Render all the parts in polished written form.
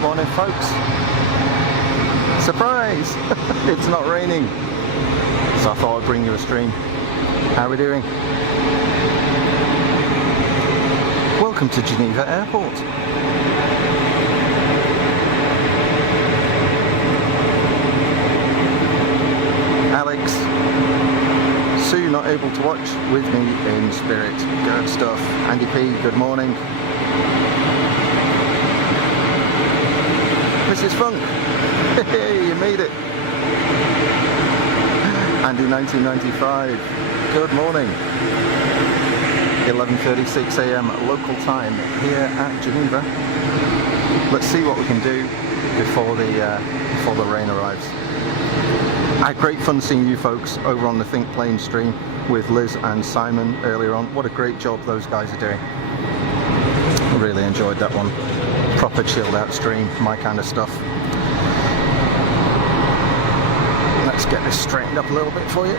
Good morning, folks. Surprise! It's not raining, so I thought I'd bring you a stream. How are we doing? Welcome to Geneva Airport. Alex, Sue not able to watch, with me in spirit. Good stuff. Andy P, good morning. Mrs. Funk, hey, you made it. Andy 1995, good morning. 11:36 a.m. local time here at Geneva. Let's see what we can do before the rain arrives. I had great fun seeing you folks over on the Think Plane stream with Liz and Simon earlier on. What a great job those guys are doing. Really enjoyed that one. Proper chilled out stream, my kind of stuff. Let's get this straightened up a little bit for you.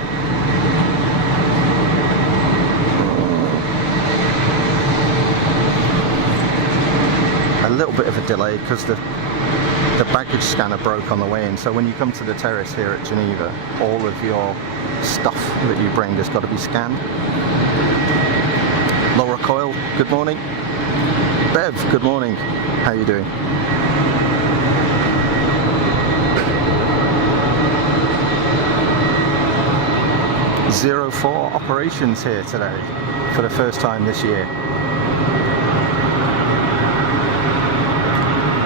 A little bit of a delay because the baggage scanner broke on the way in, so when you come to the terrace here at Geneva, all of your stuff that you bring has got to be scanned. Laura Coyle, good morning. Bev, good morning. How are you doing? .04 operations here today for the first time this year,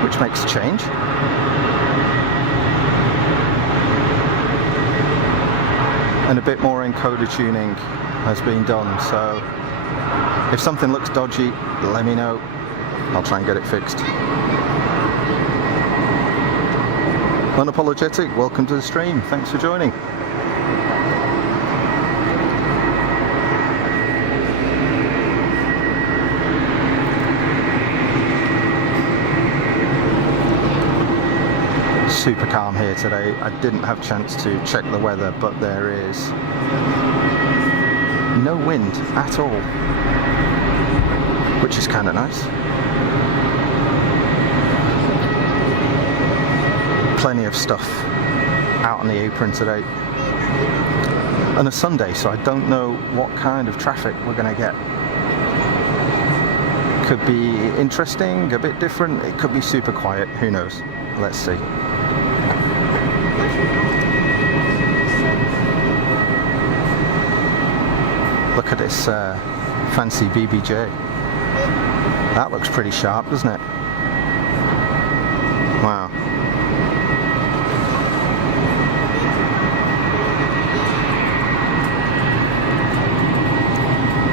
which makes a change. And a bit more encoder tuning has been done, so if something looks dodgy, let me know. I'll try and get it fixed. Unapologetic, welcome to the stream. Thanks for joining. Super calm here today. I didn't have a chance to check the weather, but there is no wind at all, which is kind of nice. Plenty of stuff out on the apron today. And a Sunday, so I don't know what kind of traffic we're going to get. Could be interesting, a bit different. It could be super quiet. Who knows? Let's see. Look at this fancy BBJ. That looks pretty sharp, doesn't it? Wow.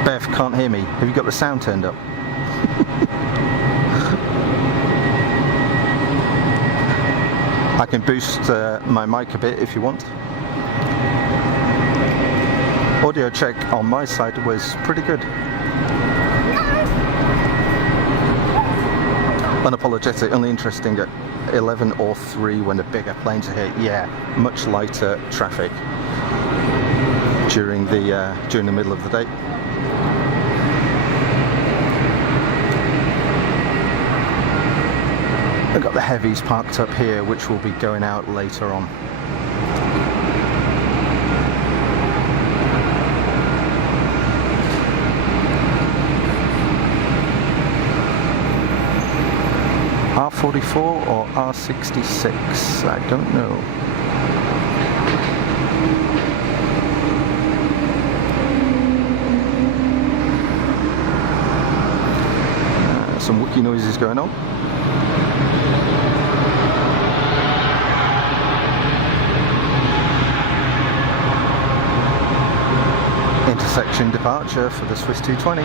Bev, can't hear me. Have you got the sound turned up? I can boost my mic a bit if you want. Audio check on my side was pretty good. Unapologetic, only interesting at 11:03 when the bigger planes are here. Yeah, much lighter traffic during the middle of the day. I've got the heavies parked up here, which will be going out later on. R44 or R66, I don't know. Some wookie noises going on. Intersection departure for the Swiss 220.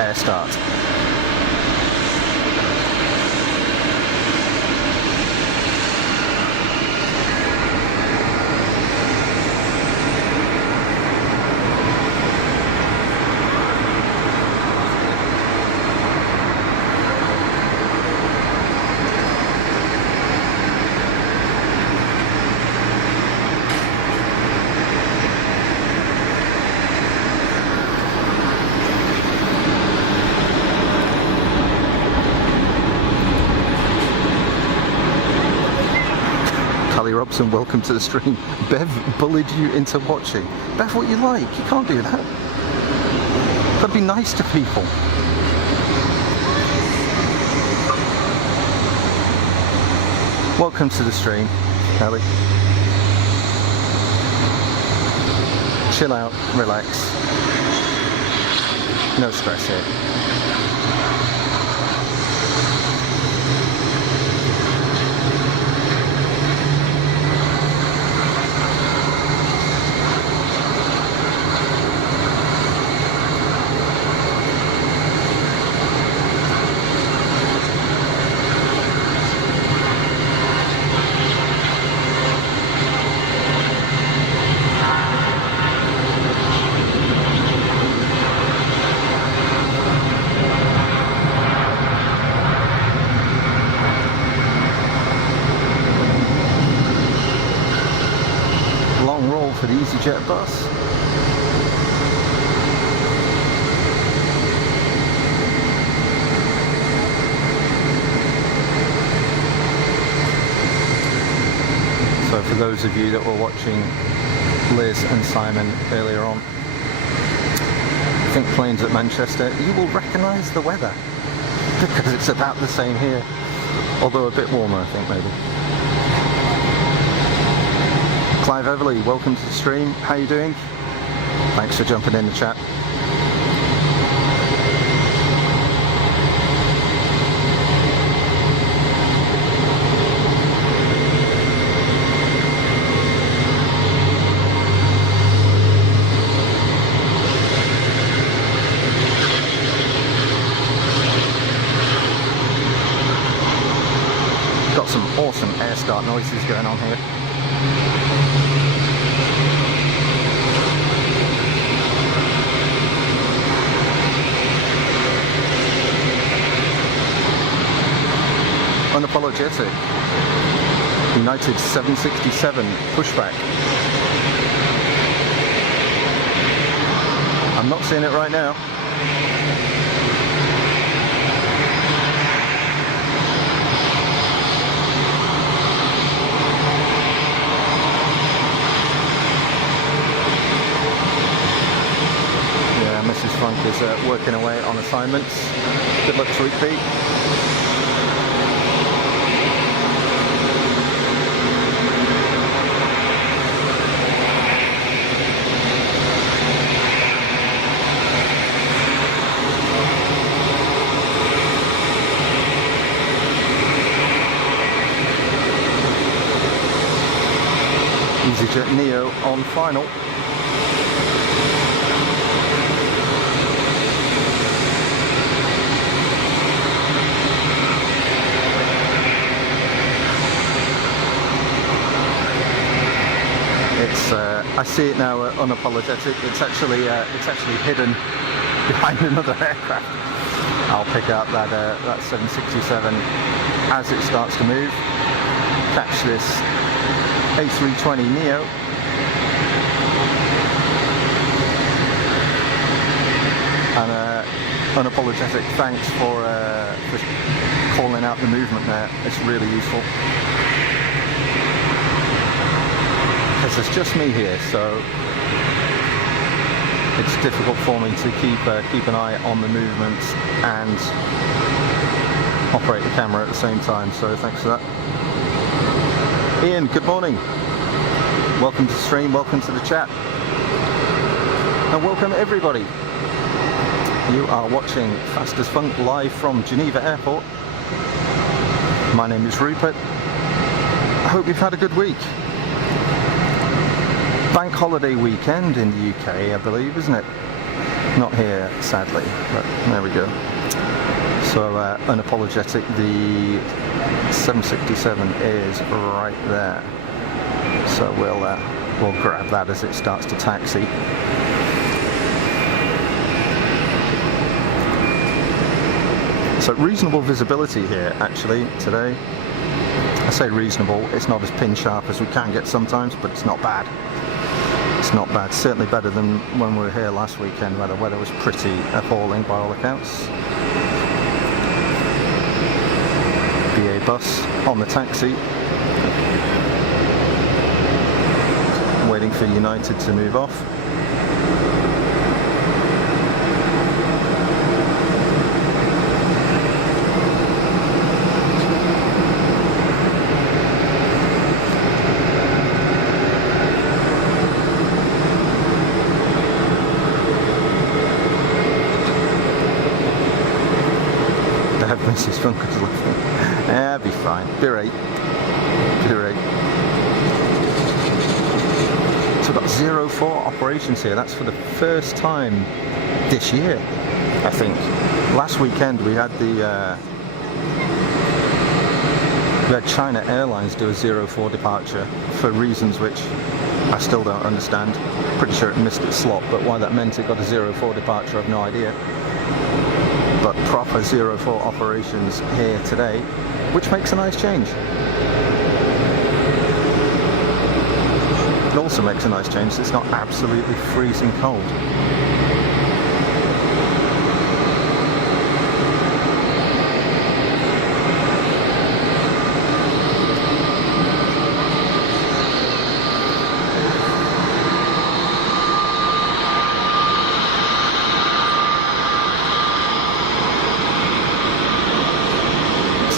Air start. Kelly Robson, welcome to the stream. Bev bullied you into watching. Bev, what you like? You can't do that. Gotta be nice to people. Welcome to the stream, Kelly. Chill out, relax. No stress here. For the EasyJet bus. So for those of you that were watching Liz and Simon earlier on, I think planes at Manchester, you will recognise the weather because it's about the same here, although a bit warmer I think maybe. Clive Everly, welcome to the stream. How you doing? Thanks for jumping in the chat. Got some awesome air start noises going on here. Unapologetic. United 767 pushback. I'm not seeing it right now. Yeah, Mrs. Funk is working away on assignments. Good luck to repeat. EasyJet Neo on final. It's I see it now, unapologetic. It's actually hidden behind another aircraft. I'll pick up that 767 as it starts to move. Catch this A320 Neo. And unapologetic thanks for calling out the movement there. It's really useful. Because it's just me here, so it's difficult for me to keep an eye on the movements and operate the camera at the same time. So thanks for that. Ian, good morning. Welcome to the stream, welcome to the chat. And welcome everybody. You are watching Fast as Funk live from Geneva Airport. My name is Rupert. I hope you've had a good week. Bank holiday weekend in the UK, I believe, isn't it? Not here, sadly, but there we go. So unapologetic, the 767 is right there. So we'll grab that as it starts to taxi. So reasonable visibility here actually today. I say reasonable, it's not as pin sharp as we can get sometimes, but it's not bad. It's not bad, certainly better than when we were here last weekend where the weather was pretty appalling by all accounts. BA bus on the taxi. waiting for United to move off. Mrs. Funker's laughing. Yeah, be fine. Bitrate. So we've got 04 operations here. That's for the first time this year, I think. Last weekend we had China Airlines do a 04 departure for reasons which I still don't understand. Pretty sure it missed its slot, but why that meant it got a 04 departure, I've no idea. But proper 04 operations here today, which makes a nice change. It also makes a nice change, it's not absolutely freezing cold.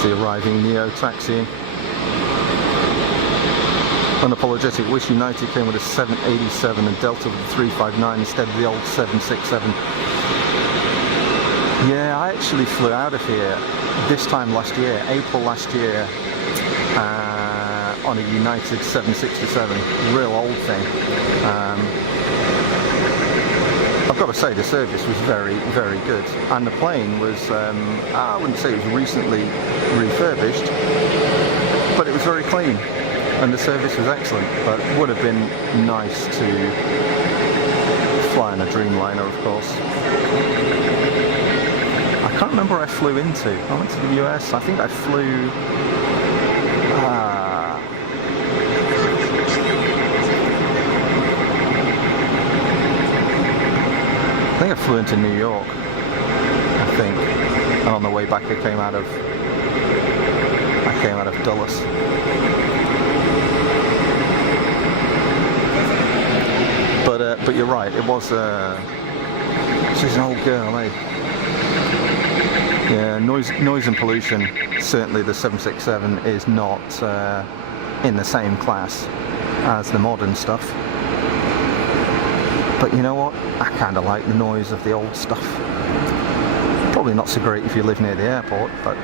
The arriving Neo taxi. Unapologetic wish United came with a 787 and Delta with a 359 instead of the old 767. Yeah, I actually flew out of here this time last year, April last year, on a United 767, real old thing. I've got to say the service was very, very good, and the plane was, I wouldn't say it was recently refurbished, but it was very clean, and the service was excellent. But it would have been nice to fly in a Dreamliner, of course. I can't remember where I flew into. I went to the US. I think I flew... I think I flew into New York, I think, and on the way back I came out of Dulles. But you're right, it was she's an old girl, eh? Yeah, noise and pollution. Certainly the 767 is not in the same class as the modern stuff. But you know what? I kind of like the noise of the old stuff. Probably not so great if you live near the airport, but...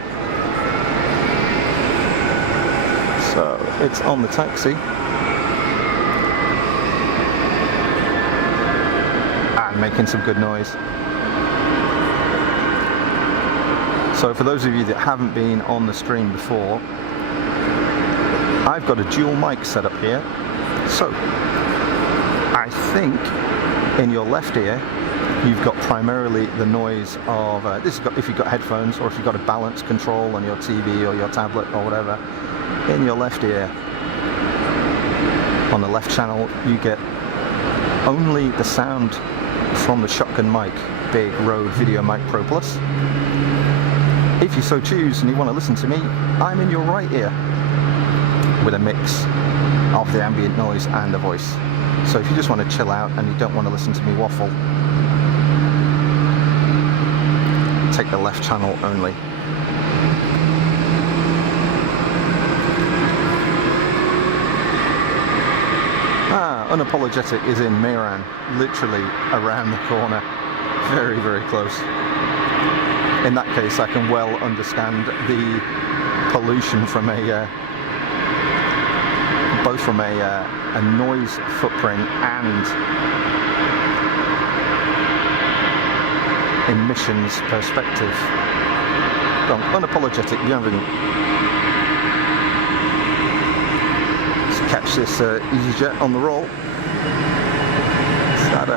So, it's on the taxi. And making some good noise. So for those of you that haven't been on the stream before, I've got a dual mic set up here. So, I think in your left ear you've got primarily the noise of this is if you've got headphones, or if you've got a balance control on your TV or your tablet or whatever. In your left ear, on the left channel, you get only the sound from the shotgun mic, big Rode Video Mic Pro Plus. If you so choose and you want to listen to me, I'm in your right ear with a mix of the ambient noise and the voice. So if you just want to chill out and you don't want to listen to me waffle, take the left channel only. Unapologetic is in Mehran, literally around the corner, very, very close. In that case, I can well understand the pollution from both from a noise footprint and emissions perspective. From Unapologetic, bienvenue. Let's catch this EasyJet on the roll. Is that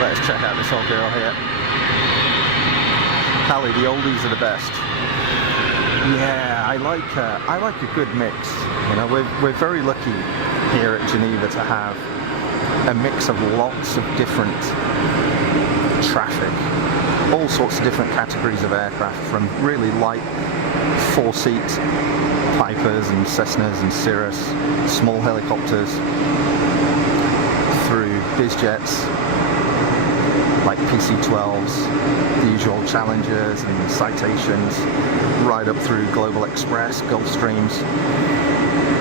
Let's check out this old girl here. Callie, the oldies are the best. Yeah, I like a good mix. You know, we're very lucky here at Geneva to have a mix of lots of different traffic, all sorts of different categories of aircraft, from really light 4-seat Pipers and Cessnas and Cirrus, small helicopters, through bizjets like PC-12s, the usual Challengers and Citations, right up through Global Express, Gulfstreams,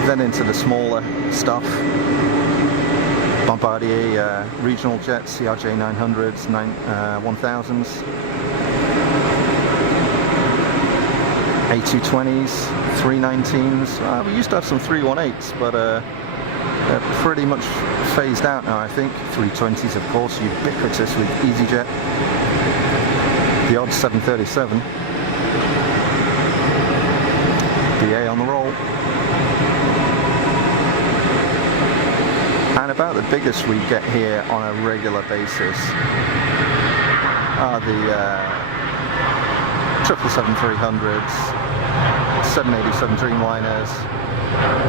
then into the smaller stuff, Bombardier regional jets, CRJ 900s, 1000s, A220s, 319s. We used to have some 318s, but they're pretty much phased out now, I think. 320s, of course, ubiquitous with EasyJet. The odd 737. BA on the roll. And about the biggest we get here on a regular basis are the 777-300s, 787 Dreamliners,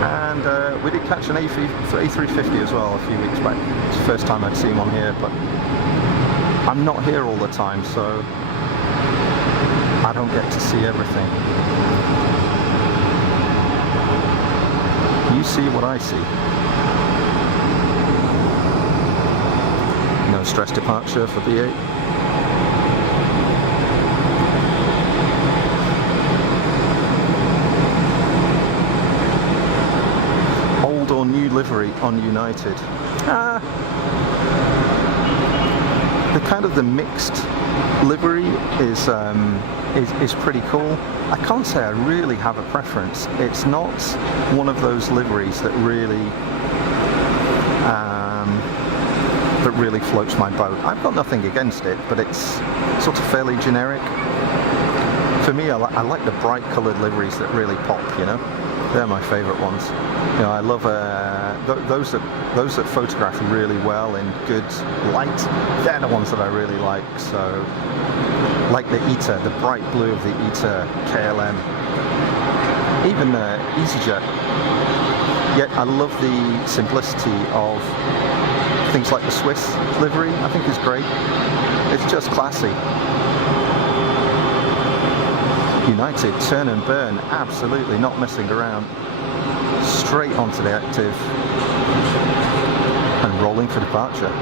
and we did catch an A350 as well a few weeks back. It's the first time I'd seen one here, but I'm not here all the time, so I don't get to see everything. You see what I see. No stress departure for BA. Old or new livery on United? The kind of the mixed livery is pretty cool. I can't say I really have a preference. It's not one of those liveries that really floats my boat. I've got nothing against it, but it's sort of fairly generic. For me, I like the bright coloured liveries that really pop, you know? They're my favourite ones. You know, I love those that photograph really well in good light. They're the ones that I really like. So, like the ITA, the bright blue of the ITA KLM, even EasyJet. Yet I love the simplicity of things like the Swiss livery. I think is great. It's just classy. United, turn and burn, absolutely not messing around. Straight onto the active and rolling for departure.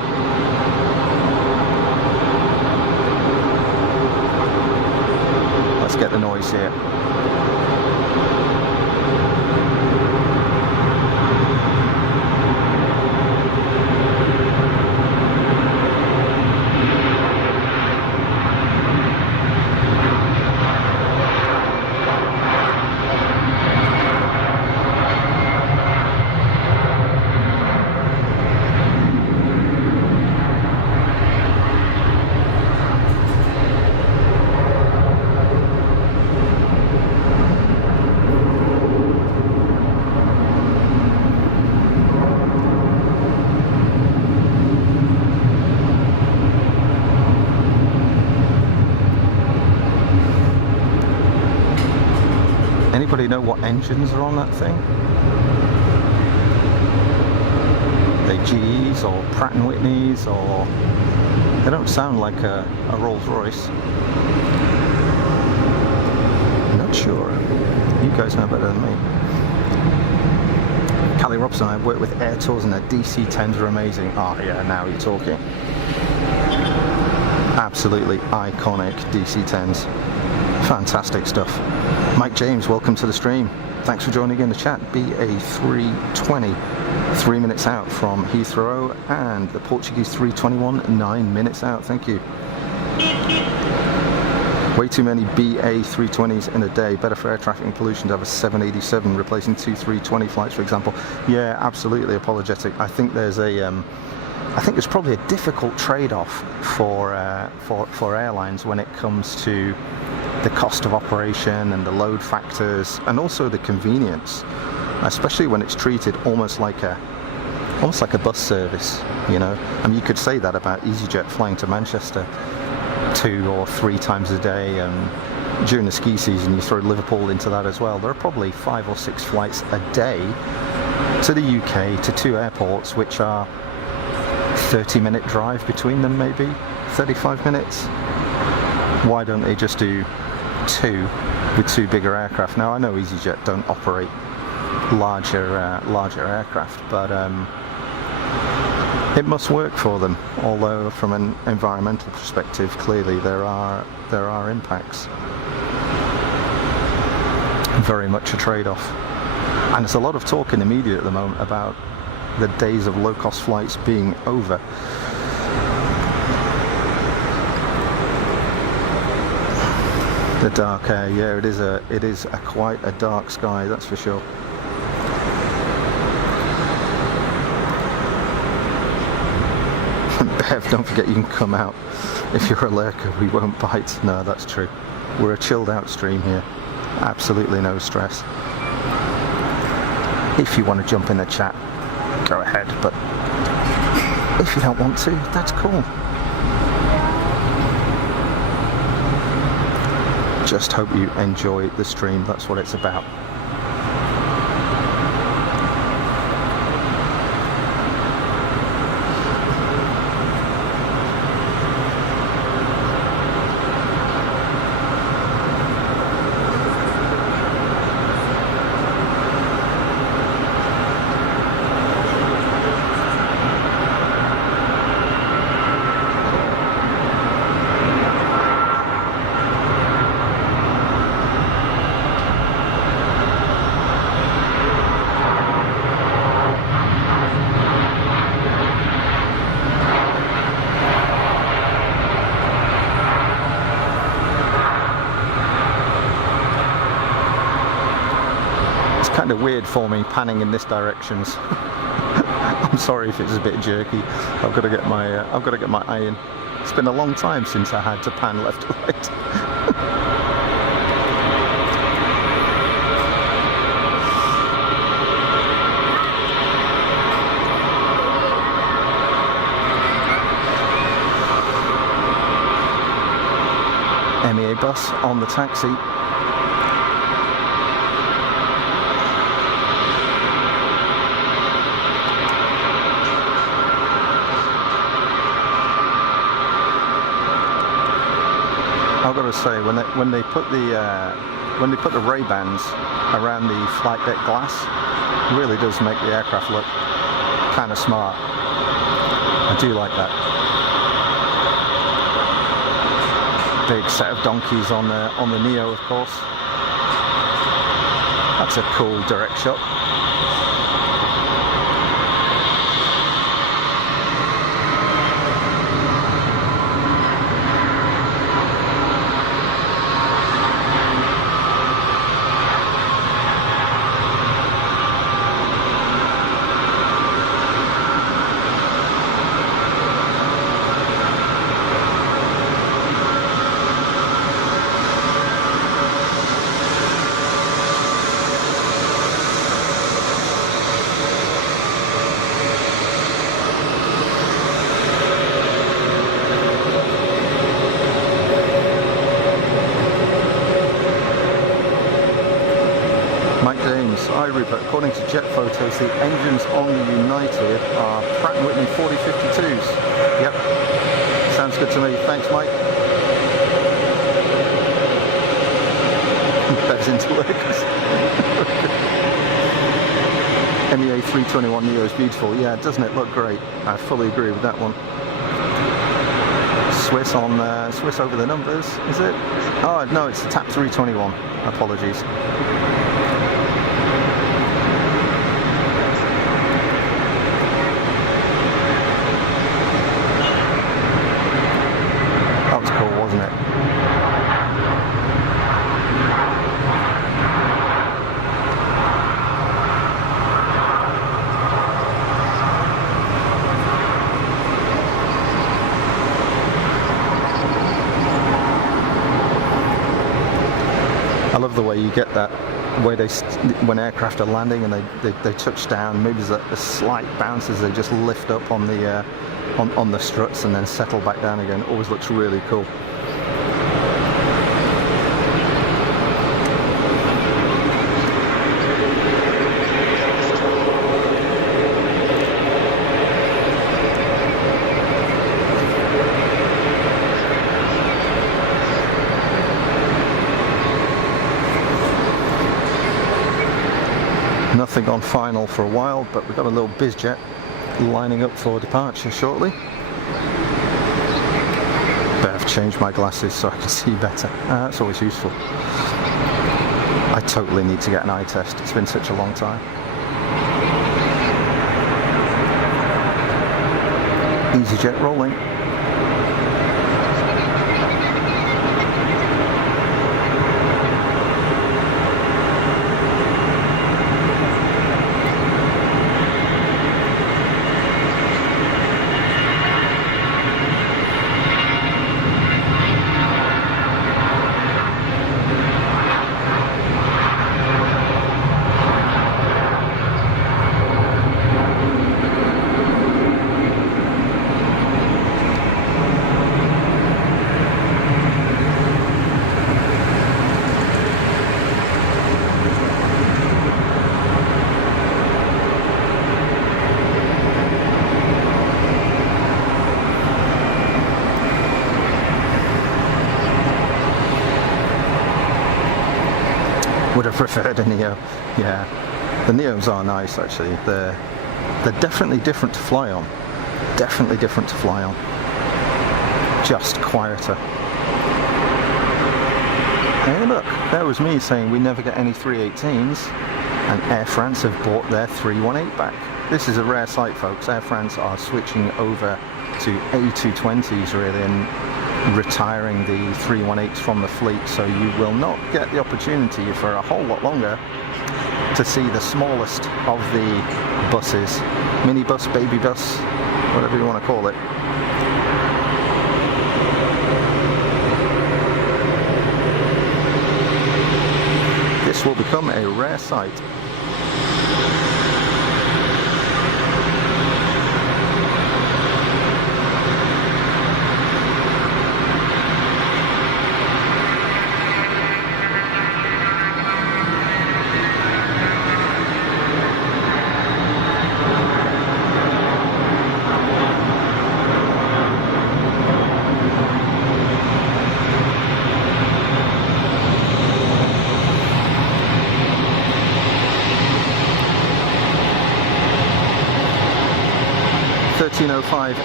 Let's get the noise here. Anybody know what engines are on that thing? Are they GEs or Pratt & Whitneys, or they don't sound like a Rolls-Royce. I'm not sure. You guys know better than me. Callie Robson, I've worked with Air Tours and their DC-10s are amazing. Oh yeah, now you're talking. Absolutely iconic DC-10s. Fantastic stuff. Mike James, welcome to the stream. Thanks for joining in the chat. BA320, 3 minutes out from Heathrow, and the Portuguese 321, 9 minutes out. Thank you. Way too many BA320s in a day. Better for air traffic and pollution to have a 787 replacing 2 320 flights, for example. Yeah, absolutely apologetic. I think there's probably a difficult trade-off for airlines when it comes to the cost of operation and the load factors, and also the convenience, especially when it's treated almost like a bus service. You know, I mean, you could say that about EasyJet flying to Manchester 2 or 3 times a day, and during the ski season, you throw Liverpool into that as well, there are probably 5 or 6 flights a day to the UK, to 2 airports, which are 30-minute drive between them, maybe 35 minutes. Why don't they just do 2 with 2 bigger aircraft? Now I know EasyJet don't operate larger aircraft, but it must work for them, although from an environmental perspective clearly there are impacts. Very much a trade-off. And there's a lot of talk in the media at the moment about the days of low-cost flights being over. The dark air, yeah, it is quite a dark sky, that's for sure. Bev, don't forget you can come out. If you're a lurker, we won't bite. No, that's true. We're a chilled out stream here. Absolutely no stress. If you want to jump in the chat, go ahead, but if you don't want to, that's cool. Just hope you enjoy the stream, that's what it's about. Kind of weird for me panning in this direction. I'm sorry if it's a bit jerky. I've got to get my eye in. It's been a long time since I had to pan left to right. MEA bus on the taxi. I've got to say, when they put the Ray-Bans around the flight deck glass, it really does make the aircraft look kind of smart. I do like that. Big set of donkeys on the Neo, of course. That's a cool direct shot. Hi Rupert, according to jet photos, the engines on the United are Pratt & Whitney 4052s. Yep, sounds good to me. Thanks, Mike. Bev's into lurkers. MEA 321 Neo is beautiful. Yeah, doesn't it look great? I fully agree with that one. Swiss on Swiss over the numbers, is it? Oh no, it's the TAP 321. Apologies. The way you get that, where when aircraft are landing and they touch down, maybe there's a slight bounce as they just lift up on the on the struts and then settle back down again. Always looks really cool. Nothing on final for a while, but we've got a little BizJet lining up for departure shortly. But I've changed my glasses so I can see better. That's always useful. I totally need to get an eye test. It's been such a long time. EasyJet rolling. Would have preferred a Neo. Yeah, the Neos are nice actually. They're definitely different to fly on. Definitely different to fly on. Just quieter. Hey look, there was me saying we never get any 318s, and Air France have bought their 318 back. This is a rare sight, folks. Air France are switching over to A220s really, and retiring the 318s from the fleet, so you will not get the opportunity for a whole lot longer to see the smallest of the buses, minibus, baby bus, whatever you want to call it. This will become a rare sight.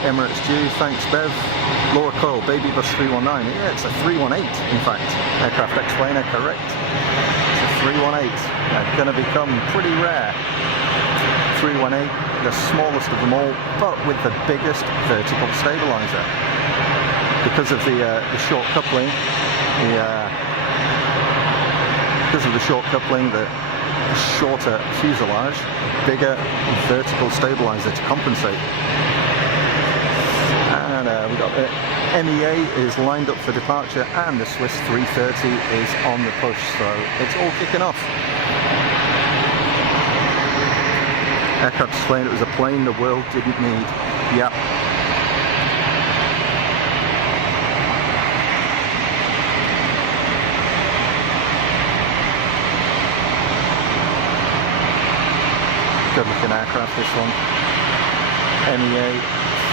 Emirates due, thanks Bev. Laura Coyle, baby bus 319. Yeah, it's a 318 in fact. Aircraft explainer, correct. It's a 318. They're going to become pretty rare. 318, the smallest of them all, but with the biggest vertical stabilizer. Because of the short coupling, the shorter fuselage, bigger vertical stabilizer to compensate. And we got the MEA is lined up for departure, and the Swiss 330 is on the push, so it's all kicking off. Aircraft explained it was a plane the world didn't need. Yep. Good looking aircraft, this one. MEA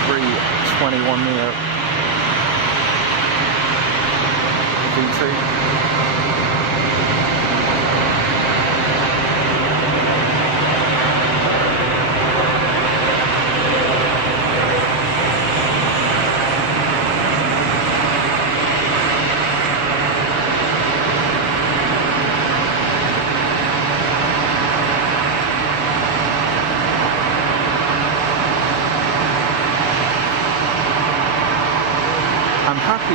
321 Neo V2.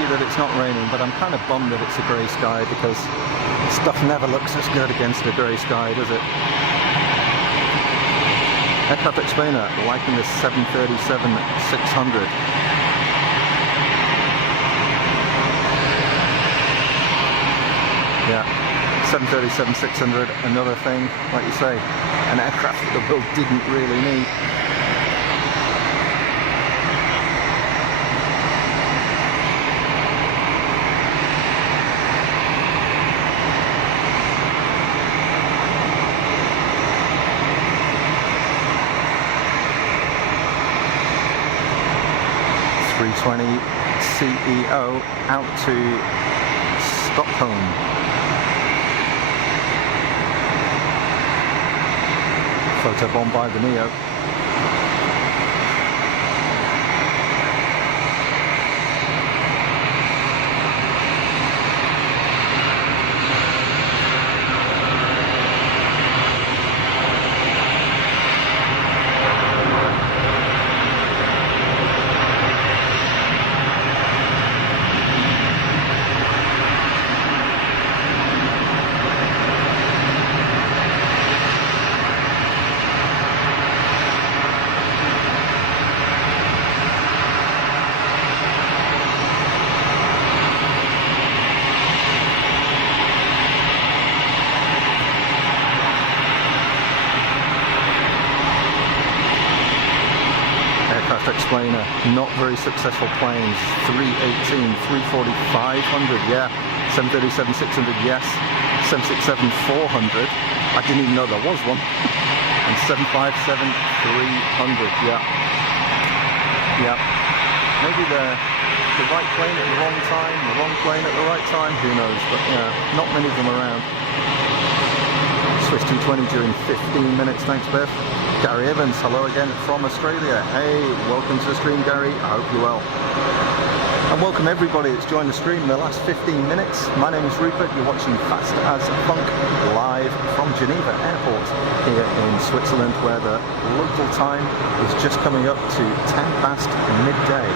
That it's not raining, but I'm kind of bummed that it's a grey sky, because stuff never looks as good against a grey sky, does it? Aircraft explainer liking this 737-600. Yeah, 737-600, another thing, like you say, an aircraft that the world didn't really need. CEO out to Stockholm. Photobombed by the Neo. Explainer, not very successful planes. 318, 340, 500, yeah. 737, 600, yes. 767, 400. I didn't even know there was one. And 757, 300, yeah. Yeah. Maybe the right plane at the wrong time, the wrong plane at the right time, who knows, but yeah, not many of them around. Swiss 220 during 15 minutes, thanks Bev. Gary Evans, hello again from Australia. Hey, welcome to the stream, Gary. I hope you're well. And welcome everybody that's joined the stream in the last 15 minutes. My name is Rupert. You're watching Fast as Funk live from Geneva Airport here in Switzerland, where the local time is just coming up to 10 past midday.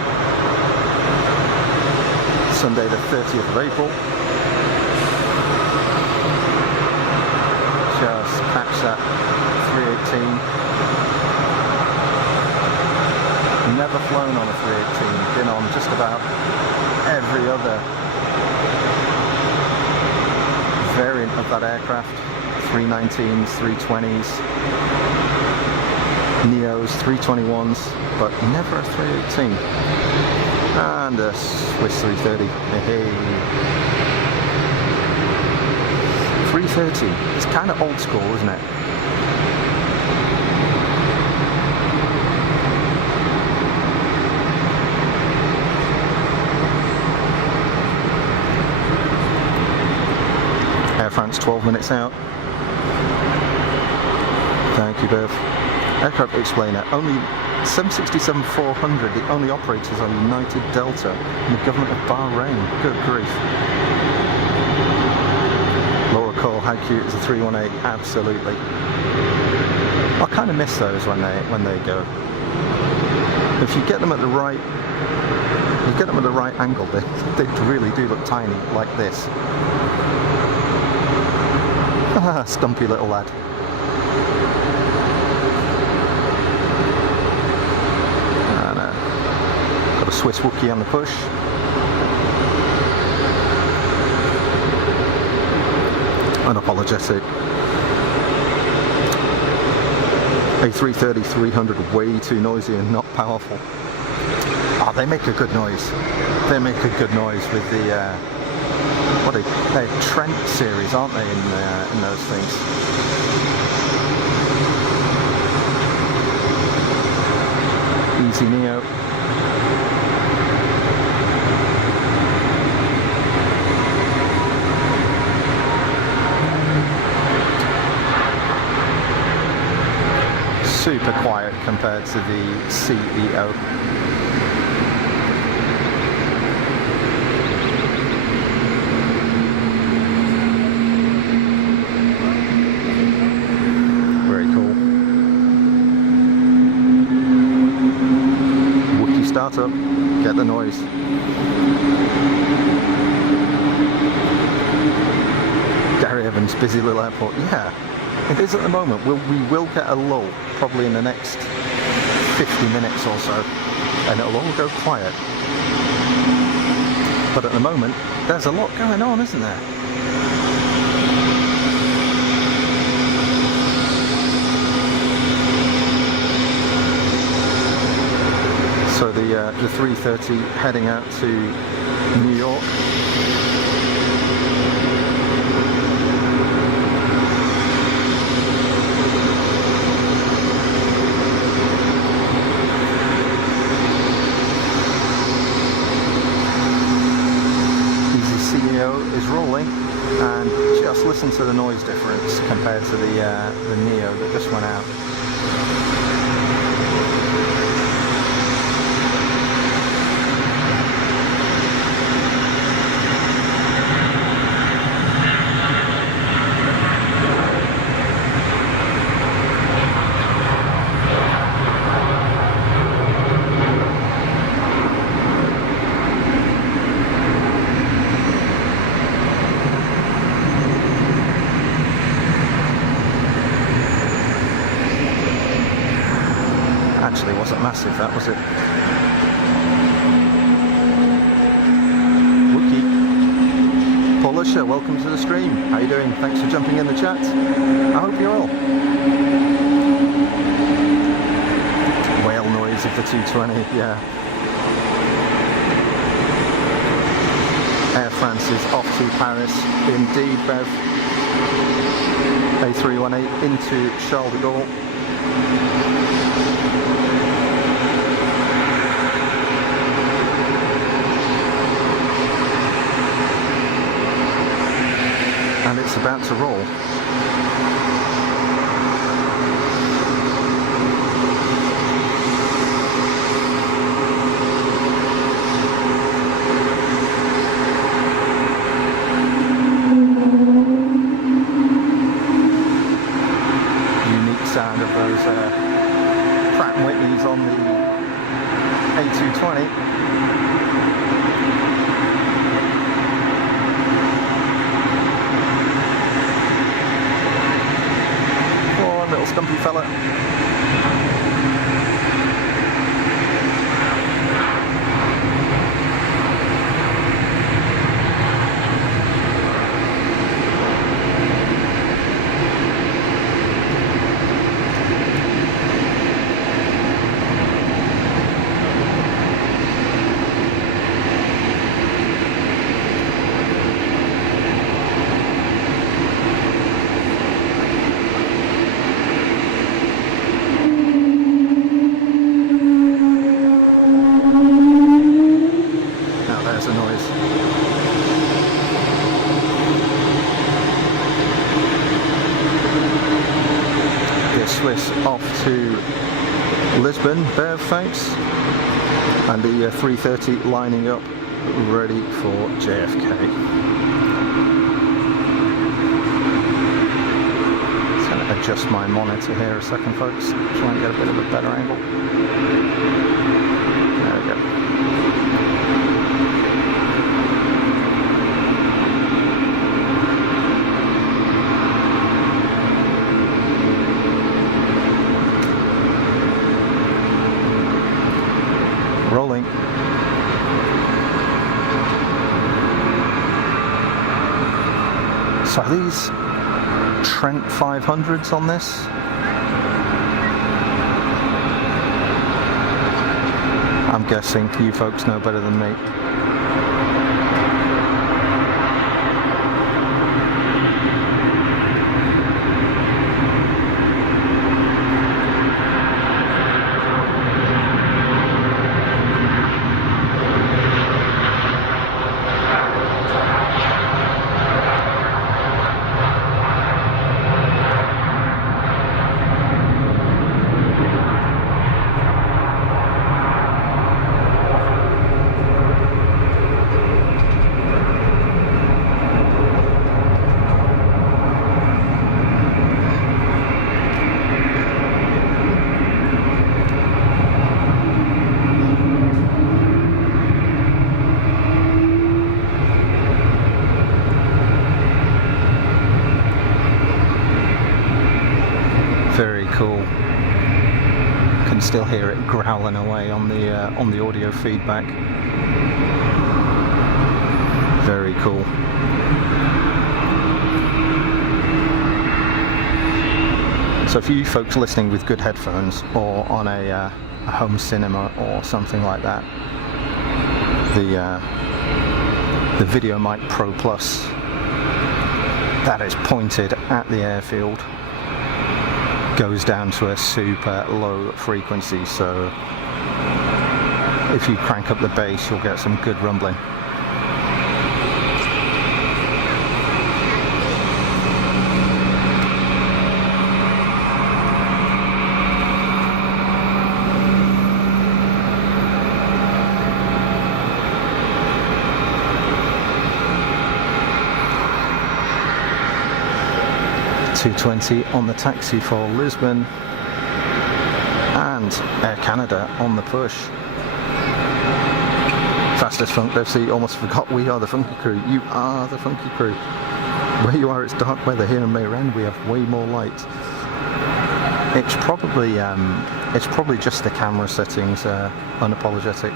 Sunday the 30th of April. Just catch that 318. Never flown on a 318, been on just about every other variant of that aircraft. 319s, 320s, Neos, 321s, but never a 318. And a Swiss 330. Hey. 330, it's kind of old school, isn't it? Air France 12 minutes out. Thank you, Bev. Aircraft explainer. Only 767-400. The only operators are United Delta and the government of Bahrain. Good grief. Laura Cole, how cute is the 318? Absolutely. I kind of miss those when they go. If you get them at the right, angle, they really do look tiny, like this. Stumpy little lad. And, got a Swiss Wookiee on the push. Unapologetic. A330, 300, way too noisy and not powerful. Oh, they make a good noise. They make a good noise with the they're Trent series, aren't they, in those things? Easy Neo. Super quiet compared to the CEO. Start up, get the noise. Gary Evans, busy little airport. Yeah, it is at the moment. We will get a lull probably in the next 50 minutes or so, and it'll all go quiet. But at the moment, there's a lot going on, isn't there? So the 330 heading out to New York. Easy CEO is rolling, and just listen to the noise difference compared to the Neo that just went out. Actually, it wasn't massive, that was it? Wookie. Paul Usher, welcome to the stream. How you doing? Thanks for jumping in the chat. I hope you're well. Whale noise of the 220, yeah. Air France is off to Paris. Indeed, Bev. A318 into Charles de Gaulle. And it's about to roll. Unique sound of those Pratt & Whitneys on the A220. Little stumpy fella. Swiss off to Lisbon, Bev, thanks. And the 330 lining up, ready for JFK. Just going to adjust my monitor here a second, folks. Try and get a bit of a better angle. There we go. Rolling. So are these Trent 500s on this? I'm guessing you folks know better than me. Very cool. Can still hear it growling away on the audio feedback. Very cool. So for you folks listening with good headphones or on a home cinema or something like that, the VideoMic Pro Plus that is pointed at the airfield goes down to a super low frequency, so if you crank up the bass you'll get some good rumbling. 220 on the taxi for Lisbon, and Air Canada on the push. Fastest funk, they've almost forgot we are the funky crew. You are the funky crew. Where you are, it's dark weather. Here in Mayren we have way more light. It's probably just the camera settings, unapologetic.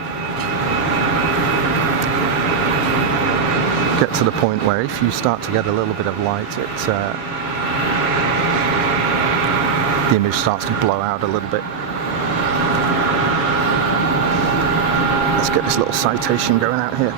Get to the point where if you start to get a little bit of light, the image starts to blow out a little bit. Let's get this little citation going out here.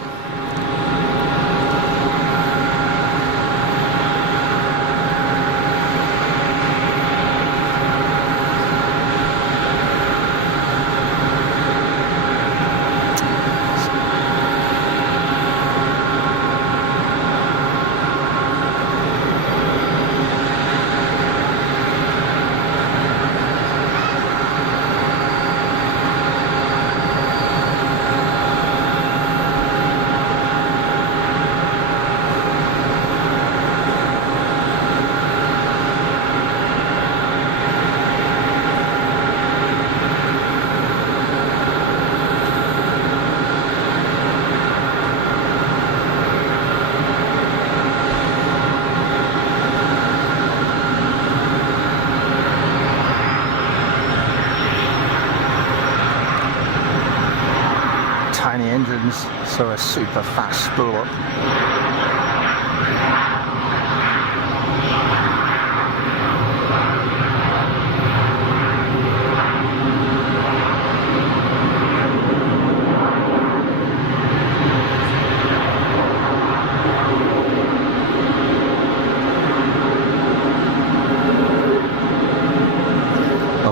Tiny engines, so a super fast spool up.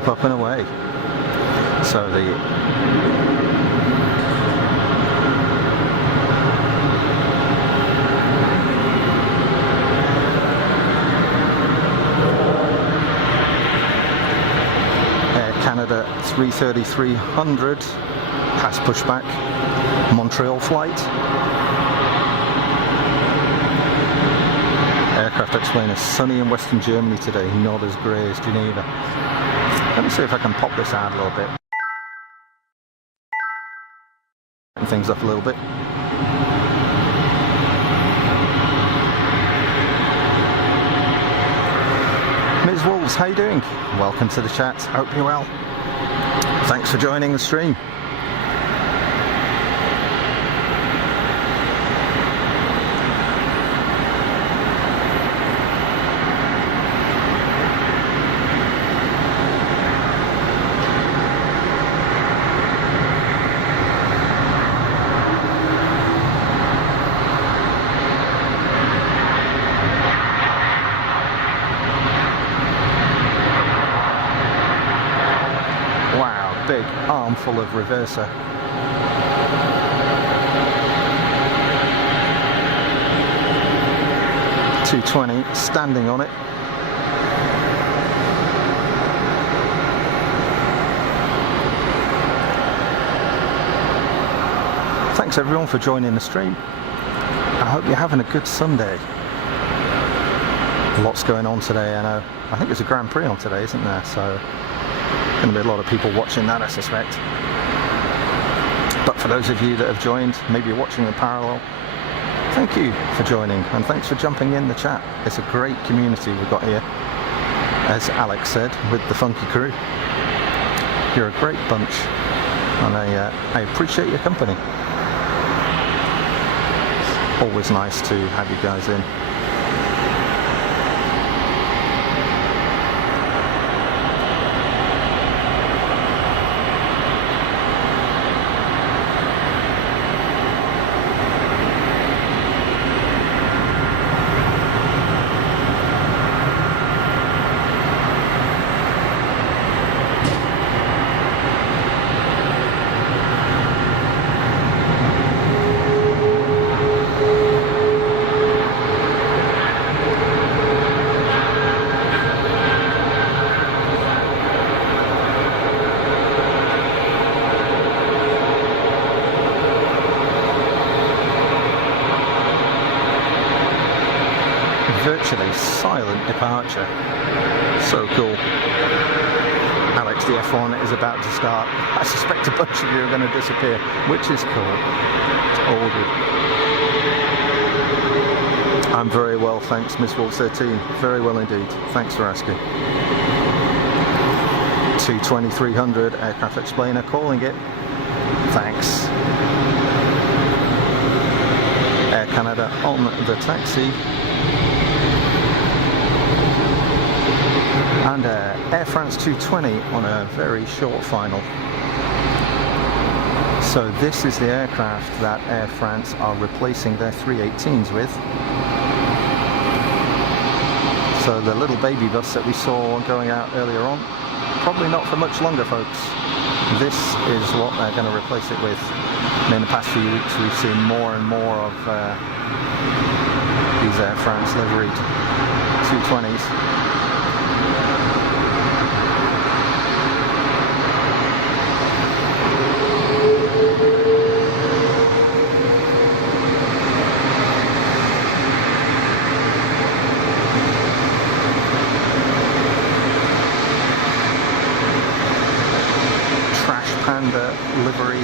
Up and away. So the Canada 330-300 has pushback, Montreal flight. Aircraft explainer, sunny in Western Germany today, not as grey as Geneva. Let me see if I can pop this out a little bit. Tighten things up a little bit. Ms. Wolves, how you doing? Welcome to the chat, hope you're well. Thanks for joining the stream. Big armful of reverser. $220 standing on it. Thanks everyone for joining the stream. I hope you're having a good Sunday. Lots going on today, I know. I think there's a Grand Prix on today, isn't there? So going to be a lot of people watching that, I suspect. But for those of you that have joined, maybe you're watching in parallel, thank you for joining and thanks for jumping in the chat. It's a great community we've got here, as Alex said, with the funky crew. You're a great bunch and I appreciate your company. Always nice to have you guys in. virtually silent departure. So cool. Alex, the F1 is about to start. I suspect a bunch of you are going to disappear, which is cool. It's all good. I'm very well, thanks, Miss Wolf 13. Very well indeed. Thanks for asking. 22300 Aircraft Explainer calling it. Thanks. Air Canada on the taxi. And Air France 220 on a very short final. So this is the aircraft that Air France are replacing their 318s with. So the little baby bus that we saw going out earlier on, probably not for much longer, folks. This is what they're going to replace it with. And in the past few weeks we've seen more and more of these Air France liveried 220s. Livery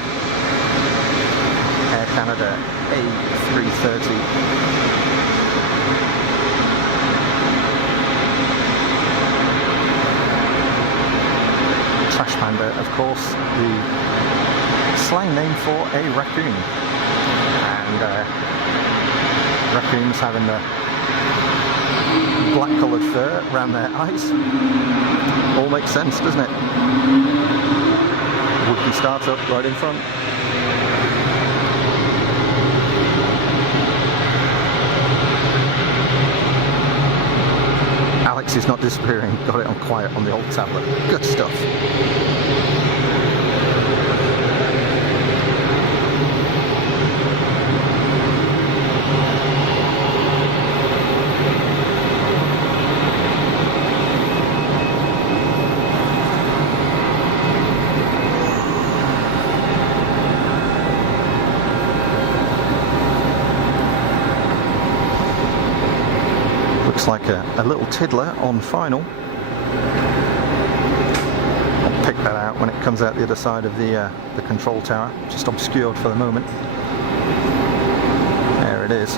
Air Canada A330. Trash Panda, of course, the slang name for a raccoon. And raccoons having the black coloured fur around their eyes. All makes sense, doesn't it? Would-be startup right in front. Alex is not disappearing. Got it on quiet on the old tablet. Good stuff. Like a little tiddler on final. I'll pick that out when it comes out the other side of the control tower, just obscured for the moment. There it is.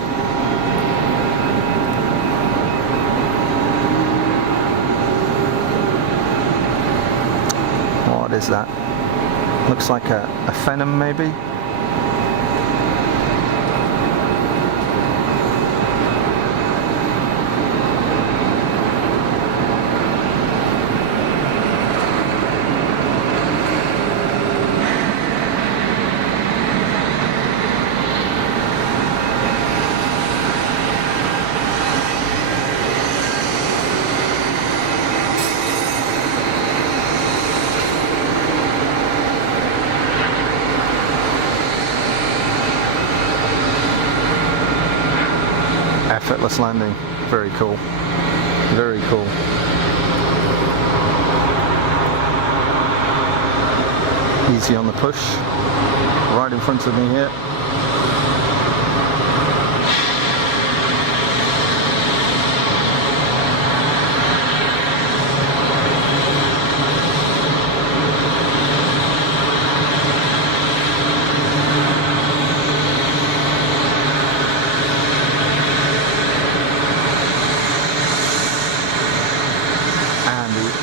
What is that? Looks like a Phenom maybe. Effortless landing, very cool, very cool. Easy on the push, right in front of me here.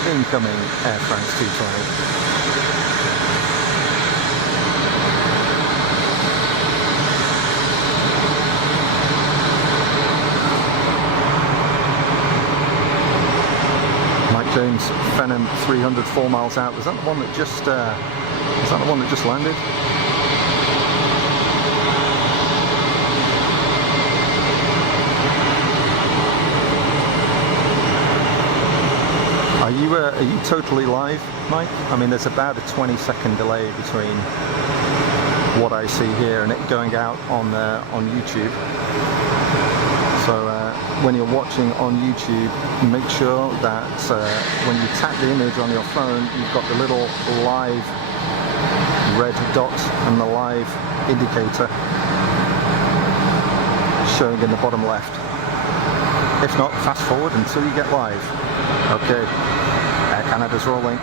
Incoming Air France 220. Mike James, Phenom 300, 4 miles out. Was that the one that just? Was that the one that just landed? Are you totally live, Mike? I mean, there's about a 20-second delay between what I see here and it going out on YouTube. So when you're watching on YouTube, make sure that when you tap the image on your phone, you've got the little live red dot and the live indicator showing in the bottom left. If not, fast forward until you get live. Okay, Air Canada's rolling.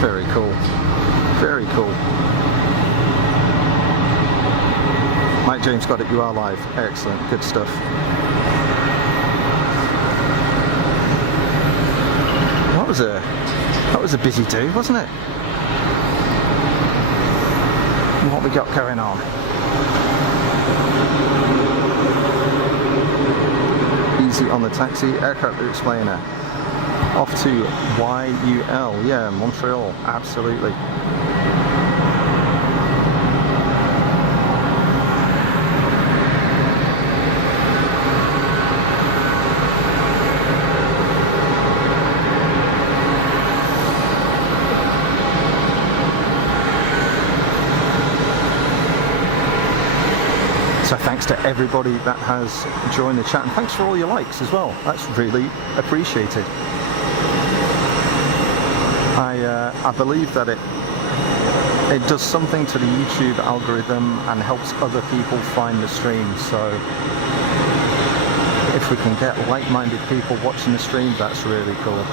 Very cool. Very cool. Mike James got it, you are live. Excellent, good stuff. That was a busy day, wasn't it? What we got going on? Easy on the taxi, aircraft explainer. Off to YUL, yeah, Montreal, absolutely. So thanks to everybody that has joined the chat, and thanks for all your likes as well. That's really appreciated. I believe that it does something to the YouTube algorithm and helps other people find the stream. So if we can get like-minded people watching the stream, that's really cool.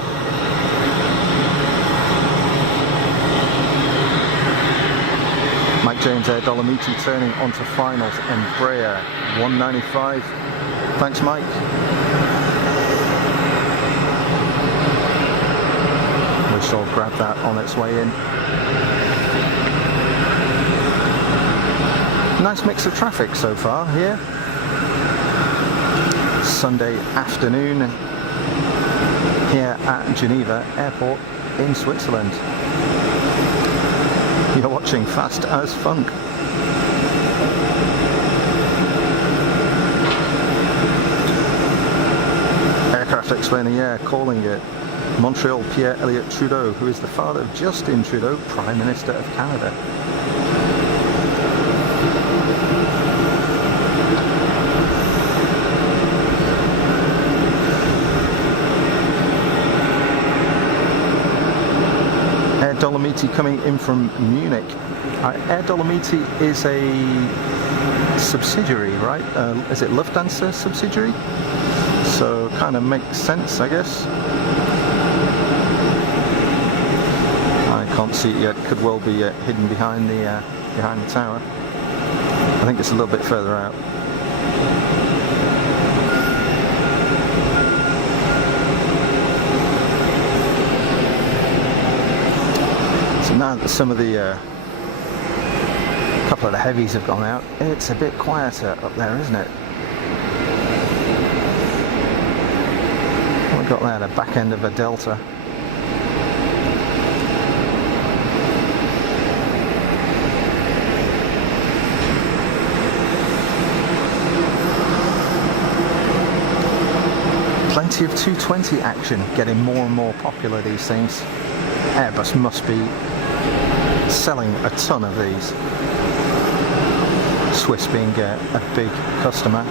Mike James Air Dolomiti turning onto finals, Embraer 195. Thanks, Mike. We shall grab that on its way in. Nice mix of traffic so far here. Sunday afternoon here at Geneva Airport in Switzerland. You're watching Fast as Funk. Aircraft explainer, yeah, calling it. Montreal, Pierre Elliott Trudeau, who is the father of Justin Trudeau, Prime Minister of Canada. Air Dolomiti coming in from Munich. Air Dolomiti is a subsidiary, right? Is it Lufthansa subsidiary? So kind of makes sense, I guess. I can't see it yet. Could well be hidden behind the tower. I think it's a little bit further out. Now that some of the couple of the heavies have gone out, it's a bit quieter up there, isn't it? We've got there the back end of a Delta. Plenty of 220 action, getting more and more popular these things. Airbus must be selling a ton of these. Swiss being a big customer.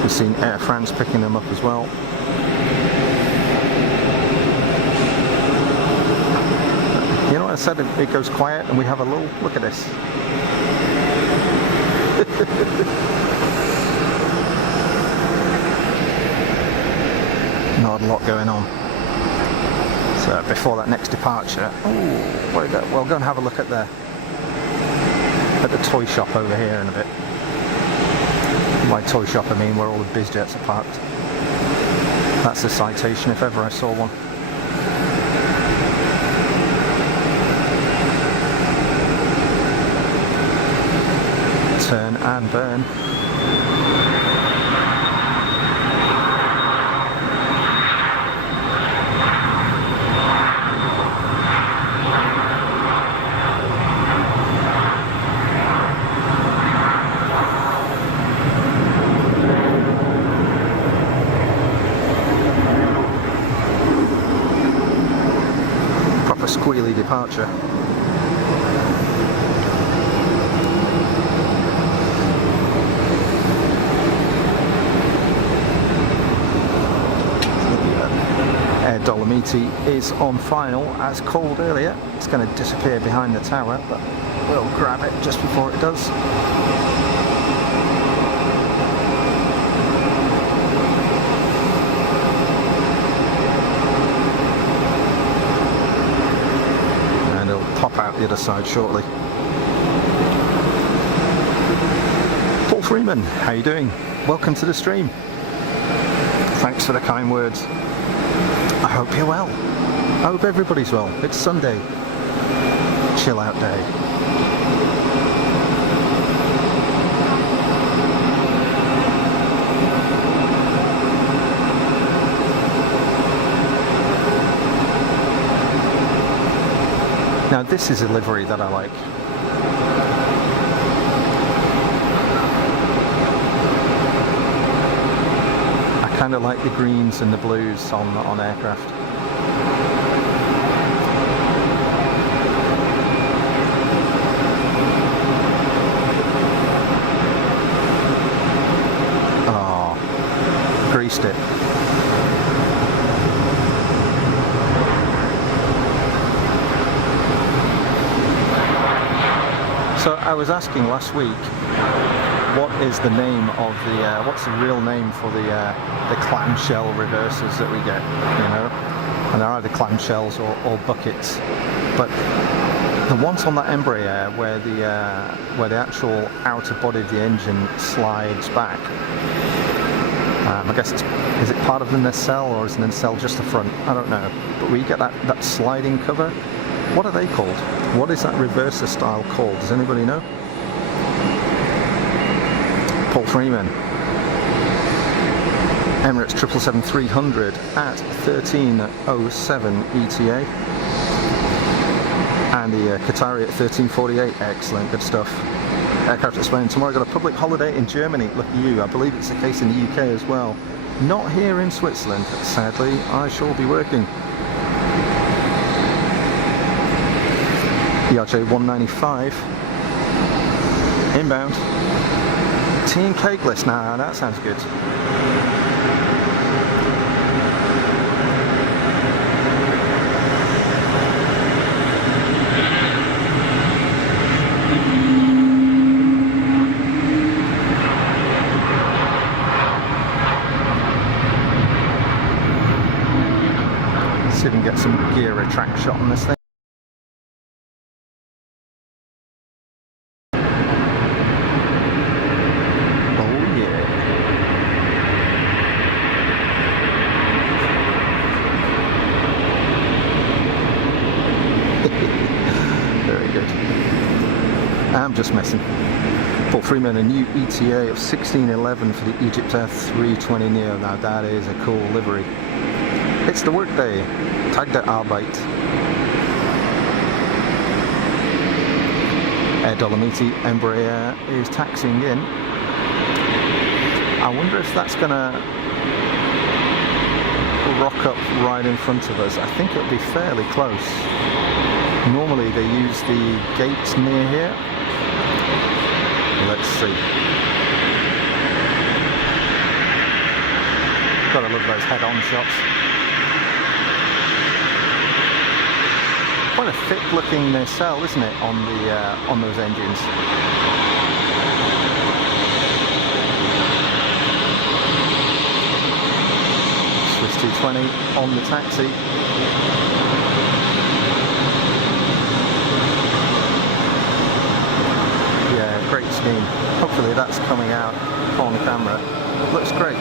We've seen Air France picking them up as well. You know what I said, it goes quiet and we have a lull. Look at this. Not a lot going on. So before that next departure, we'll go and have a look at the toy shop over here in a bit. By toy shop I mean where all the biz jets are parked. That's a citation if ever I saw one. Turn and burn. Proper squealy departure. Dolomiti is on final, as called earlier. It's going to disappear behind the tower, but we'll grab it just before it does. And it'll pop out the other side shortly. Paul Freeman, how you doing? Welcome to the stream. Thanks for the kind words. I hope you're well. I hope everybody's well. It's Sunday. Chill out day. Now this is a livery that I like. I kind of like the greens and the blues on aircraft. Oh, greased it. So I was asking last week, what is the name of the, what's the real name for the clamshell reversers that we get, you know? And they're either clamshells or buckets. But the ones on that Embraer where the actual outer body of the engine slides back, I guess is it part of the nacelle or is the nacelle just the front? I don't know. But we get that sliding cover. What are they called? What is that reverser style called? Does anybody know? Paul Freeman. Emirates 777-300 at 1307 ETA. And the Qatari at 1348. Excellent, good stuff. Aircraft explained. Tomorrow I got a public holiday in Germany. Look at you. I believe it's the case in the UK as well. Not here in Switzerland. Sadly, I shall be working. ERJ 195. Inbound. Tea and cake list. Now that sounds good. Let's see if we can get some gear retract shot on this thing. I'm just messing. Paul Freeman, a new ETA of 1611 for the EasyJet 320 Neo. Now that is a cool livery. It's the workday. Tag der Arbeit. Air Dolomiti Embraer is taxiing in. I wonder if that's gonna rock up right in front of us. I think it'll be fairly close. Normally they use the gates near here. Let's see. Gotta love those head-on shots. Quite a thick-looking nacelle, isn't it, on those engines? Swiss 220 on the taxi. Great scheme. Hopefully that's coming out on camera. Looks great.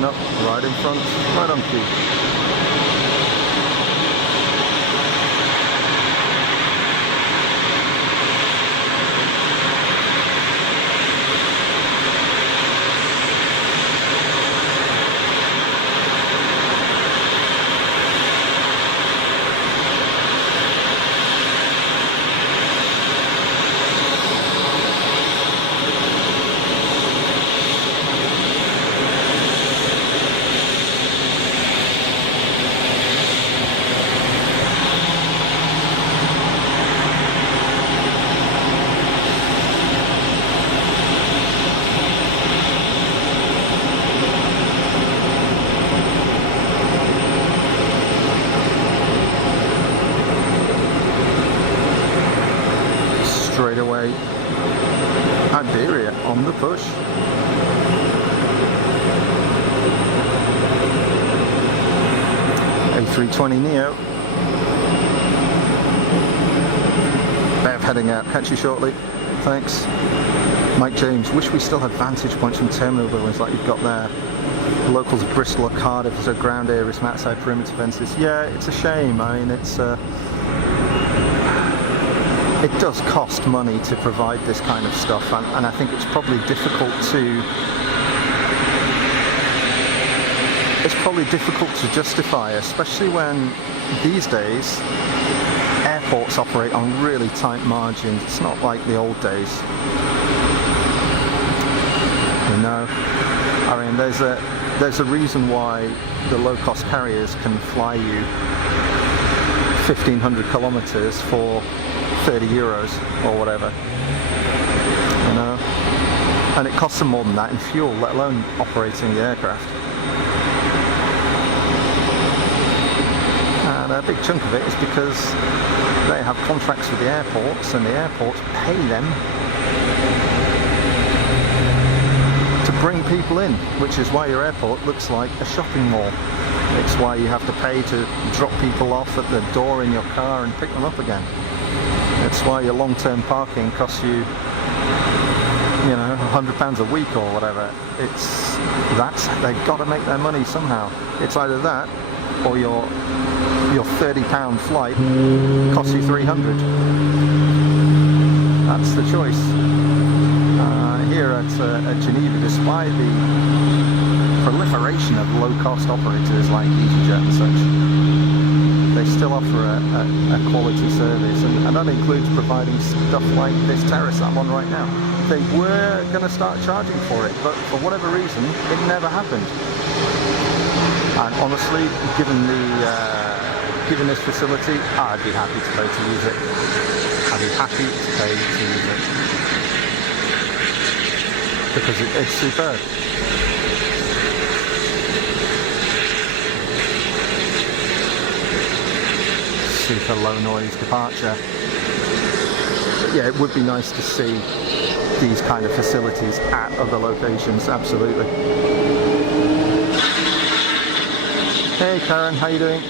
backing up right in front, right on cue. Straight away, Iberia on the push. A320neo. Bev heading out. Catch you shortly. Thanks. Mike James. Wish we still had vantage points from terminal buildings like you've got there. The locals of Bristol or Cardiff, there's a ground areas from outside perimeter fences. Yeah, it's a shame. I mean, it does cost money to provide this kind of stuff, and I think it's probably difficult to justify, especially when these days airports operate on really tight margins. It's not like the old days. You know, I mean, there's a reason why the low-cost carriers can fly you 1,500 kilometers for 30 euros or whatever, you know, and it costs them more than that in fuel, let alone operating the aircraft. And a big chunk of it is because they have contracts with the airports, and the airports pay them to bring people in, which is why your airport looks like a shopping mall. It's why you have to pay to drop people off at the door in your car and pick them up again. It's why your long-term parking costs you, you know, £100 a week or whatever. They've got to make their money somehow. It's either that or your £30 flight costs you 300. That's the choice. Here at Geneva, despite the proliferation of low-cost operators like EasyJet and such, they still offer a quality service, and that includes providing stuff like this terrace I'm on right now. They were going to start charging for it, but for whatever reason, it never happened. And honestly, given this facility, I'd be happy to pay to use it. I'd be happy to pay to use it. Because it's superb. Super low noise departure. But yeah, it would be nice to see these kind of facilities at other locations, absolutely. Hey Karen, how you doing?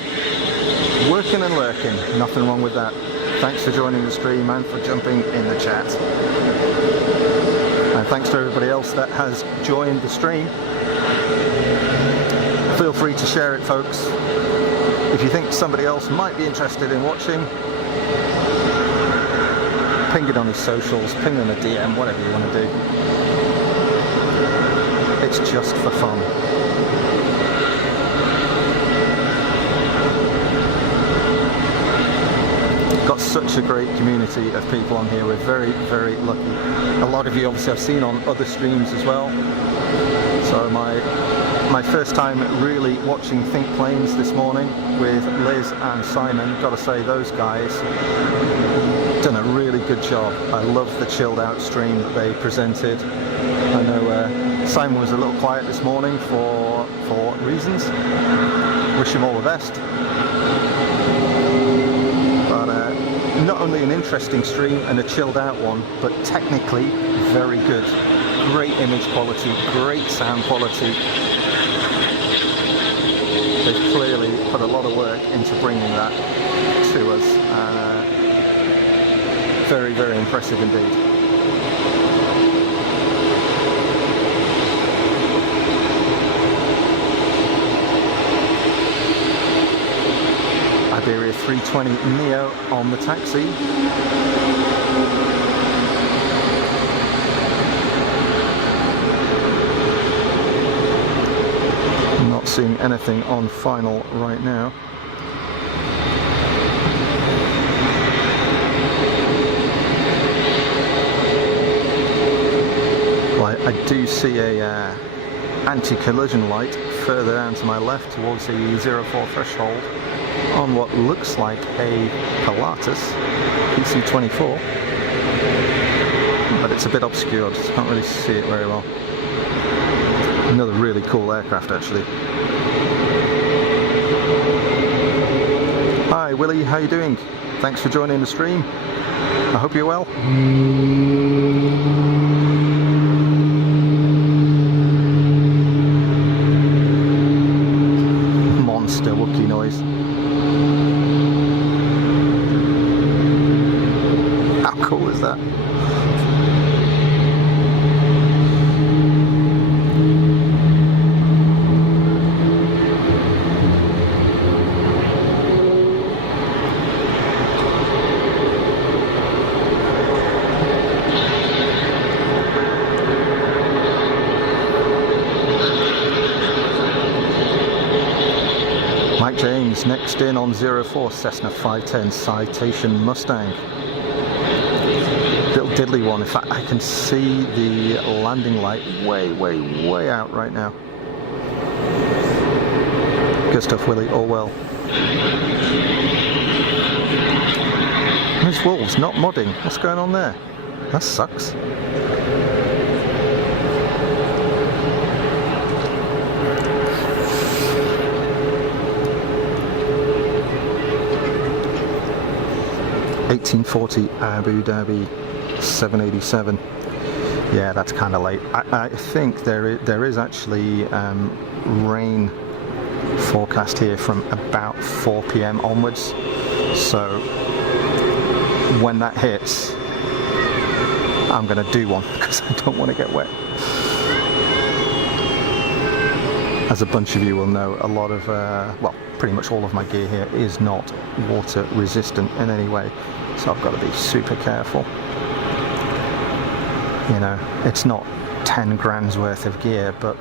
Working and lurking, nothing wrong with that. Thanks for joining the stream and for jumping in the chat. And thanks to everybody else that has joined the stream. Feel free to share it, folks. If you think somebody else might be interested in watching, ping it on his socials, ping him a DM, whatever you want to do. It's just for fun. Got such a great community of people on here. We're very, very lucky. A lot of you obviously I've seen on other streams as well. So my first time really watching Think Planes this morning with Liz and Simon. Got to say, those guys done a really good job. I love the chilled out stream that they presented. I know Simon was a little quiet this morning for reasons. Wish him all the best. But not only an interesting stream and a chilled out one, but technically very good. Great image quality, great sound quality. They've clearly put a lot of work into bringing that to us. Very, very impressive indeed. Iberia 320 Neo on the taxi. Not seeing anything on final right now. Well, I do see a anti-collision light further down to my left towards the 04 threshold on what looks like a Pilatus PC-24, but it's a bit obscured, so I can't really see it very well. Another really cool aircraft, actually. Hi Willie, how you doing? Thanks for joining the stream. I hope you're well. Monster Wookiee noise. How cool is that? James, next in on 04 Cessna 510 Citation Mustang. Little diddly one. In fact, I can see the landing light way out right now. Good stuff, Willie. All well. Those wolves not modding. What's going on there? That sucks. (1840) Abu Dhabi 787. Yeah, that's kind of late. I think there is actually rain forecast here from about 4 p.m. onwards. So when that hits, I'm going to do one because I don't want to get wet. As a bunch of you will know, a lot of, well, pretty much all of my gear here is not water resistant in any way. So I've got to be super careful. You know, it's not 10 grand's worth of gear, but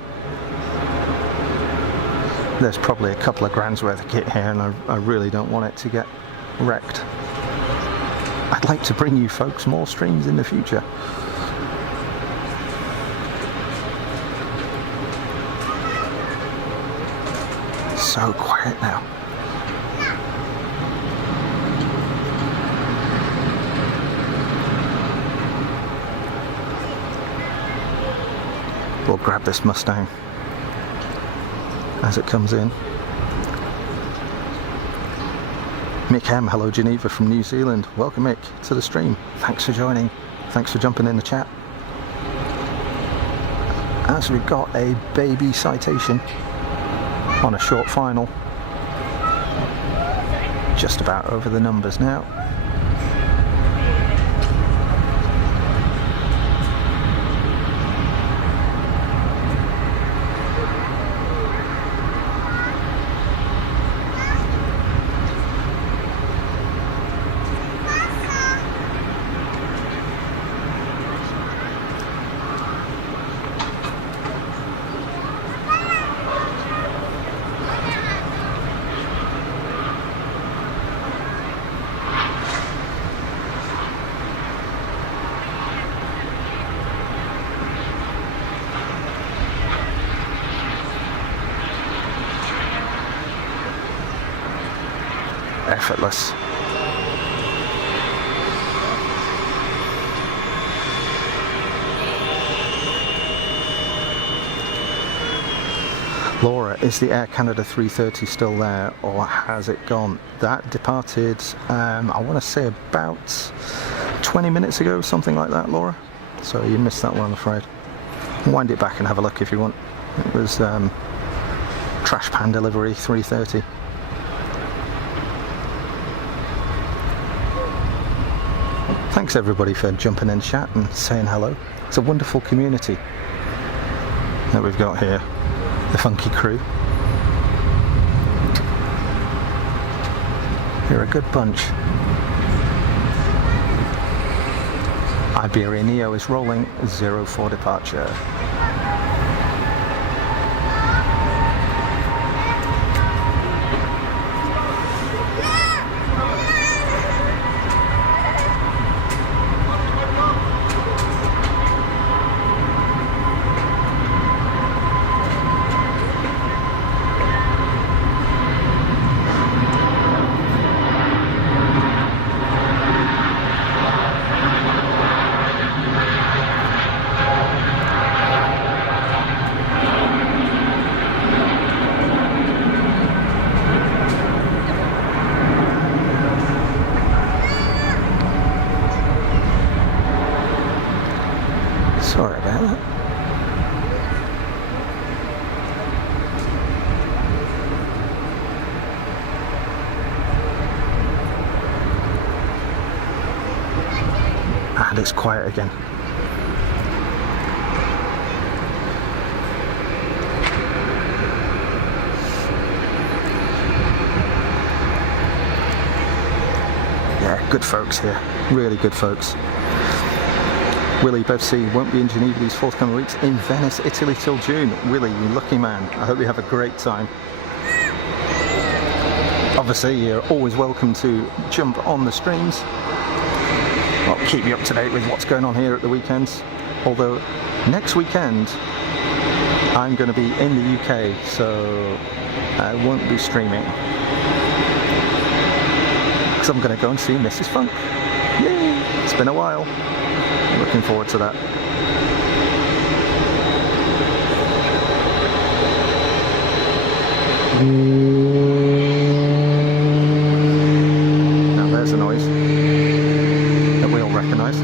there's probably a couple of grand's worth of kit here, and I really don't want it to get wrecked. I'd like to bring you folks more streams in the future. So quiet now. We'll grab this Mustang as it comes in. Mick M, hello Geneva from New Zealand. Welcome Mick to the stream. Thanks for joining. Thanks for jumping in the chat. As we've got a baby Citation on a short final. Just about over the numbers now. Effortless. Laura, is the Air Canada 330 still there, or has it gone? That departed, I want to say about 20 minutes ago, something like that, Laura. So you missed that one, I'm afraid. Wind it back and have a look if you want. It was trash pan delivery 330. Thanks everybody for jumping in chat and saying hello. It's a wonderful community that we've got here, the funky crew. You're a good bunch. Iberia Neo is rolling 04 departure. Sorry about that. And it's quiet again. Yeah, good folks here. Really good folks. Willie Bevsey won't be in Geneva these forthcoming weeks, in Venice, Italy till June. Willie, you lucky man. I hope you have a great time. Obviously, you're always welcome to jump on the streams. I'll keep you up to date with what's going on here at the weekends. Although, next weekend, I'm going to be in the UK, so I won't be streaming. Because I'm going to go and see Mrs. Funk. Yay! It's been a while. Looking forward to that. Now there's a noise that we all recognise.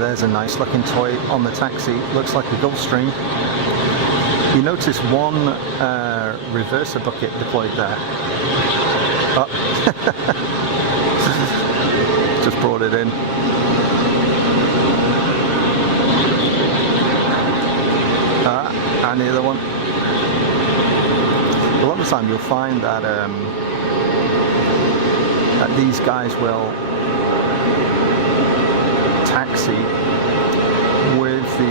There's a nice looking toy on the taxi, looks like a Gulfstream. You notice one reverser bucket deployed there. Oh. Just brought it in. And the other one. A lot of the time you'll find that, that these guys will taxi with the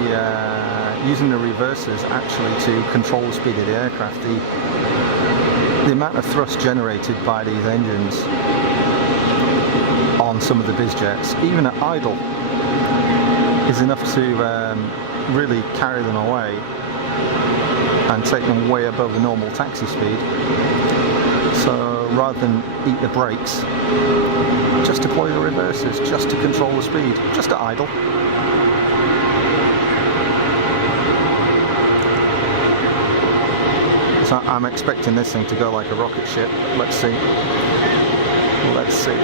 using the reversers actually to control the speed of the aircraft. The amount of thrust generated by these engines on some of the biz jets, even at idle, is enough to really carry them away and take them way above the normal taxi speed. So rather than eat the brakes, just deploy the reversers, just to control the speed, just at idle. So I'm expecting this thing to go like a rocket ship. Let's see. Let's see.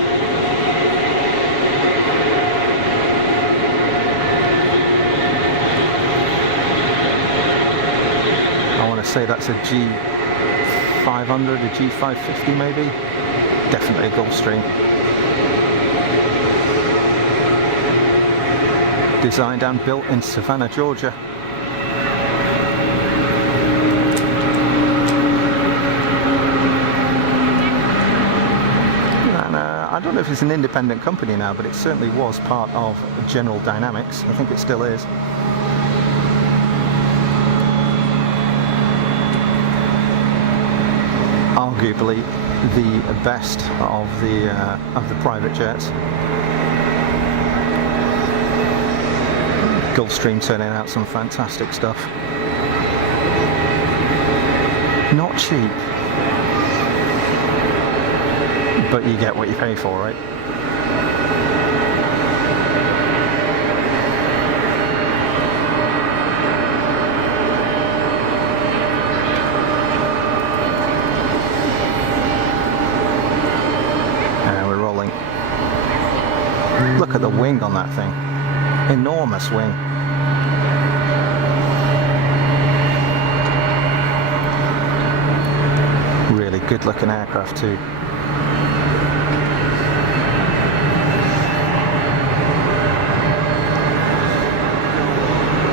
I want to say that's a G500, a G550 maybe. Definitely a Gulfstream. Designed and built in Savannah, Georgia. And I don't know if it's an independent company now, but it certainly was part of General Dynamics. I think it still is. Arguably the best of the private jets. Gulfstream turning out some fantastic stuff. Not cheap, but you get what you pay for, right? And we're rolling. Look at the wing on that thing. Enormous wing. good looking aircraft too.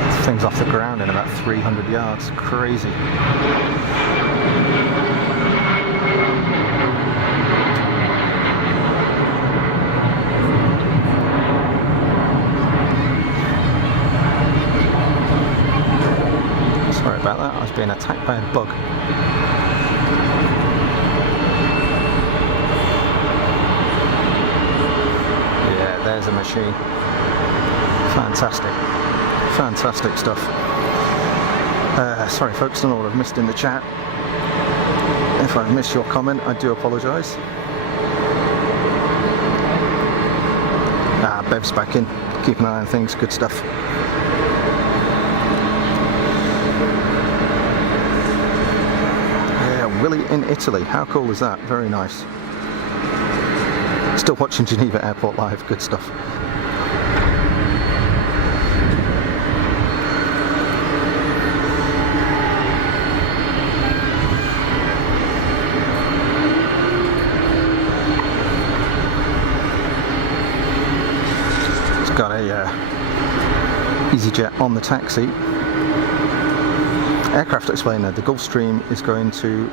This thing's off the ground in about 300 yards. Crazy. Sorry about that, I was being attacked by a bug. Yeah, there's a machine. Fantastic. Fantastic stuff. Sorry folks, don't know what I've missed in the chat. If I've missed your comment, I do apologise. Bev's back in. Keep an eye on things, good stuff. Willie in Italy, how cool is that? Very nice. Still watching Geneva Airport live, good stuff. It's got a EasyJet on the taxi. Aircraft explainer, the Gulfstream is going to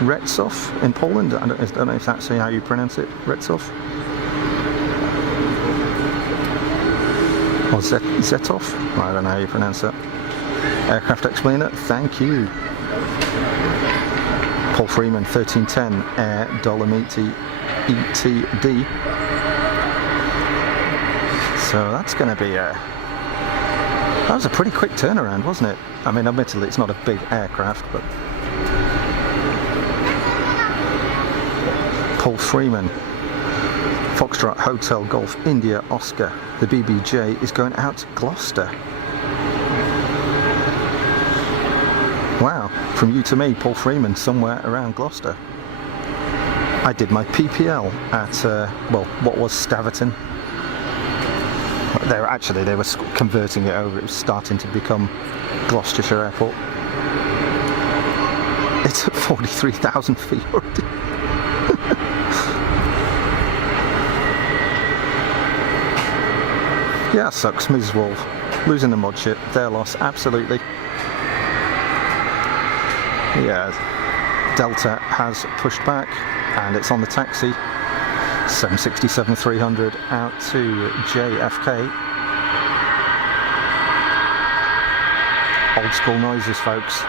Retzow in Poland. I don't know if that's how you pronounce it, Retzow. Or Zetov? I don't know how you pronounce that. Aircraft explainer, thank you. Paul Freeman, 1310 Air Dolomiti ETD. So that's going to be that was a pretty quick turnaround, wasn't it? I mean, admittedly, it's not a big aircraft, but Paul Freeman, Foxtrot Hotel Golf India Oscar. The BBJ is going out to Gloucester. Wow, from you to me, Paul Freeman, somewhere around Gloucester. I did my PPL at, well, what was Staverton. They were converting it over. It was starting to become Gloucestershire Airport. It's at 43,000 feet already. Yeah, sucks. Mrs. Wolf losing the mod ship. Their loss, absolutely. Yeah, Delta has pushed back, and it's on the taxi. 767-300 out to JFK. Old school noises, folks.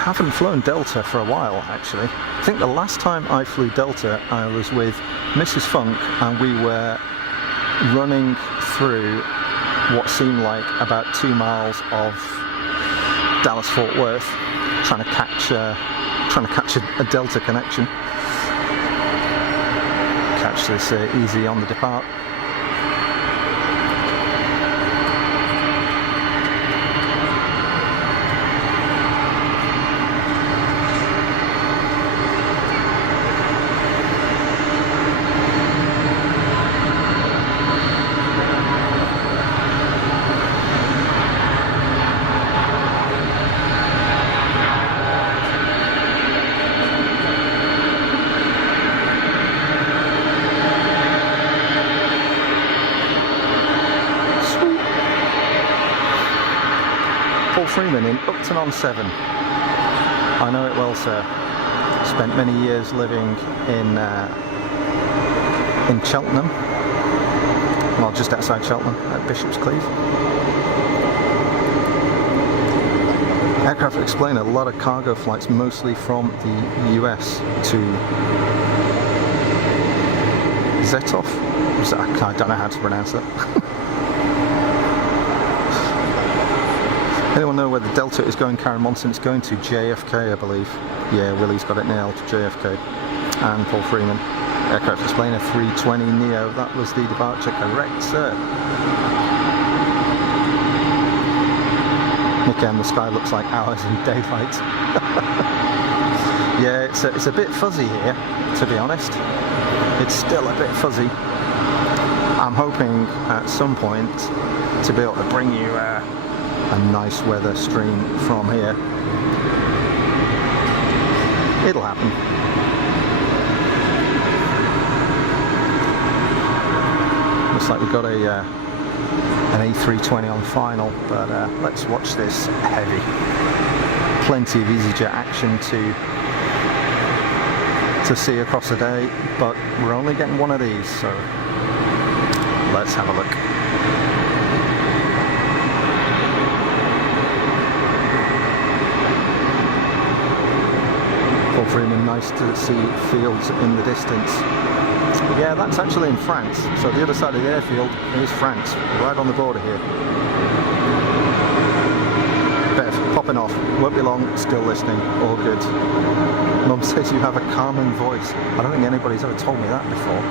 I haven't flown Delta for a while, actually. I think the last time I flew Delta, I was with Mrs. Funk, and we were running through what seemed like about 2 miles of Dallas-Fort Worth, trying to catch a Delta connection. Catch this easy on the depart. Freeman in Upton-on-Severn. I know it well, sir. Spent many years living in Cheltenham, well, just outside Cheltenham at Bishop's Cleeve. Aircraft explainer, a lot of cargo flights, mostly from the US to Zetov. I don't know how to pronounce that. Anyone know where the Delta is going, Karen Monson? It's going to JFK, I believe. Yeah, Willie's got it nailed, JFK. and Paul Freeman. Aircraft explainer 320 Neo, that was the departure, correct sir. Again, the sky looks like hours in daylight. Yeah, it's a bit fuzzy here, to be honest. It's still a bit fuzzy. I'm hoping at some point to be able to bring you a nice weather stream from here. It'll happen. Looks like we've got an A320 on final, but let's watch this heavy. Plenty of EasyJet action to see across the day, but we're only getting one of these, so let's have a look. Paul Freeman, nice to see fields in the distance. Yeah, that's actually in France, so the other side of the airfield is France, right on the border here. Bev, popping off, won't be long, still listening, all good. Mum says you have a calming voice. I don't think anybody's ever told me that before.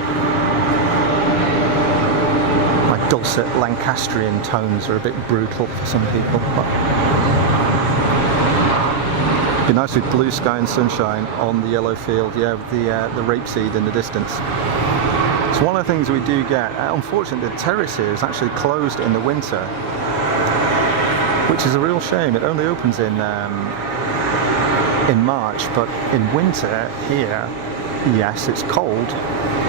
My dulcet Lancastrian tones are a bit brutal for some people, but it'd be nice with blue sky and sunshine on the yellow field, yeah, with the rapeseed in the distance. It's one of the things we do get. Unfortunately, the terrace here is actually closed in the winter, which is a real shame. It only opens in March, but in winter here, yes, it's cold,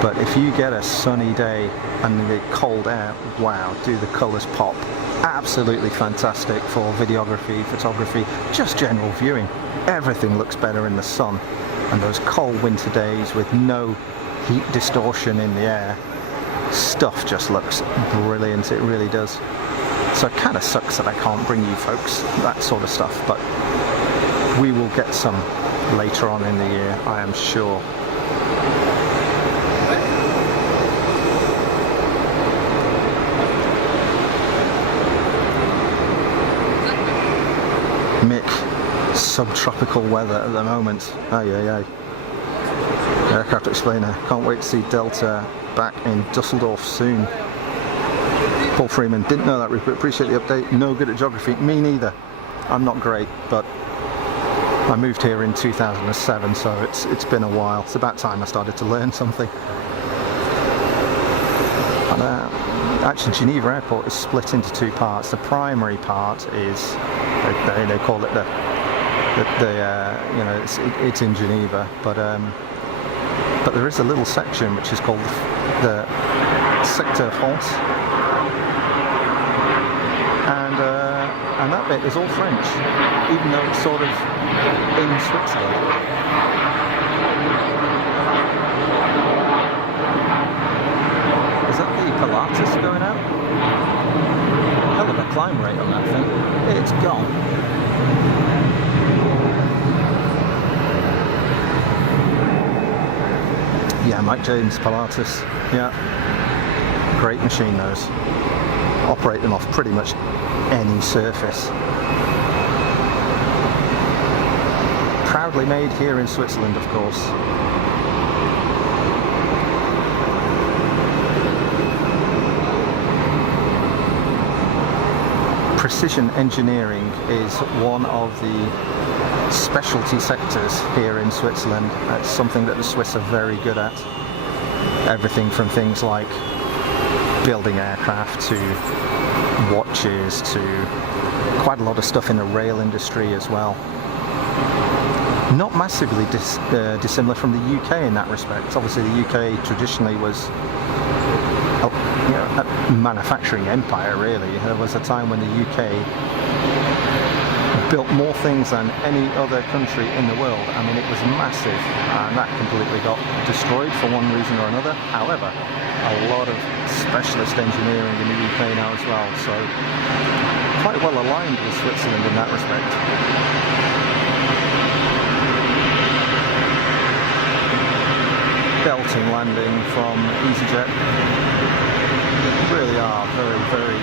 but if you get a sunny day and the cold air, wow, do the colours pop. Absolutely fantastic for videography, photography, just general viewing. Everything looks better in the sun, and those cold winter days with no heat distortion in the air, stuff just looks brilliant, it really does. So it kind of sucks that I can't bring you folks that sort of stuff, but we will get some later on in the year, I am sure. Mick, subtropical weather at the moment. Aye, aye, aye. Aircraft explainer, can't wait to see Delta back in Dusseldorf soon. Paul Freeman, didn't know that, Rupert, appreciate the update. No good at geography, me neither. I'm not great, but I moved here in 2007, so it's been a while. It's about time I started to learn something. And, actually, Geneva Airport is split into two parts. The primary part is, they call it you know, it's in Geneva, but there is a little section which is called the Sector France, and that bit is all French, even though it's sort of in Switzerland. Is that the Pilatus going out? Hell of a climb rate on that thing. It's gone. Yeah, Mike James, Pilatus, yeah, great machine those. Operate them off pretty much any surface. Proudly made here in Switzerland, of course. Precision engineering is one of the specialty sectors here in Switzerland. That's something that the Swiss are very good at. Everything from things like building aircraft to watches to quite a lot of stuff in the rail industry as well. Not massively dissimilar from the UK in that respect. Obviously the UK traditionally was a manufacturing empire, really. There was a time when the UK built more things than any other country in the world. I mean, it was massive, and that completely got destroyed for one reason or another. However, a lot of specialist engineering in the UK now as well, so quite well aligned with Switzerland in that respect. Belting landing from EasyJet. Really are very, very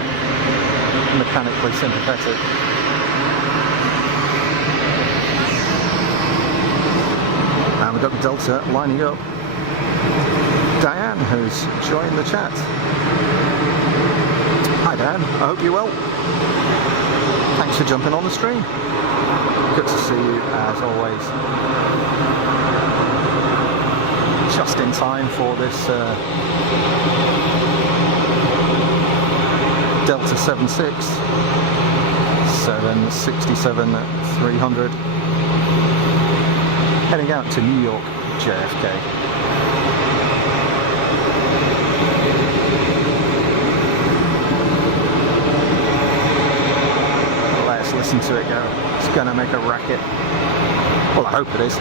mechanically sympathetic. And we've got the Delta lining up. Diane, who's joined the chat. Hi Dan, I hope you're well. Thanks for jumping on the stream. Good to see you as always. Just in time for this Delta 76 767-300 heading out to New York JFK. Let's listen to it go. It's gonna make a racket. Well, I hope it is.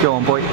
Go on, boy.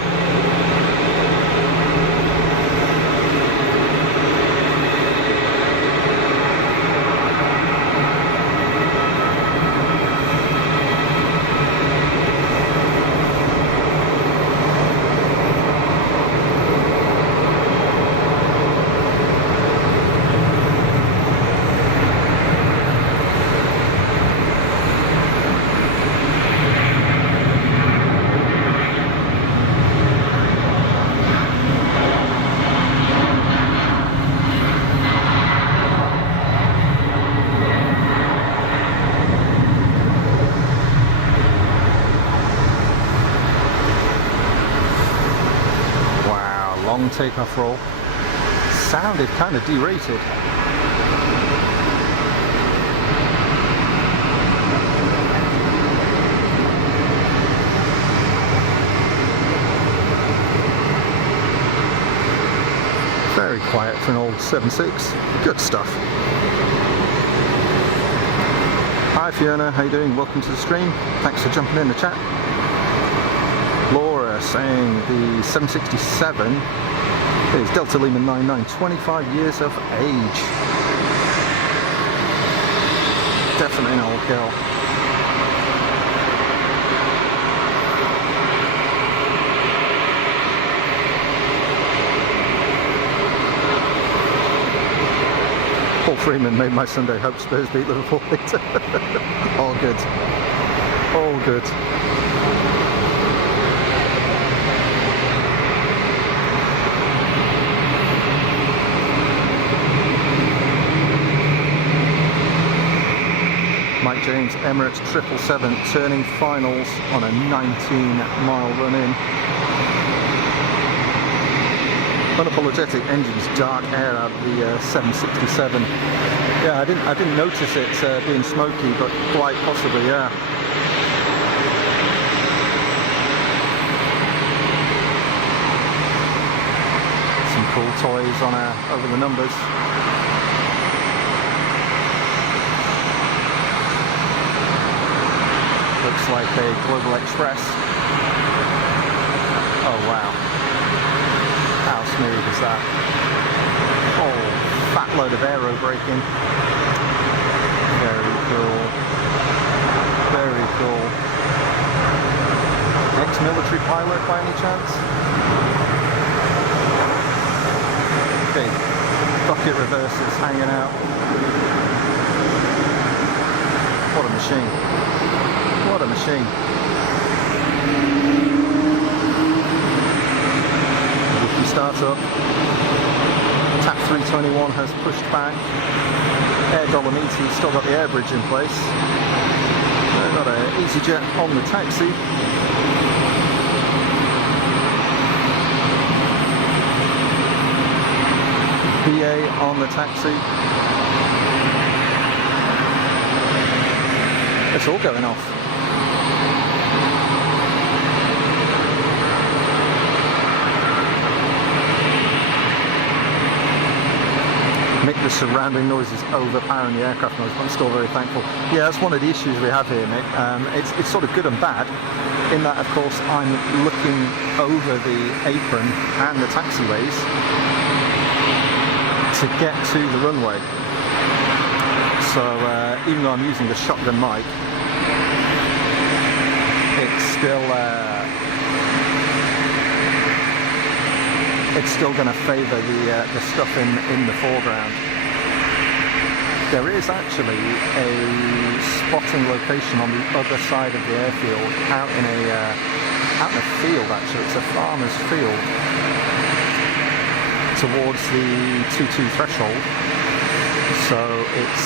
Takeoff roll. Sounded kind of derated. Very quiet for an old 7.6. Good stuff. Hi Fiona, how you doing? Welcome to the stream. Thanks for jumping in the chat. Laura saying the 767 is Delta Lima 99, 25 years of age. Definitely an old girl. Paul Freeman made my Sunday. Hope Spurs beat Liverpool later. All good. All good. Mike James, Emirates 777 turning finals on a 19-mile run-in. Unapologetic engines, dark air out of the 767. Yeah, I didn't notice it being smoky, but quite possibly, yeah. Some cool toys on over the numbers. Looks like a Global Express. Oh wow. How smooth is that? Oh, fat load of aero braking. Very cool. Very cool. Ex-military pilot by any chance? Big bucket reversers hanging out. What a machine. What a machine. Whoopie starts up. TAP 321 has pushed back. Air Dolomiti still got the air bridge in place. They've got an EasyJet on the taxi. BA on the taxi. It's all going off. Mick, the surrounding noise is overpowering the aircraft noise, but I'm still very thankful. Yeah, that's one of the issues we have here, Mick. It's sort of good and bad, in that, of course, I'm looking over the apron and the taxiways to get to the runway. So even though I'm using the shotgun mic, it's still going to favour the stuff in the foreground. There is actually a spotting location on the other side of the airfield, out in a field actually. It's a farmer's field towards the 2-2 threshold. So it's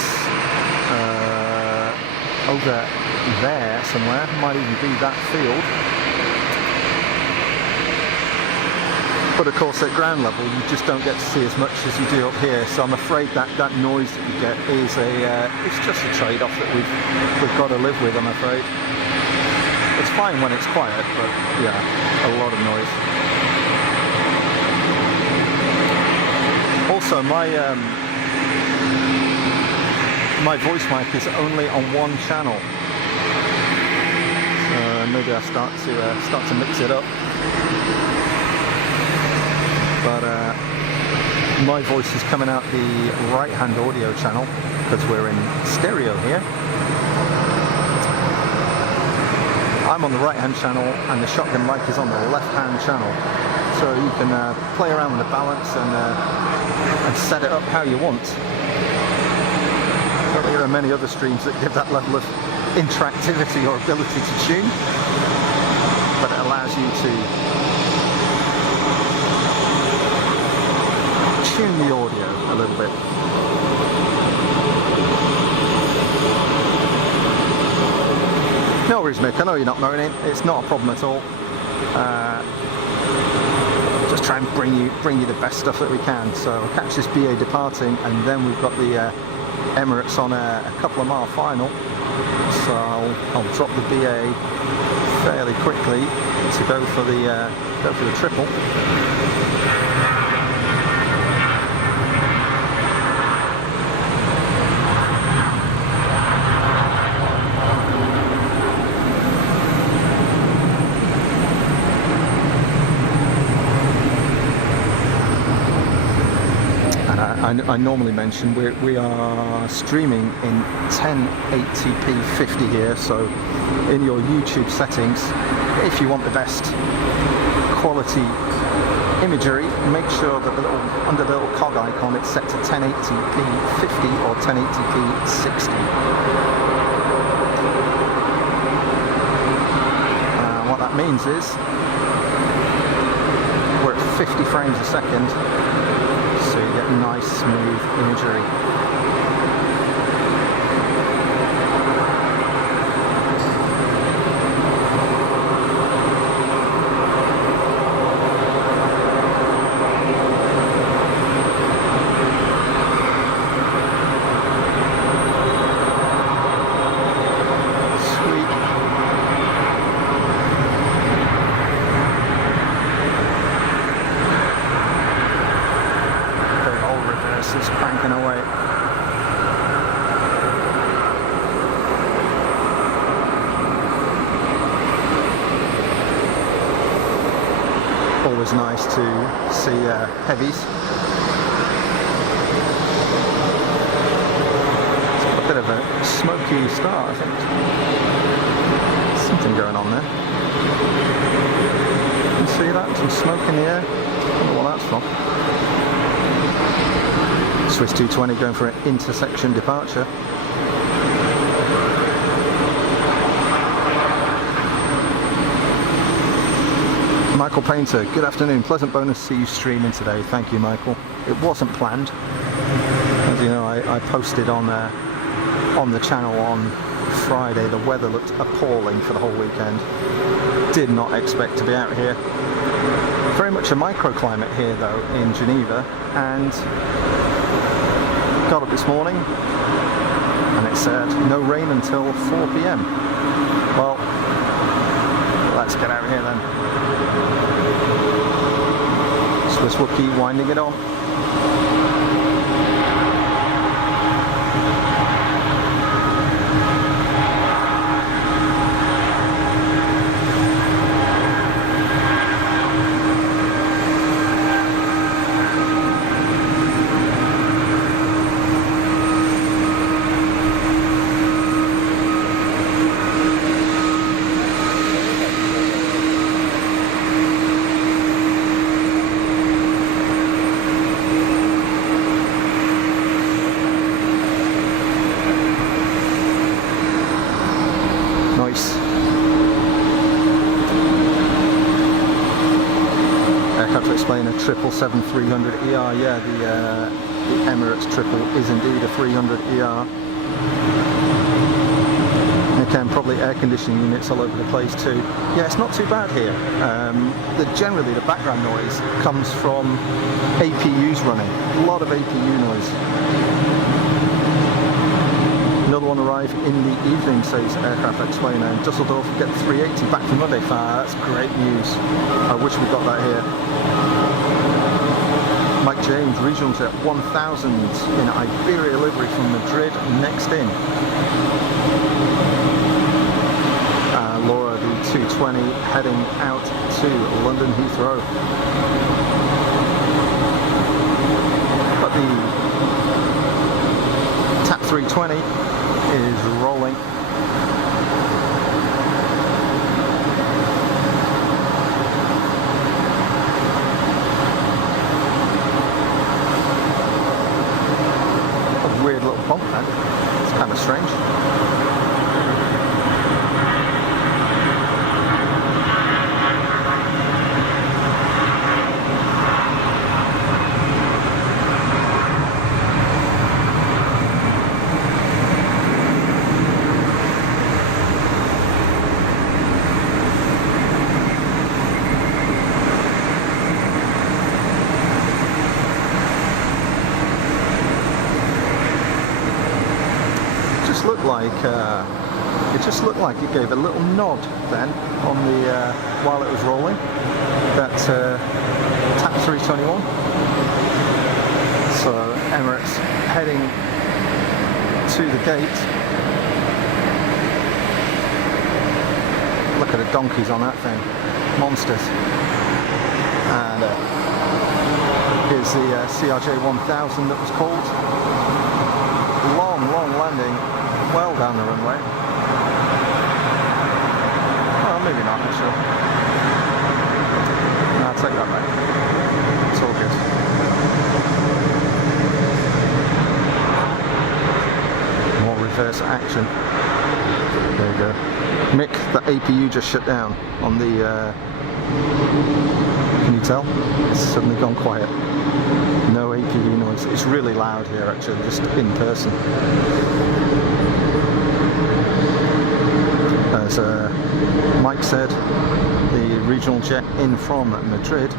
over there somewhere, might even be that field. But of course at ground level you just don't get to see as much as you do up here, so I'm afraid that noise that you get is it's just a trade-off that we've got to live with, I'm afraid. It's fine when it's quiet, but yeah, a lot of noise. Also my voice mic is only on one channel, so maybe I'll start to mix it up. But my voice is coming out the right-hand audio channel because we're in stereo here. I'm on the right-hand channel and the shotgun mic is on the left-hand channel. So you can play around with the balance and set it up how you want. I don't think there are many other streams that give that level of interactivity or ability to tune, but it allows you to tune the audio a little bit. No worries, Mick, I know you're not moaning, it's not a problem at all. Just try and bring you the best stuff that we can. So we'll catch this BA departing, and then we've got the Emirates on a couple of mile final. So I'll drop the BA fairly quickly to go for the triple. I normally mention we are streaming in 1080p 50 here, so in your YouTube settings, if you want the best quality imagery, make sure that under the little cog icon it's set to 1080p 50 or 1080p 60. What that means is we're at 50 frames a second. So you get nice smooth imagery. It's cranking away. Always nice to see heavies. It's got a bit of a smoky start, I think. Something going on there. You can see that? Some smoke in the air. I don't know what that's from. Swiss 220 going for an intersection departure. Michael Painter, good afternoon. Pleasant bonus to see you streaming today. Thank you, Michael. It wasn't planned. As you know, I posted on the channel on Friday. The weather looked appalling for the whole weekend. Did not expect to be out here. Very much a microclimate here though in Geneva, and got up this morning and it said no rain until 4 p.m. Well, let's get out of here then. Swiss Wookie winding it on. Nice. Aircraft explainer 777-300ER. Yeah, the Emirates triple is indeed a 300ER. Again, probably air conditioning units all over the place too. Yeah, it's not too bad here. Generally the background noise comes from APUs running. A lot of APU noise. Another one arrived in the evening, says aircraft explainer. In Dusseldorf, get 380 back from Monday. That's great news. I wish we got that here. Mike James, regional jet 1000 in Iberia livery from Madrid, next in. Laura, the 220, heading out to London Heathrow. But the TAP 320 is rolling. A weird little bump there. It's kind of strange. It just looked like it gave a little nod then on the while it was rolling. That TAP 321. So Emirates heading to the gate. Look at the donkeys on that thing, monsters. And here's the CRJ 1000 that was called. Long landing. Well down the runway. Well, maybe not actually. No, I'll take that back. It's all good. More reverse action. There you go. Mick, the APU just shut down on the... can you tell? It's suddenly gone quiet. No APU noise. It's really loud here actually, just in person. As Mike said, the regional jet in from Madrid.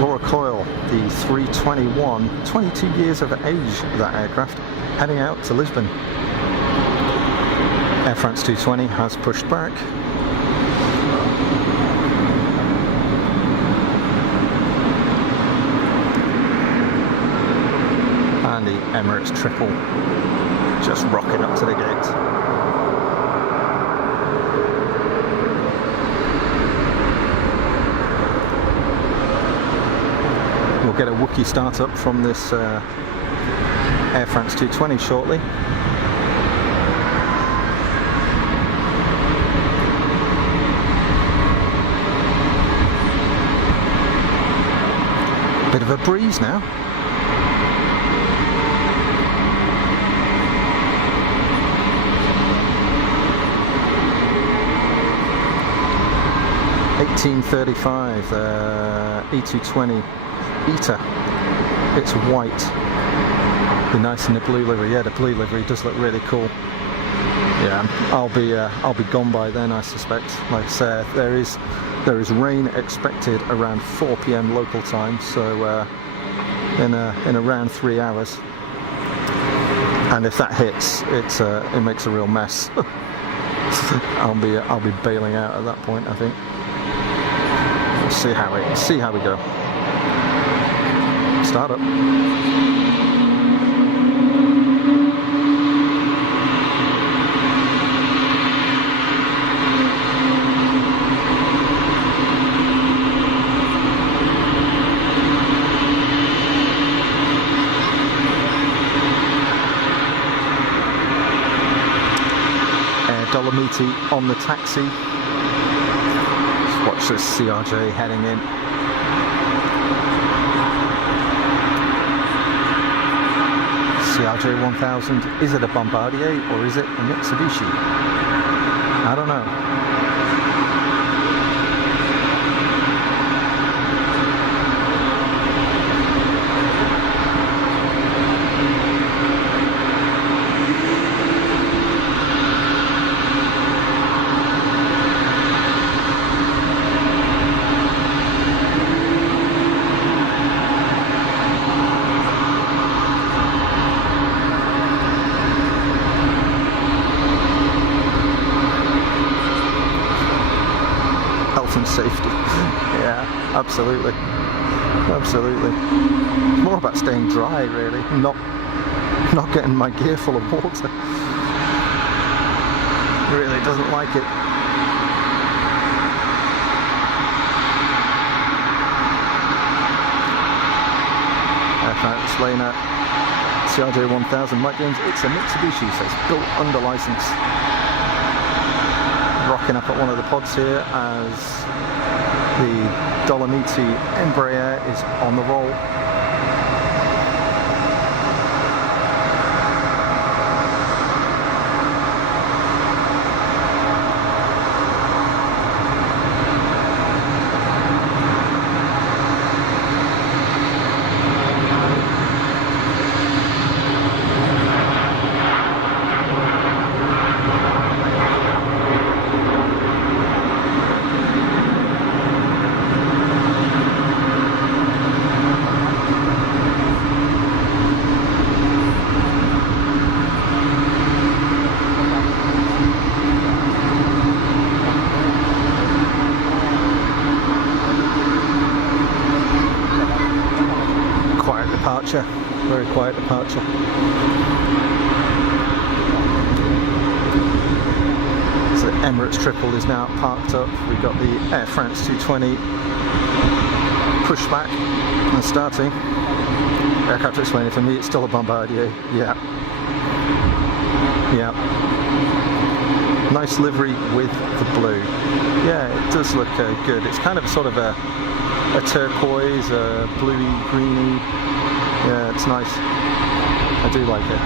Laura Coyle, the 321, 22 years of age, that aircraft, heading out to Lisbon. Air France 220 has pushed back. And the Emirates triple just rocking up to the gate. We'll get a Wookiee startup from this Air France 220 shortly. Bit of a breeze now. $18.35, E220 ETA. It's white. Be nice in the blue livery. Yeah, the blue livery does look really cool. Yeah, I'll be gone by then, I suspect. Like I said, there is rain expected around 4 p.m. local time, so in around 3 hours. And if that hits, it makes a real mess. I'll be bailing out at that point, I think. We'll see how we go. Start up. Dolomiti on the taxi. Let's watch this CRJ heading in. CRJ 1000, is it a Bombardier or is it a Mitsubishi? I don't know. And safety. Yeah, absolutely. Absolutely. It's more about staying dry, really, not getting my gear full of water. Really doesn't like it. If I explain that CRJ 1000, Mike James, it's a Mitsubishi, so it's built under license. Rocking up at one of the pods here as the Dolomiti Embraer is on the roll. Very quiet departure. So the Emirates triple is now parked up. We've got the Air France 220 pushback and starting. Aircraft to explain it for me, it's still a Bombardier. Yeah. Yeah. Nice livery with the blue. Yeah, it does look good. It's kind of sort of a turquoise, a bluey, greeny. Yeah, it's nice. I do like it.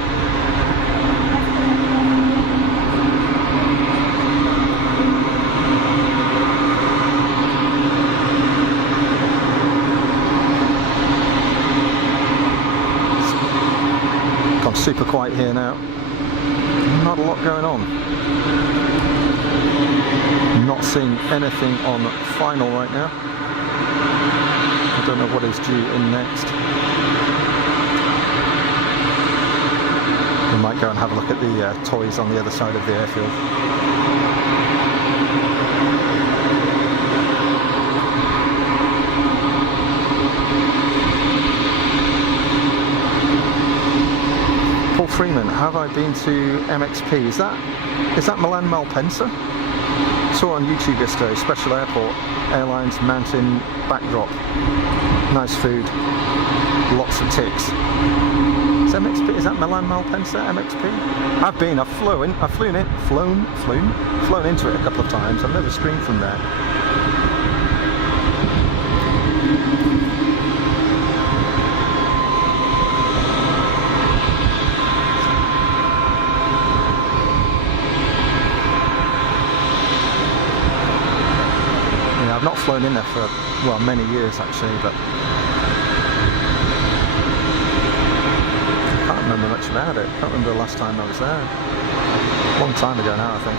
It's gone super quiet here now. Not a lot going on. Not seeing anything on final right now. I don't know what is due in next. We might go and have a look at the toys on the other side of the airfield. Paul Freeman, have I been to MXP? Is that Milan Malpensa? Saw on YouTube yesterday, special airport, airlines, mountain, backdrop. Nice food, lots of ticks. MXP, is that Milan Malpensa, MXP? I've been, I've flown into it a couple of times. I've never streamed from there. Yeah, I've not flown in there for, well, many years actually, but I can't remember much about it. I can't remember the last time I was there. A long time ago now, I think.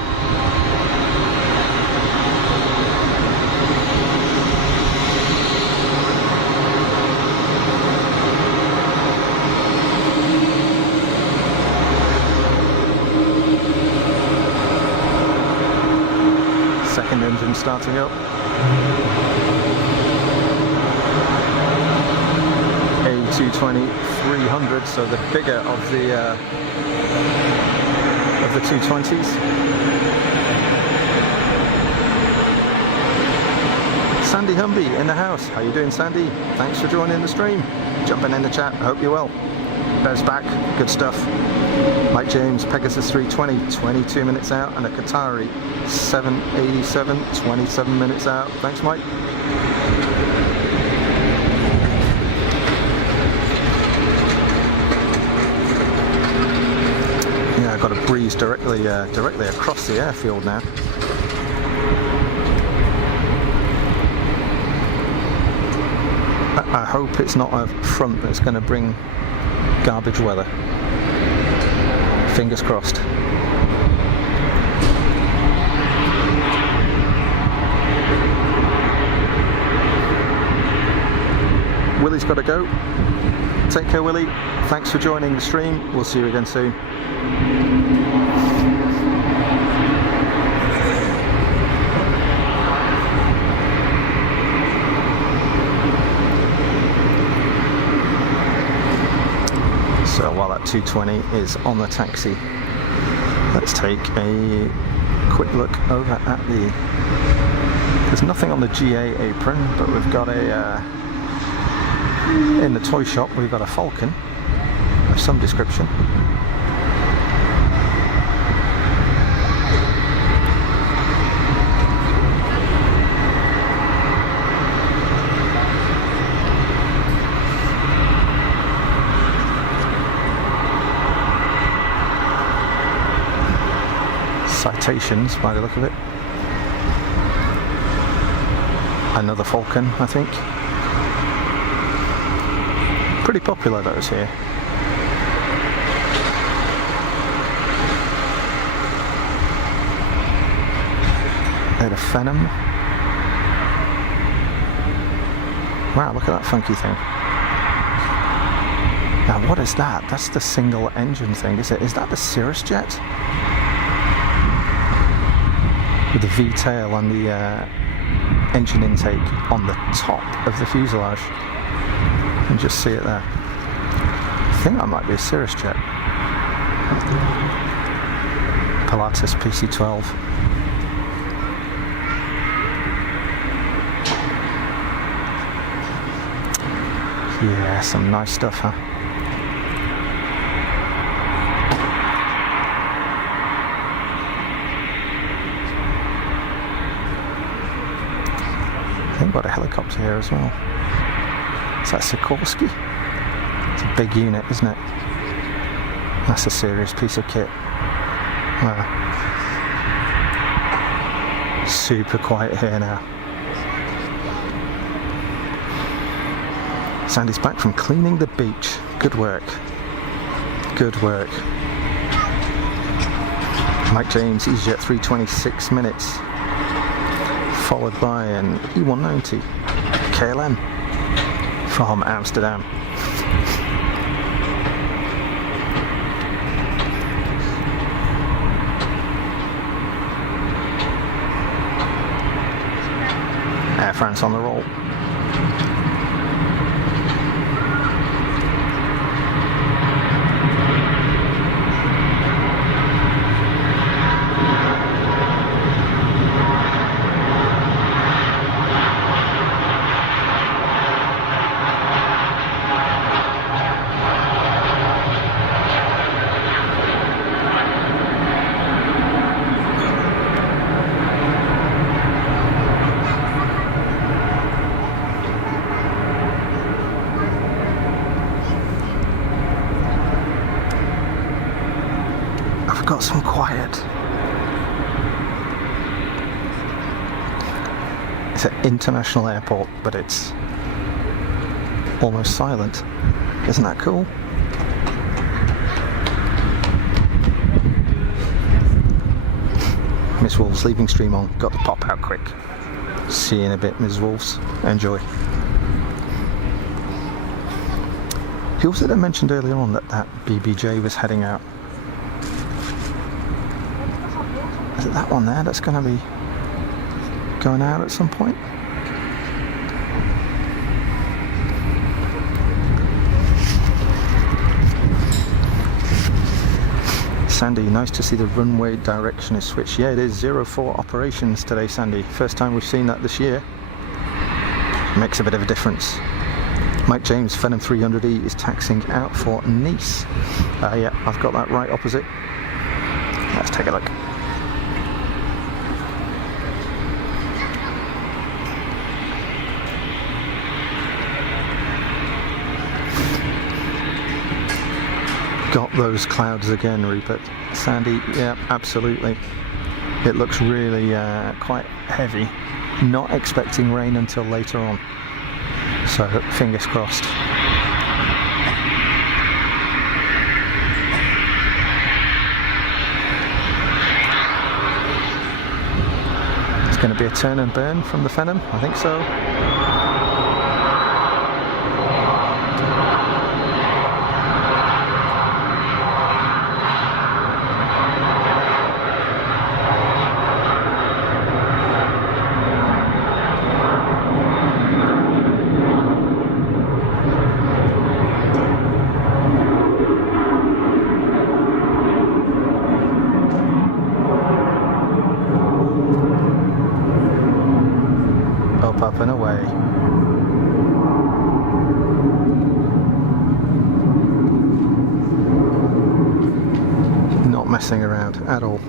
Second engine starting up. A220-300, so the bigger of the 220s. Sandy Humby in the house. How you doing, Sandy? Thanks for joining the stream. Jumping in the chat. I hope you're well. Bears back. Good stuff. Mike James, Pegasus 320, 22 minutes out, and a Qatari 787, 27 minutes out. Thanks, Mike. got a breeze directly across the airfield now. I hope it's not a front that's going to bring garbage weather. Fingers crossed. Willie's got to go. Take care, Willie. Thanks for joining the stream. We'll see you again soon. So while that 220 is on the taxi, let's take a quick look over at the... There's nothing on the GA apron, but we've got a... in the toy shop we've got a Falcon of some description. Citations by the look of it. Another Falcon, I think. Pretty popular those here. They had a Phenom. Wow, look at that funky thing. Now what is that? That's the single engine thing, is it? Is that the Cirrus jet? With the V-tail and the engine intake on the top of the fuselage. You can just see it there. I think that might be a Cirrus jet. Pilatus PC-12. Yeah, some nice stuff, huh? I think we've got a helicopter here as well. Is that Sikorsky? It's a big unit, isn't it? That's a serious piece of kit. Wow. Super quiet here now. Sandy's back from cleaning the beach. Good work. Good work. Mike James, EasyJet 326 minutes. Followed by an E190 KLM from Amsterdam. Air France on the roll. Got some quiet. It's an international airport, but it's almost silent. Isn't that cool? Miss Wolves leaving stream on. Got to pop out quick. See you in a bit, Miss Wolves. Enjoy. Who was it that mentioned earlier on that BBJ was heading out? Is it that one there that's going to be going out at some point? Sandy, nice to see the runway direction is switched. Yeah, it is 04 operations today, Sandy. First time we've seen that this year. Makes a bit of a difference. Mike James, Phenom 300E is taxiing out for Nice. Yeah, I've got that right opposite. Let's take a look. got those clouds again, Rupert. Sandy, yeah, absolutely. It looks really quite heavy. Not expecting rain until later on. So fingers crossed. It's going to be a turn and burn from the Phenom, I think so. Up and away. Not messing around at all.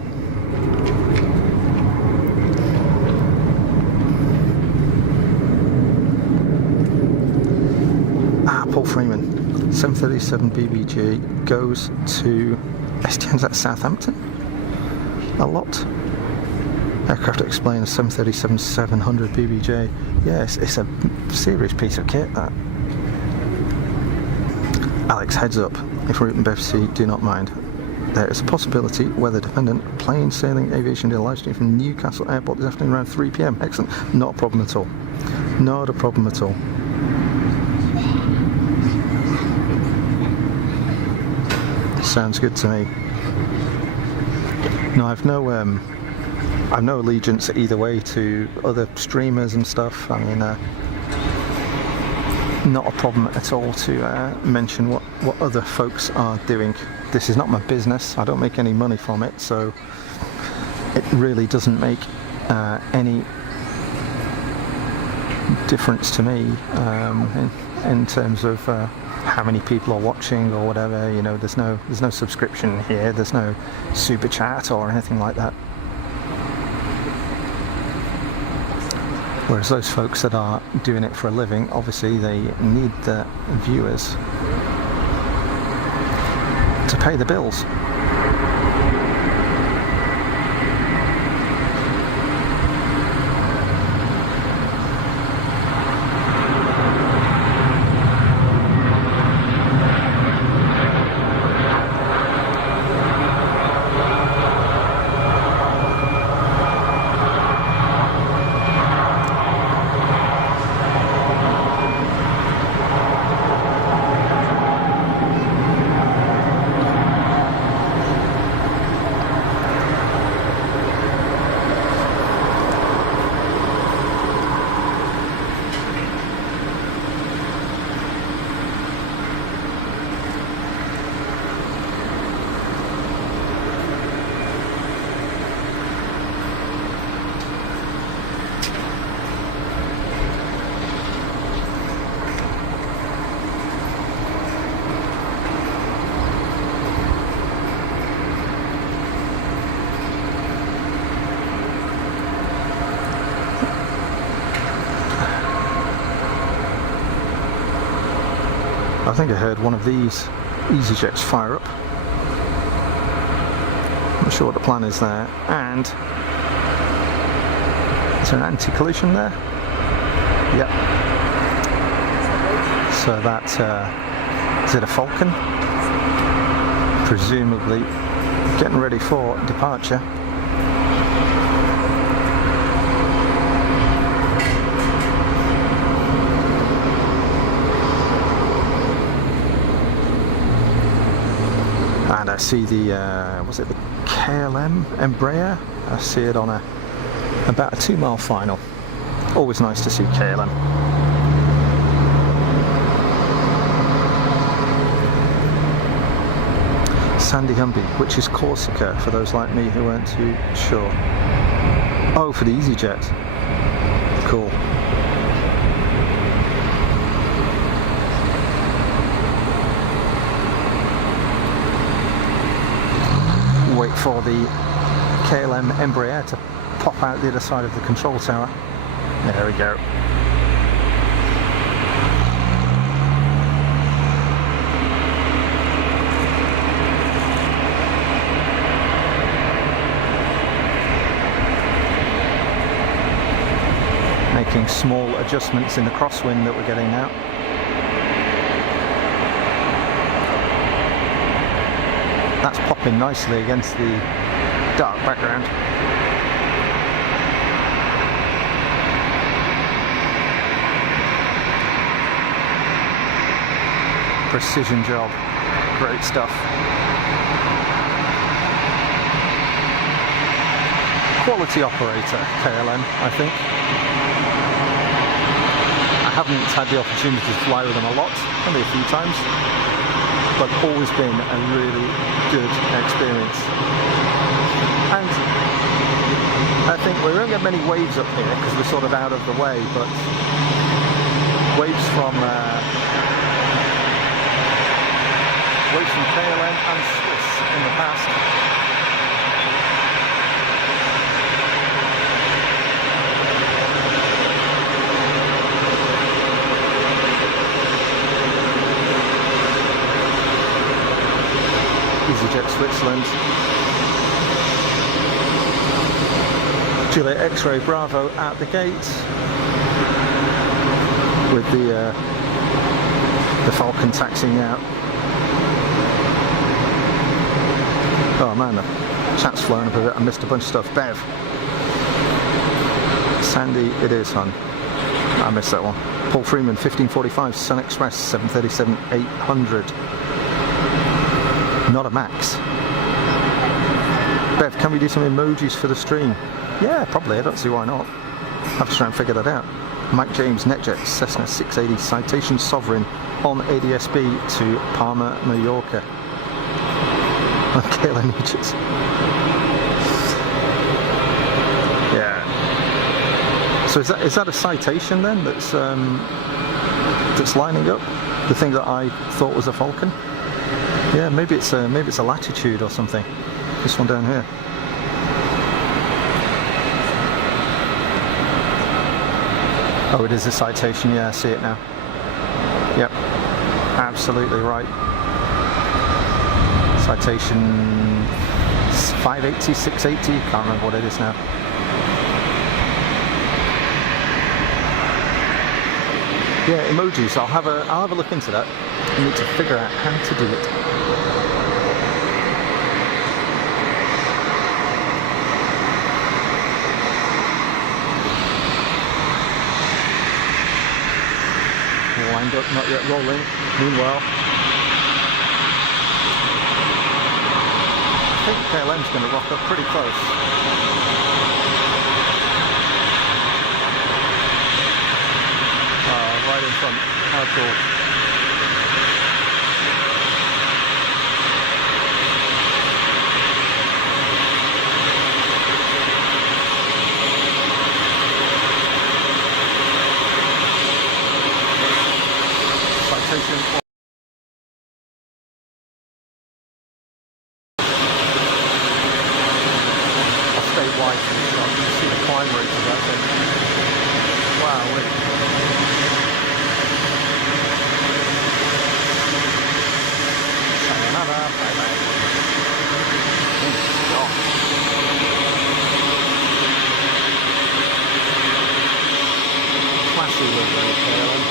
Paul Freeman, 737 BBG goes to STN's at Southampton. A lot. Aircraft explains 737-700 BBJ. Yes, it's a serious piece of kit, that. Alex, heads up, if Route and BFC do not mind. There is a possibility, weather dependent, plane sailing aviation did a live stream from Newcastle Airport this afternoon around 3 PM. Excellent. Not a problem at all. Not a problem at all. Sounds good to me. No, I've no allegiance either way to other streamers and stuff. I mean, not a problem at all to mention what other folks are doing. This is not my business. I don't make any money from it, so it really doesn't make any difference to me in terms of how many people are watching or whatever. You know, there's no subscription here. There's no super chat or anything like that. Whereas those folks that are doing it for a living, obviously they need the viewers to pay the bills. I think I heard one of these EasyJets fire up. Not sure what the plan is there. And is there an anti-collision there? Yep. So that is it a Falcon? Presumably getting ready for departure. And I see the, was it the KLM Embraer? I see it on about a 2-mile final. Always nice to see KLM. Sandy Humby, which is Corsica, for those like me who weren't too sure. Oh, for the EasyJet. Cool. Wait for the KLM Embraer to pop out the other side of the control tower. There we go. making small adjustments in the crosswind that we're getting now. That's popping nicely against the dark background. Precision job, great stuff. Quality operator, KLM, I think. I haven't had the opportunity to fly with them a lot, only a few times, but always been a really good experience. And I think we won't get many waves up here because we're sort of out of the way, but waves from KLM and Swiss in the past. EasyJet Switzerland. Juliet X-Ray Bravo at the gate with the Falcon taxiing out. Oh man, the chat's flowing up a bit. I missed a bunch of stuff. Bev. Sandy, it is, hon. I missed that one. Paul Freeman, 1545, Sun Express, 737-800. Not a max. Bev, can we do some emojis for the stream? Yeah, probably. I don't see why not. I have to try and figure that out. Mike James, NetJet, Cessna 680, Citation Sovereign on ADSB to Palma, Mallorca. Okay, images. Yeah. So is that a Citation then that's lining up? The thing that I thought was a Falcon? Yeah, maybe it's a Latitude or something. This one down here. Oh, it is a Citation. Yeah, I see it now. Yep, absolutely right. Citation 580, 680, can't remember what it is now. Yeah, emojis. I'll have a look into that. I need to figure out how to do it. Wind up, not yet rolling. Meanwhile, I think KLM's going to rock up pretty close. Right in front. How cool. Citation. I'll stay wide for this shot. You can see the climb rate of that thing. Wow, wait. Sayonara, bye bye. Oh, classy livery, KLM.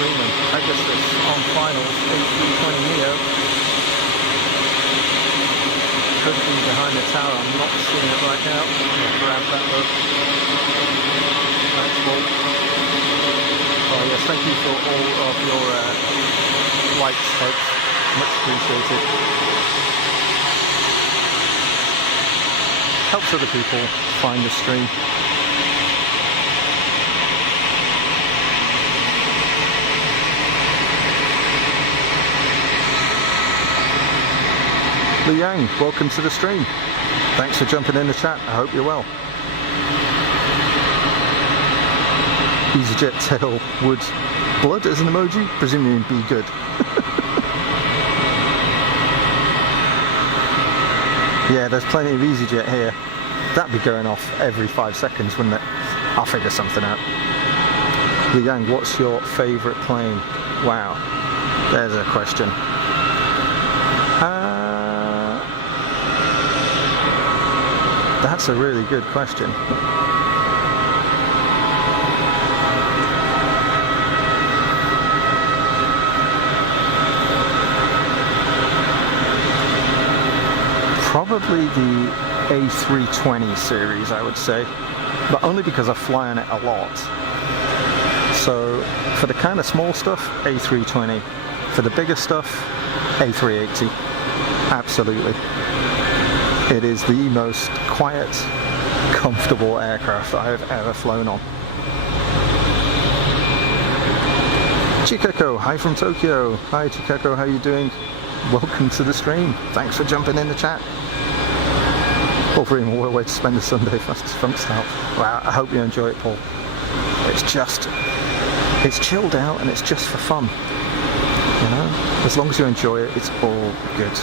Freeman, Pegasus on finals, A320neo. Could be behind the tower, I'm not seeing it right now. I'm going to grab that look. Thanks, Paul. Oh yes, thank you for all of your likes, folks. Much appreciated. Helps other people find the stream. Li Yang, welcome to the stream. Thanks for jumping in the chat. I hope you're well. EasyJet tail would blood as an emoji, presumably be good. Yeah, there's plenty of EasyJet here. That'd be going off every 5 seconds, wouldn't it? I'll figure something out. Li Yang, what's your favourite plane? Wow, there's a question. That's a really good question. Probably the A320 series, I would say, but only because I fly on it a lot. So for the kind of small stuff, A320. For the bigger stuff, A380. Absolutely. It is the most quiet, comfortable aircraft I have ever flown on. Chikako, hi from Tokyo. Hi Chikako, how are you doing? Welcome to the stream. Thanks for jumping in the chat. Paul Freeman, what a way to spend a Sunday funk style. Wow, I hope you enjoy it, Paul. It's chilled out and it's just for fun. You know, as long as you enjoy it, it's all good.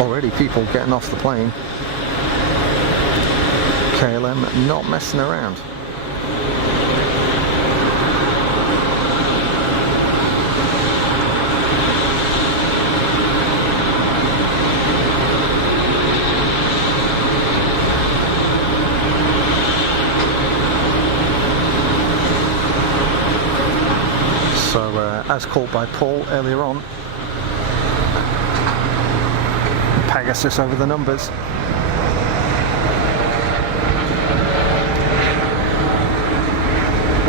Already people getting off the plane. KLM not messing around. So as called by Paul earlier on, Pegasus over the numbers.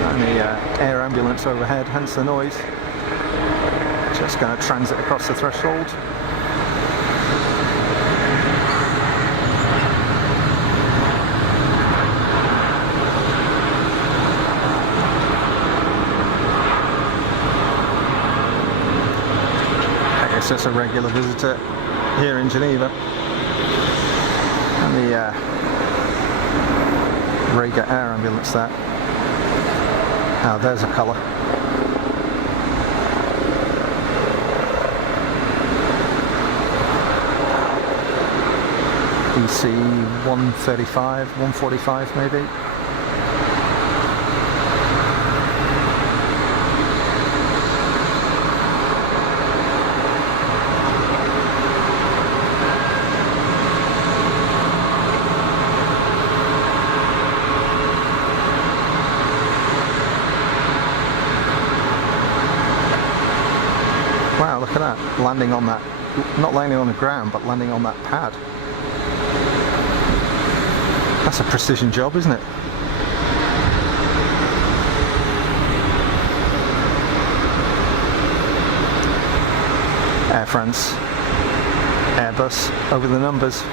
And the air ambulance overhead, hence the noise. Just going to transit across the threshold. Pegasus, a regular visitor here in Geneva, and the Rega air ambulance there. Now there's a colour. EC 135, 145 maybe. Wow, look at that, landing on that, not landing on the ground, but landing on that pad. That's a precision job, isn't it? Air France, Airbus, over the numbers.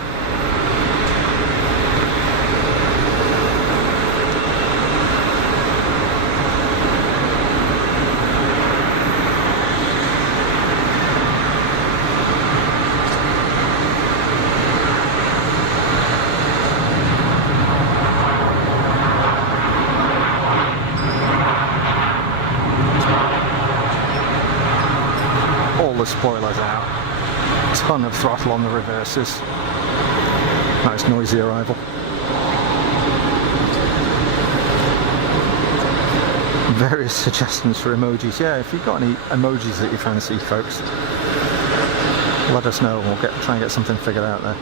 The spoilers out, ton of throttle on the reverses. Nice noisy arrival. Various suggestions for emojis. Yeah, if you've got any emojis that you fancy, folks, let us know. We'll try and get something figured out there.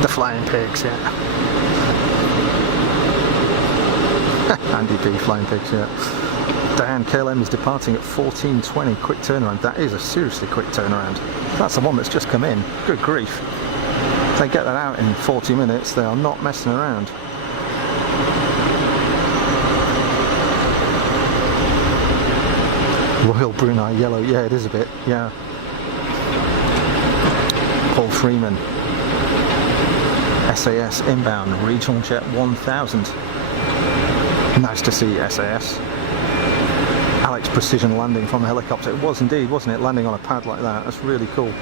The flying pigs, yeah. Andy B, flying pigs, yeah. Diane, KLM is departing at 14:20, quick turnaround. That is a seriously quick turnaround. That's the one that's just come in. Good grief. If they get that out in 40 minutes, they are not messing around. Royal Brunei yellow, yeah, it is a bit, yeah. Paul Freeman. SAS inbound, regional jet 1000. Nice to see SAS. Alex precision landing from the helicopter. It was indeed, wasn't it? Landing on a pad like that. That's really cool.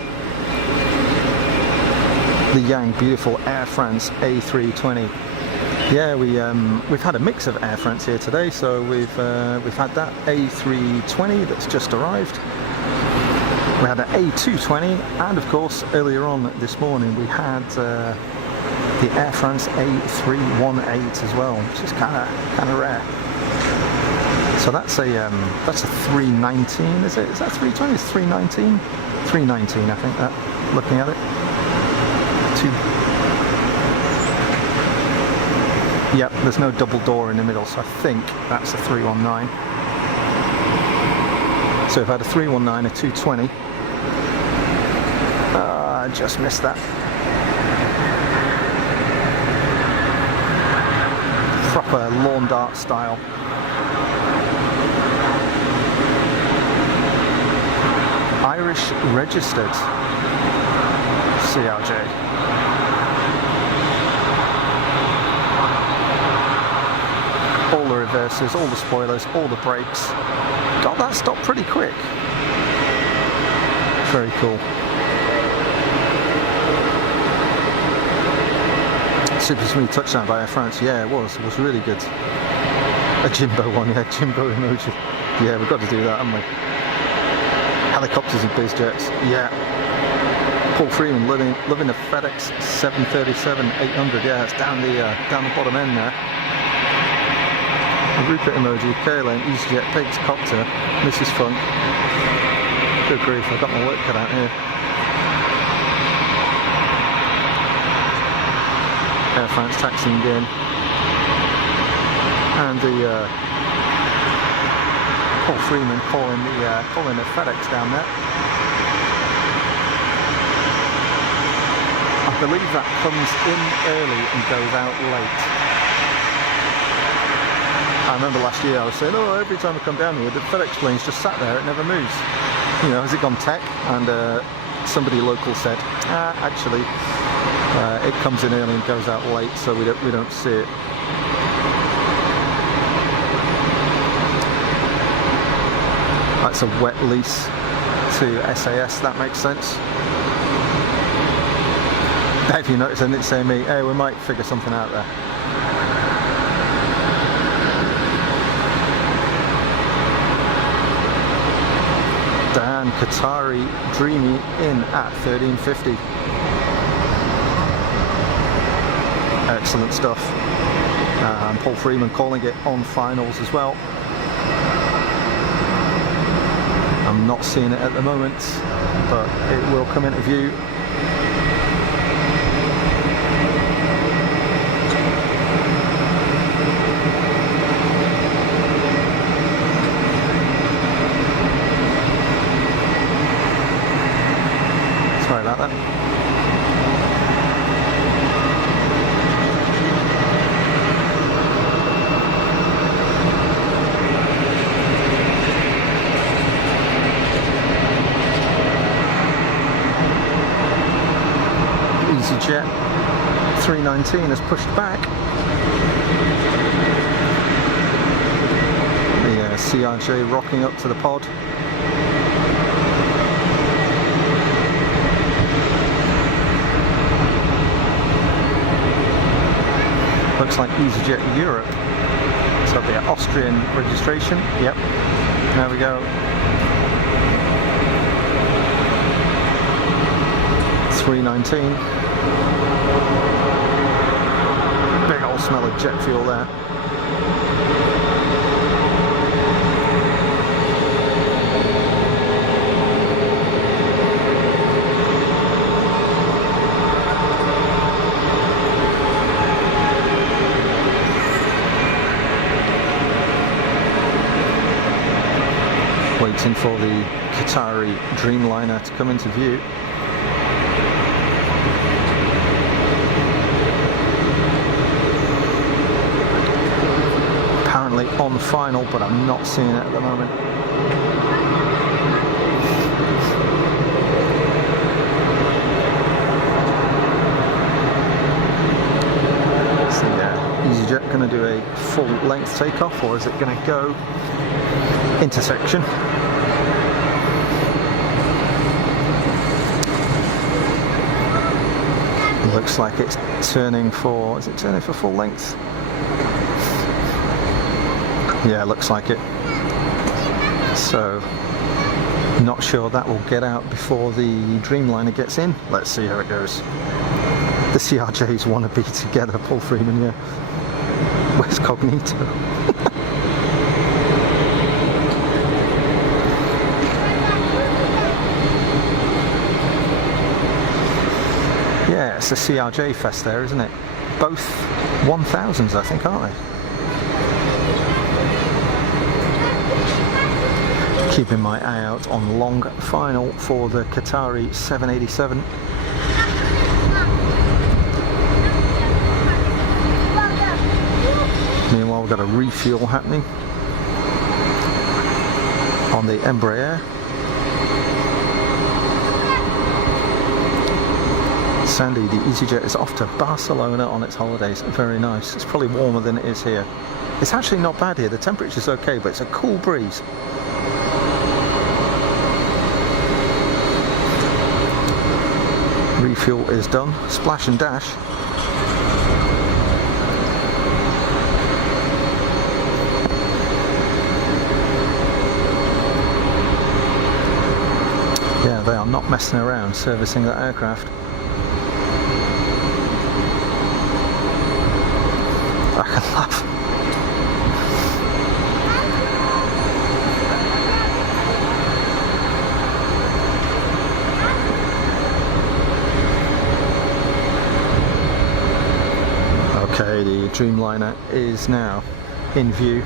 The Yang, beautiful Air France A320. Yeah, we've had a mix of Air France here today. So we've had that A320 that's just arrived. We had an A220, and of course earlier on this morning we had the Air France A318 as well, which is kind of rare. So that's a 319, is it? Is that 320? It's 319? 319, I think, that, looking at it. Yep, there's no double door in the middle, so I think that's a 319. So if I had a 319, a 220. I just missed that. Proper lawn dart style. Irish registered CRJ. All the reverses, all the spoilers, all the brakes. God, that stopped pretty quick. Very cool. Super smooth touchdown by Air France. Yeah, it was really good. A Jimbo one, yeah, Jimbo emoji. Yeah, we've got to do that, haven't we? Helicopters and biz jets, yeah. Paul Freeman loving a FedEx 737-800, yeah, it's down the bottom end there. A Rupert emoji, K-Lane, EasyJet, Pigs, Copter, Mrs. Funk. Good grief, I've got my work cut out here. Air France taxiing in. And the Paul Freeman calling the FedEx down there. I believe that comes in early and goes out late. I remember last year I was saying, oh, every time I come down here, the FedEx plane's just sat there, it never moves. You know, has it gone tech? And somebody local said, actually, it comes in early and goes out late, so we don't see it. That's a wet lease to SAS, that makes sense. If you notice, I didn't say me, hey, we might figure something out there. Dan Qatari Dreamy in at 1350. Excellent stuff. And Paul Freeman calling it on finals as well. I'm not seeing it at the moment, but it will come into view. Sorry about that. EasyJet 319 has pushed back. The CRJ rocking up to the pod. Looks like EasyJet Europe. So the Austrian registration. Yep. There we go. 319. Big old smell of jet fuel there. Waiting for the Qatari Dreamliner to come into view. Apparently on final, but I'm not seeing it at the moment. So yeah, EasyJet going to do a full length takeoff, or is it going to go intersection? Looks like it's turning for, is it turning for full length? Yeah, looks like it. So, not sure that will get out before the Dreamliner gets in. Let's see how it goes. The CRJs want to be together, Paul Freeman, yeah. Where's Cognito? Yeah, it's the CRJ Fest there, isn't it? Both 1000s, I think, aren't they? Keeping my eye out on long final for the Qatari 787. Meanwhile, we've got a refuel happening on the Embraer. Sandy, the EasyJet is off to Barcelona on its holidays. Very nice. It's probably warmer than it is here. It's actually not bad here. The temperature's okay, but it's a cool breeze. Refuel is done. Splash and dash. Yeah, they are not messing around servicing that aircraft. I can laugh. Okay, the Dreamliner is now in view.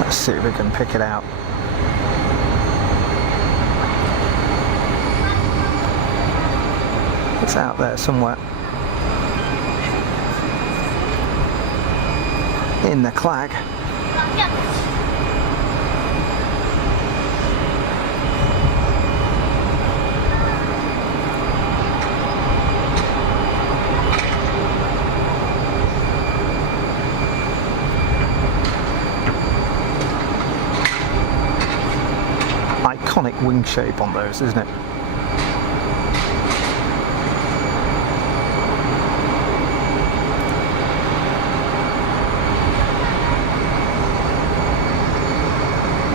Let's see if we can pick it out. It's out there somewhere. In the clag. Iconic wing shape on those, isn't it?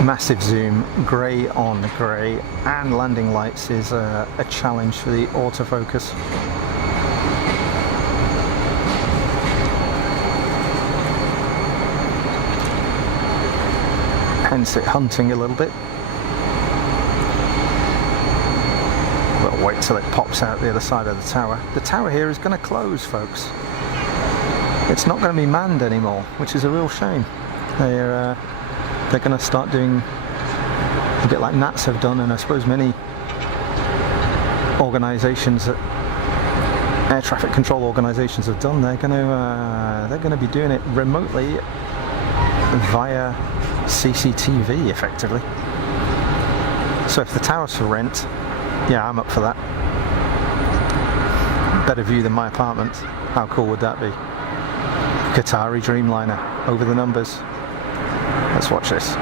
Massive zoom, grey on grey, and landing lights is a challenge for the autofocus. Hence it hunting a little bit. We'll wait till it pops out the other side of the tower. The tower here is going to close, folks. It's not going to be manned anymore, which is a real shame. They're going to start doing a bit like NATS have done, and I suppose many organisations, air traffic control organisations have done. They're going to be doing it remotely via CCTV, effectively. So if the tower's for rent, yeah, I'm up for that. Better view than my apartment. How cool would that be? Qatari Dreamliner over the numbers. Let's watch this.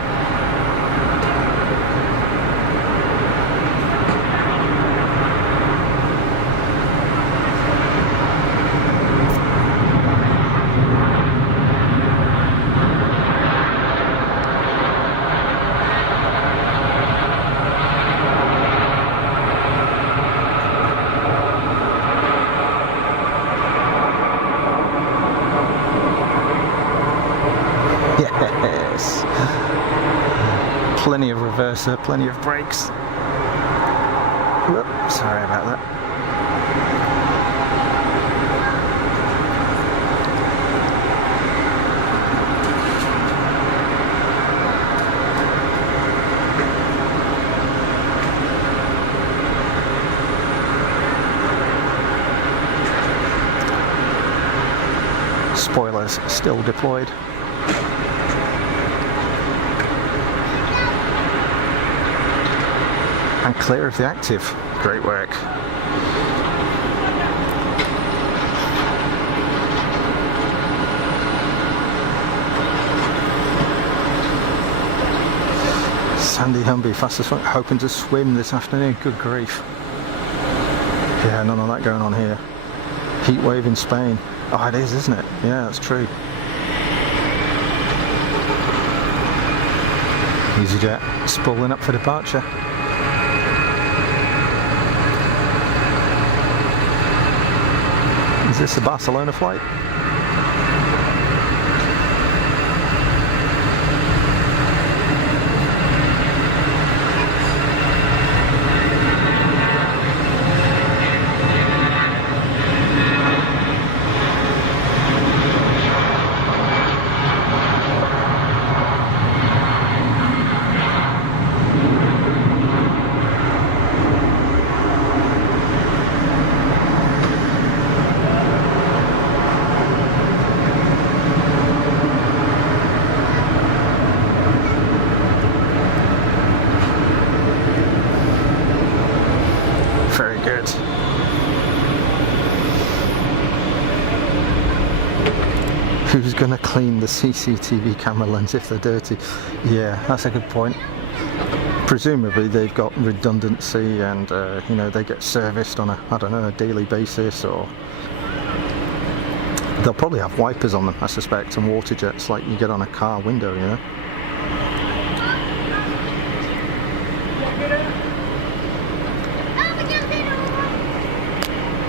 Yes. Plenty of reverser, plenty of brakes. Whoop, sorry about that. Spoilers still deployed. And clear of the active. Great work. Sandy Humby, fastest one, hoping to swim this afternoon. Good grief. Yeah, none of that going on here. Heat wave in Spain. Oh, it is, isn't it? Yeah, that's true. EasyJet spooling up for departure. Is this the Barcelona flight? good. Who's gonna clean the CCTV camera lens if they're dirty? Yeah, that's a good point. Presumably they've got redundancy and you know, they get serviced on a, I don't know, a daily basis, or they'll probably have wipers on them, I suspect, and water jets like you get on a car window, you know.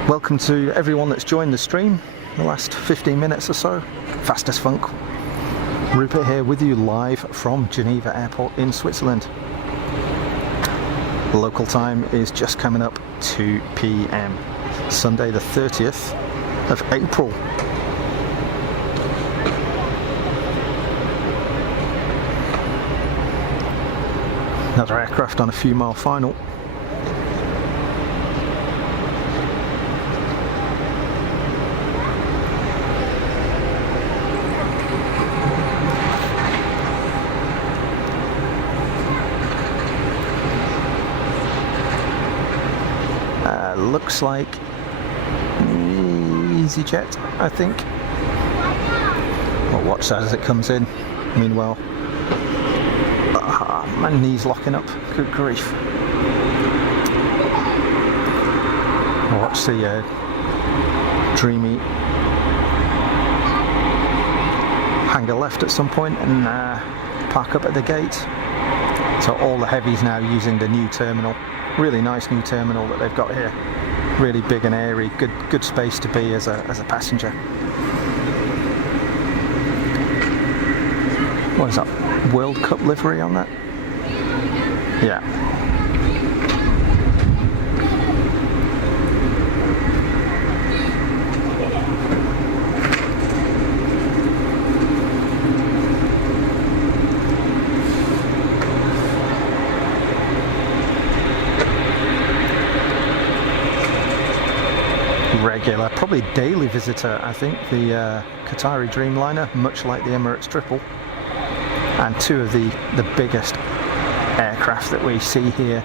Welcome to everyone that's joined the stream the last 15 minutes or so. Fast as funk. Rupert here with you live from Geneva Airport in Switzerland. The local time is just coming up 2 p.m. Sunday the 30th of April. Another aircraft on a few mile final. Looks like EasyJet, I think. I'll watch that as it comes in. Meanwhile, my knee's locking up. Good grief. I'll watch the dreamy hangar left at some point and park up at the gate. So all the heavies now using the new terminal. Really nice new terminal that they've got here. Really big and airy, good space to be as a passenger. What is that? World Cup livery on that? Yeah. Regular, probably daily visitor, I think, the Qatari Dreamliner, much like the Emirates Triple, and two of the biggest aircraft that we see here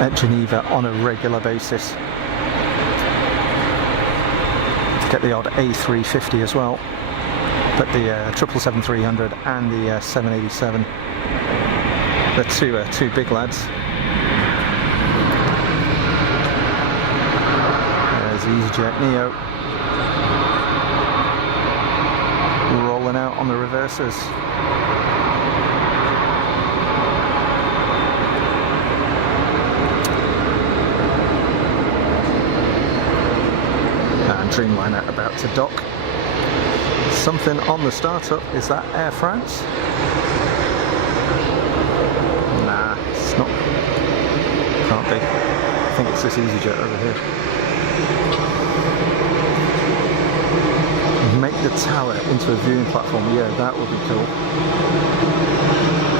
at Geneva on a regular basis. Get the odd A350 as well, but the 777-300 and the 787, the two big lads. EasyJet Neo rolling out on the reversers. And Dreamliner about to dock. Something on the startup. Is that Air France? Nah, it's not. Can't be. I think it's this EasyJet over here. Make the tower into a viewing platform. Yeah, that would be cool.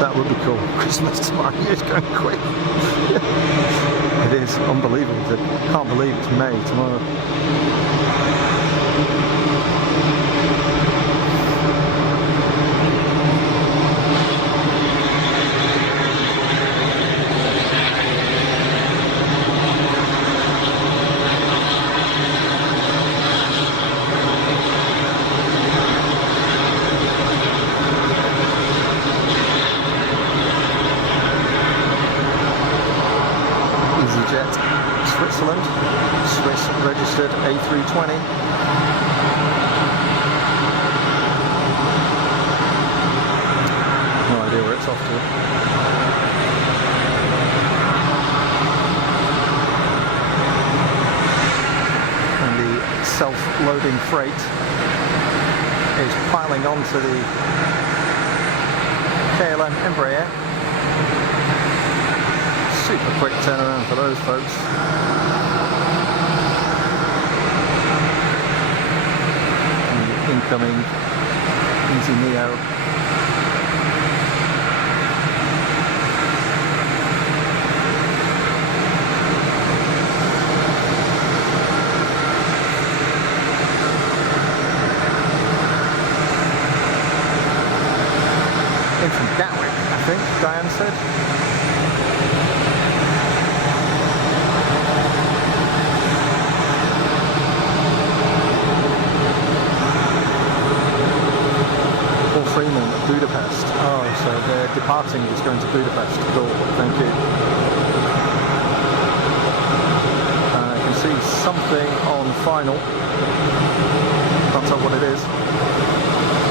That would be cool. Christmas tomorrow is going quick. It is unbelievable. I can't believe it's May tomorrow. Switzerland, Swiss registered A320. No idea where it's off to. And the self-loading freight is piling onto the KLM Embraer. Super quick turnaround for those folks. And the incoming Easy Neo. In from Gatwick, I think, Diane said. departing is going to Budapest. Cool, thank you. I can see something on final. Can't tell what it is.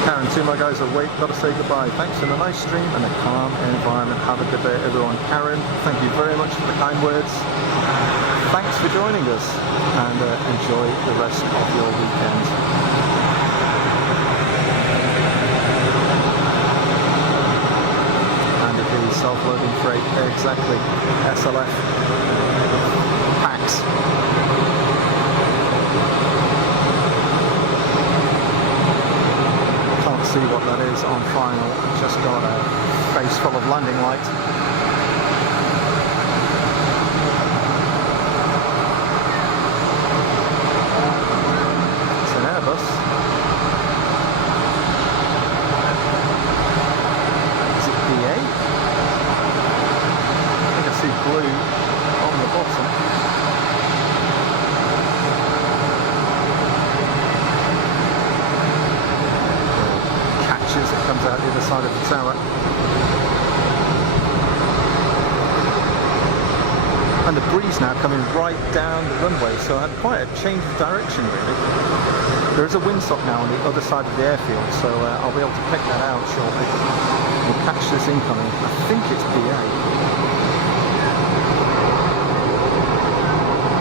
Karen, two of my guys are awake, gotta say goodbye. Thanks for the nice stream and a calm environment. Have a good day, everyone. Karen, thank you very much for the kind words. Thanks for joining us, and enjoy the rest of your weekend. And it is self-loading freight, exactly. SLF packs. See what that is on final. Just got a face full of landing light. It's an Airbus. Is it BA? I think I see blue on the bottom. As it comes out the other side of the tower. And the breeze now coming right down the runway, so I had quite a change of direction really. There is a windsock now on the other side of the airfield, so I'll be able to pick that out shortly. We'll catch this incoming. I think it's BA.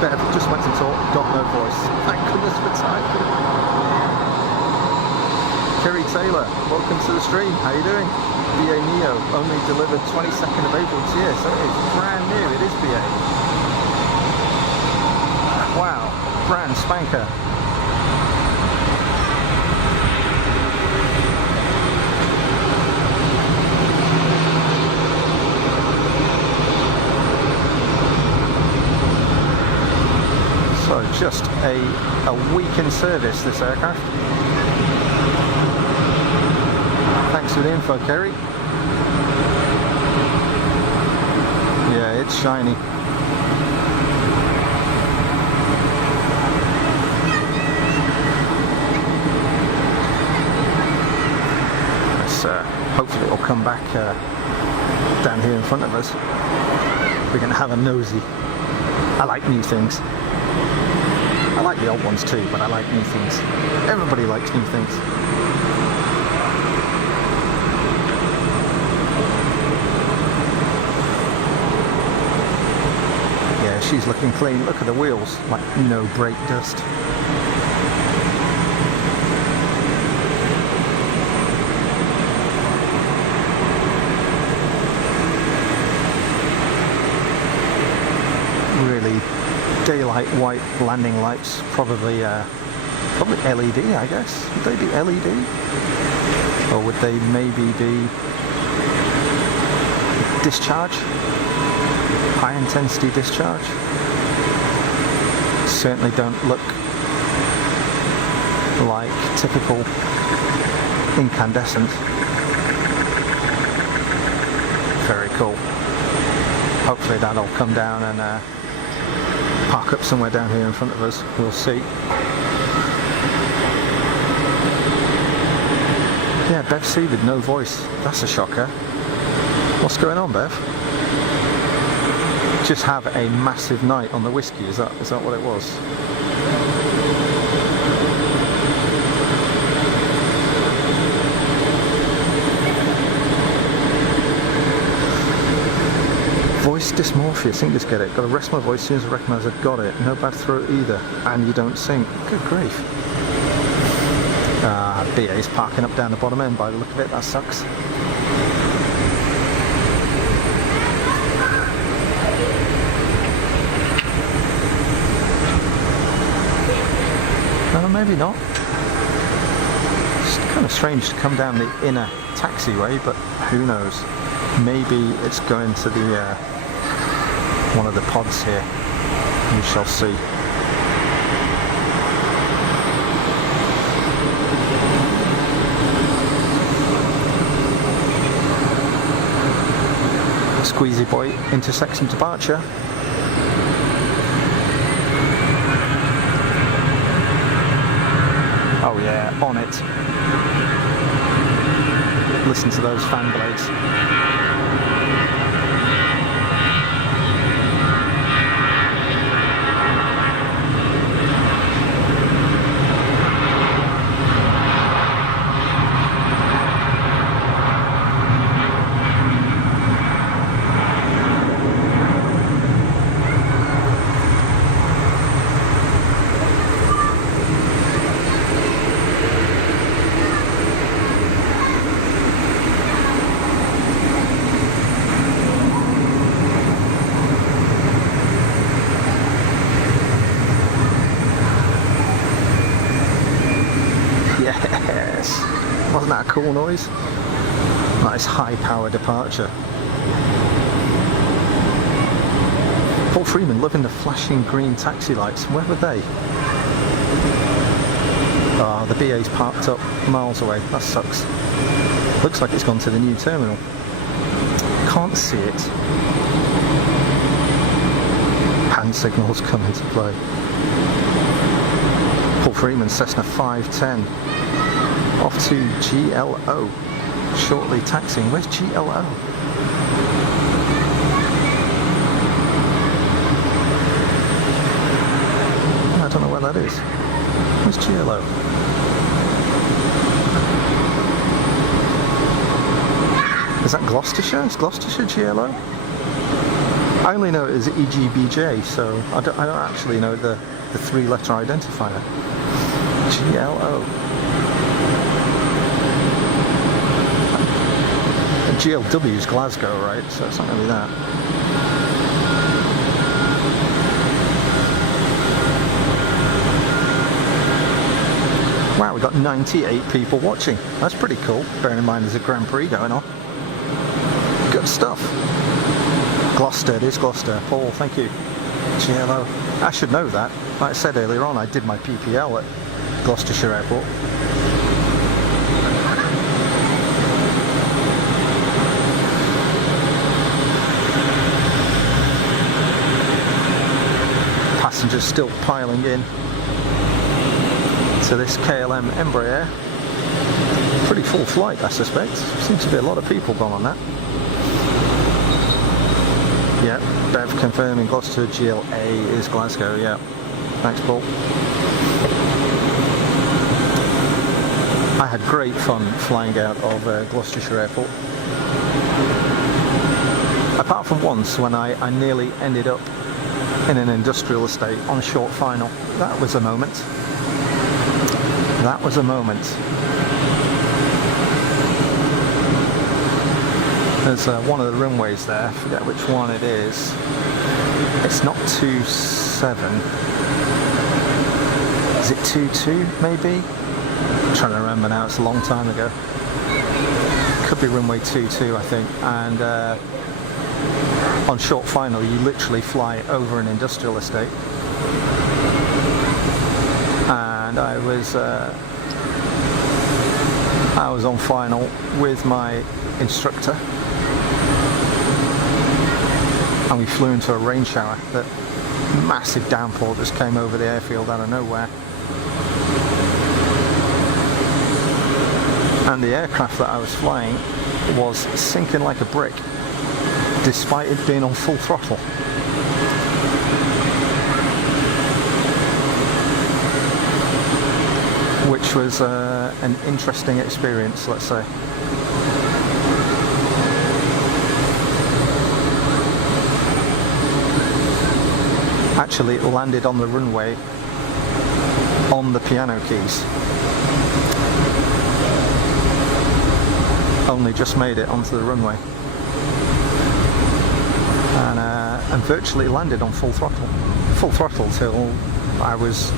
Bev just went and talked, got no voice. Thank goodness for time. Kerry Taylor, welcome to the stream. How you doing? BA Neo, only delivered 22nd of April this year, so it is brand new. It is BA. Wow, brand spanker. So just a week in service, this aircraft. Thanks for the info, Kerry. Yeah, it's shiny. Hopefully it'll come back down here in front of us. We're going to have a nosy. I like new things. I like the old ones too, but I like new things. Everybody likes new things. She's looking clean. Look at the wheels, like no brake dust. Really daylight white landing lights, probably LED, I guess. Would they be LED? Or would they maybe be discharge? High intensity discharge. Certainly don't look like typical incandescent. Very cool. Hopefully that'll come down and park up somewhere down here in front of us. We'll see. Yeah, Bev seeded, no voice. That's a shocker. What's going on, Bev? Just have a massive night on the whiskey, is that what it was? Voice dysmorphia, sing just get it. Got to rest my voice as soon as I recognise I've got it. No bad throat either. And you don't sing. Good grief. BA's parking up down the bottom end by the look of it, that sucks. No, maybe not. It's kind of strange to come down the inner taxiway, but who knows? Maybe it's going to the one of the pods here. We shall see. Squeezy boy intersects and departure. Oh yeah, on it. Listen to those fan blades. that a cool noise? Nice high power departure. Paul Freeman loving the flashing green taxi lights. Where were they? Ah, the BA's parked up miles away. That sucks. Looks like it's gone to the new terminal. Can't see it. Hand signals come into play. Paul Freeman, Cessna 510. Off to GLO. Shortly taxiing. Where's GLO? I don't know where that is. Where's GLO? Is that Gloucestershire? Is Gloucestershire GLO? I only know it as EGBJ, so I don't actually know the three-letter identifier. GLO. GLW is Glasgow, right? So it's not going to be that. Wow, we got 98 people watching. That's pretty cool, bearing in mind there's a Grand Prix going on. Good stuff. Gloucester, it is Gloucester. Paul, thank you. GLO. I should know that. Like I said earlier on, I did my PPL at Gloucestershire Airport. Passengers still piling in to this KLM Embraer. Pretty full flight, I suspect. Seems to be a lot of people gone on that. Yeah, Bev confirming Gloucester GLA is Glasgow, yeah. Thanks, Paul. I had great fun flying out of Gloucestershire Airport. Apart from once when I nearly ended up in an industrial estate on short final. That was a moment. That was a moment. There's one of the runways there, I forget which one it is. It's not 27. Is it 22 maybe? I'm trying to remember now, it's a long time ago. Could be runway 22 I think. And on short final you literally fly over an industrial estate. And I was on final with my instructor. And we flew into a rain shower. That massive downpour just came over the airfield out of nowhere. And the aircraft that I was flying was sinking like a brick, despite it being on full throttle. Which was an interesting experience, let's say. Actually, it landed on the runway on the piano keys. Only just made it onto the runway. And virtually landed on full throttle. Full throttle till I was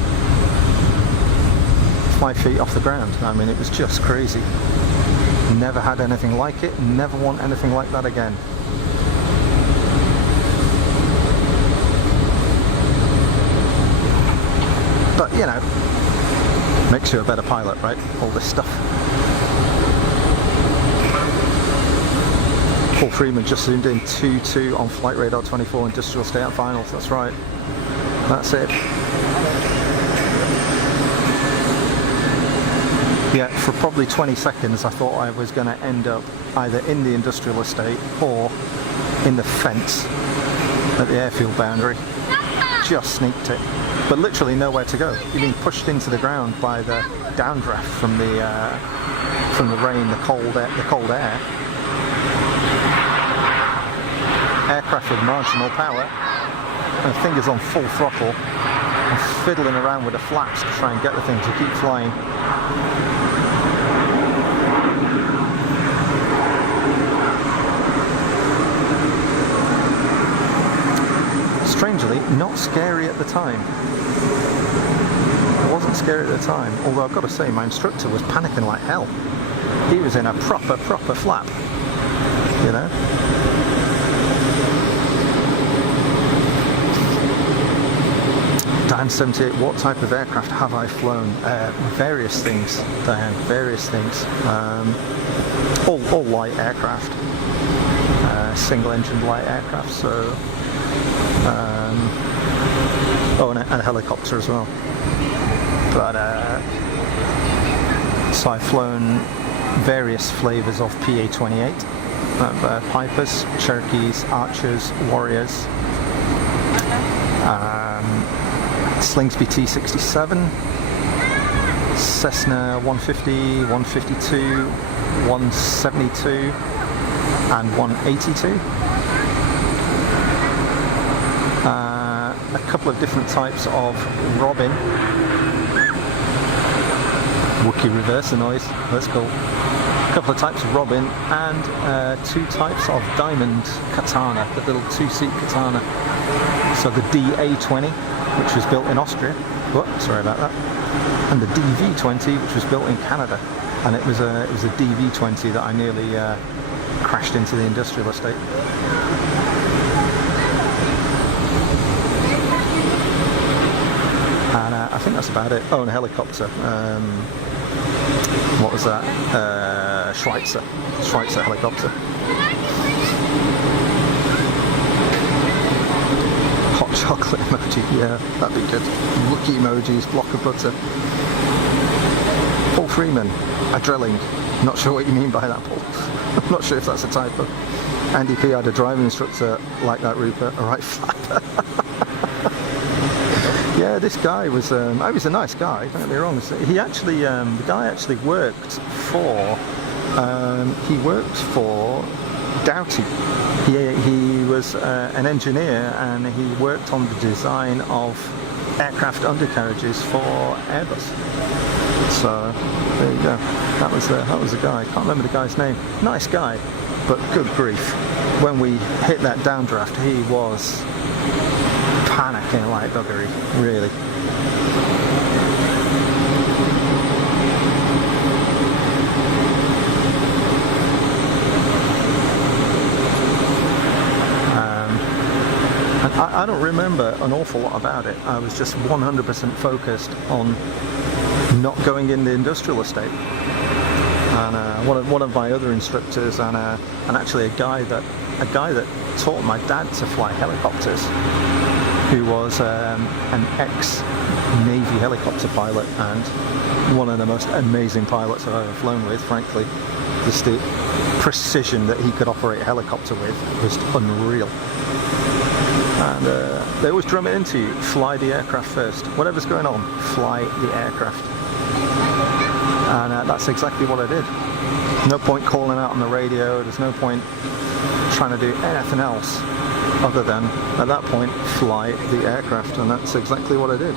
5 feet off the ground. I mean, it was just crazy. Never had anything like it, never want anything like that again. But, you know, makes you a better pilot, right? All this stuff. Paul Freeman just zoomed in 2-2 on Flight Radar 24 Industrial State at finals. That's right. That's it. Yeah, for probably 20 seconds I thought I was going to end up either in the industrial estate or in the fence at the airfield boundary. Just sneaked it. But literally nowhere to go. You're being pushed into the ground by the downdraft from the rain, the cold air. Aircraft with marginal power, and fingers on full throttle, and fiddling around with the flaps to try and get the thing to keep flying. Strangely, not scary at the time. It wasn't scary at the time, although I've got to say my instructor was panicking like hell. he was in a proper flap, you know. Diane 78, what type of aircraft have I flown? Various things, Diane, various things. All light aircraft, single engine light aircraft, so and a helicopter as well. But so I've flown various flavours of PA-28, Pipers, Cherokees, Archers, Warriors, Slingsby T-67, Cessna 150, 152, 172 and 182. A couple of different types of Robin. Wookiee reverser noise, that's cool. A couple of types of Robin and 2 types of Diamond Katana, the little 2-seat Katana. So the DA-20, which was built in Austria. Sorry about that. And the DV-20, which was built in Canada. And it was a DV-20 that I nearly crashed into the industrial estate. And I think that's about it. Oh, and a helicopter. What was that? Schweitzer helicopter. Hot chocolate emoji, yeah, that'd be good. Wookiee emojis, block of butter. Paul Freeman, a drilling. Not sure what you mean by that, Paul. I'm not sure if that's a typo. Andy P had a driving instructor like that, Rupert. All right, flapper. Yeah, this guy was, he was a nice guy, don't get me wrong. He actually, the guy actually worked for Doughty. He was an engineer and he worked on the design of aircraft undercarriages for Airbus. So there you go. That was the guy. I can't remember the guy's name. Nice guy, but good grief. When we hit that downdraft, he was panicking like buggery, really. I don't remember an awful lot about it. I was just 100% focused on not going in the industrial estate. And one of my other instructors and actually a guy that taught my dad to fly helicopters, who was an ex-Navy helicopter pilot and one of the most amazing pilots I've ever flown with, frankly. Just the precision that he could operate a helicopter with was unreal. And they always drum it into you, fly the aircraft first. Whatever's going on, fly the aircraft. And that's exactly what I did. No point calling out on the radio, there's no point trying to do anything else other than, at that point, fly the aircraft, and that's exactly what I did.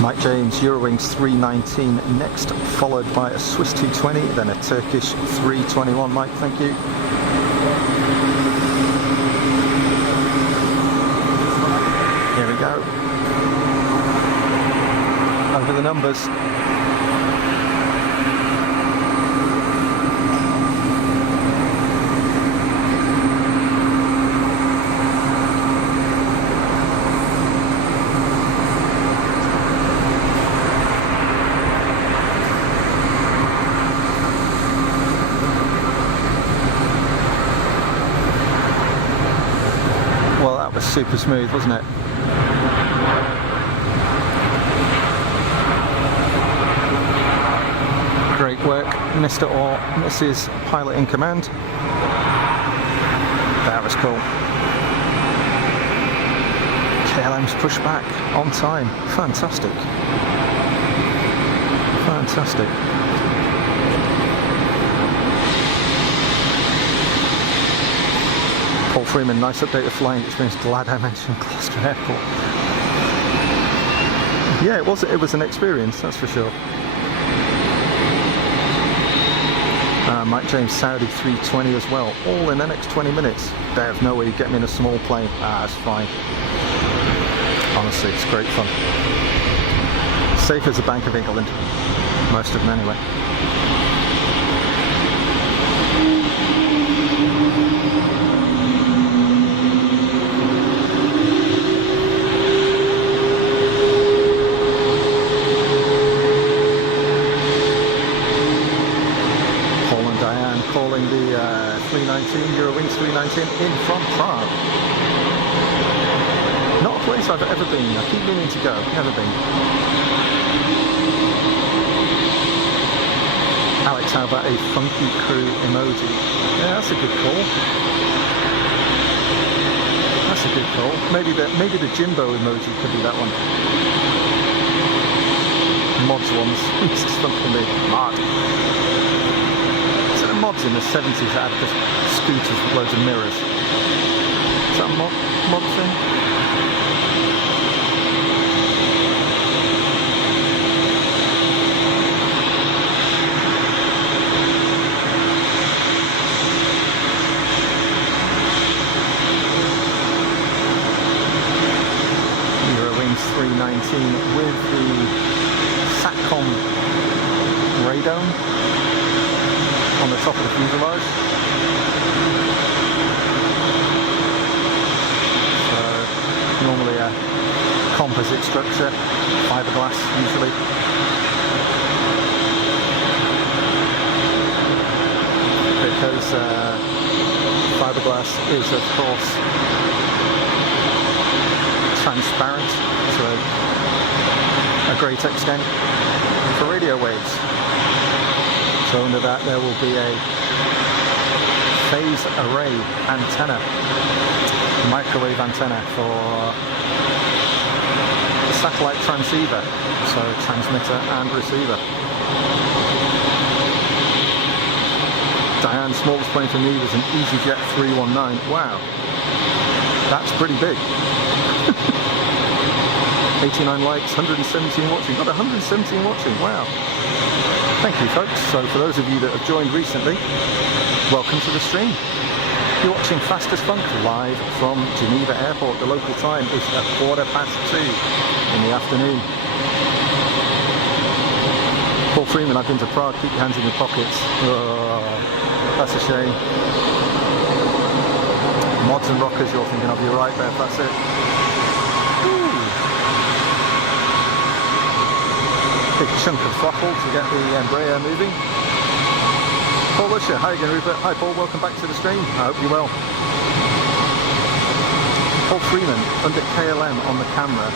Mike James, Eurowings 319 next, followed by a Swiss 220, then a Turkish 321. Mike, thank you. Here we go. Over the numbers. Super smooth, wasn't it? Great work, Mr. or Mrs. Pilot in Command. That was cool. KLM's pushed back on time. Fantastic. Fantastic. Paul Freeman, nice update of flying experience. Glad I mentioned Gloucester Airport. Yeah, it was an experience, that's for sure. Mike James, Saudi 320 as well, all in the next 20 minutes. They have no way you get me in a small plane. That's fine. Honestly, it's great fun. Safe as the Bank of England. Most of them anyway. Calling the 319, Eurowings 319 in from Prague. Not a place I've ever been. I keep meaning to go. Never been. Alex, how about a funky crew emoji? Yeah, that's a good call. That's a good call. Maybe the Jimbo emoji could be that one. Mods ones. It's just fun for me. Mod. Mods in the 70s that had just scooters with loads of mirrors. Is that a mod thing? Eurowings 319 with the SATCOM radome on the top of the fuselage. So normally a composite structure, fiberglass usually. Because fiberglass is of course transparent to a great extent for radio waves. So under that there will be a phase array antenna, microwave antenna for the satellite transceiver, so transmitter and receiver. Diane, smallest plane for me was an EasyJet 319. Wow, that's pretty big. 89 likes, 117 watching. Got 117 watching, wow. Thank you folks. So for those of you that have joined recently, welcome to the stream. You're watching Fast as Funk live from Geneva Airport. The local time is 2:15 in the afternoon. Paul Freeman, I've been to Prague, keep your hands in your pockets. Oh, that's a shame. Mods and rockers you're thinking of, you're right there, that's it. Big chunk of throttle to get the Embraer moving. Paul Lusher, hi again Rupert. Hi Paul, welcome back to the stream. I hope you're well. Paul Freeman, under KLM on the camera,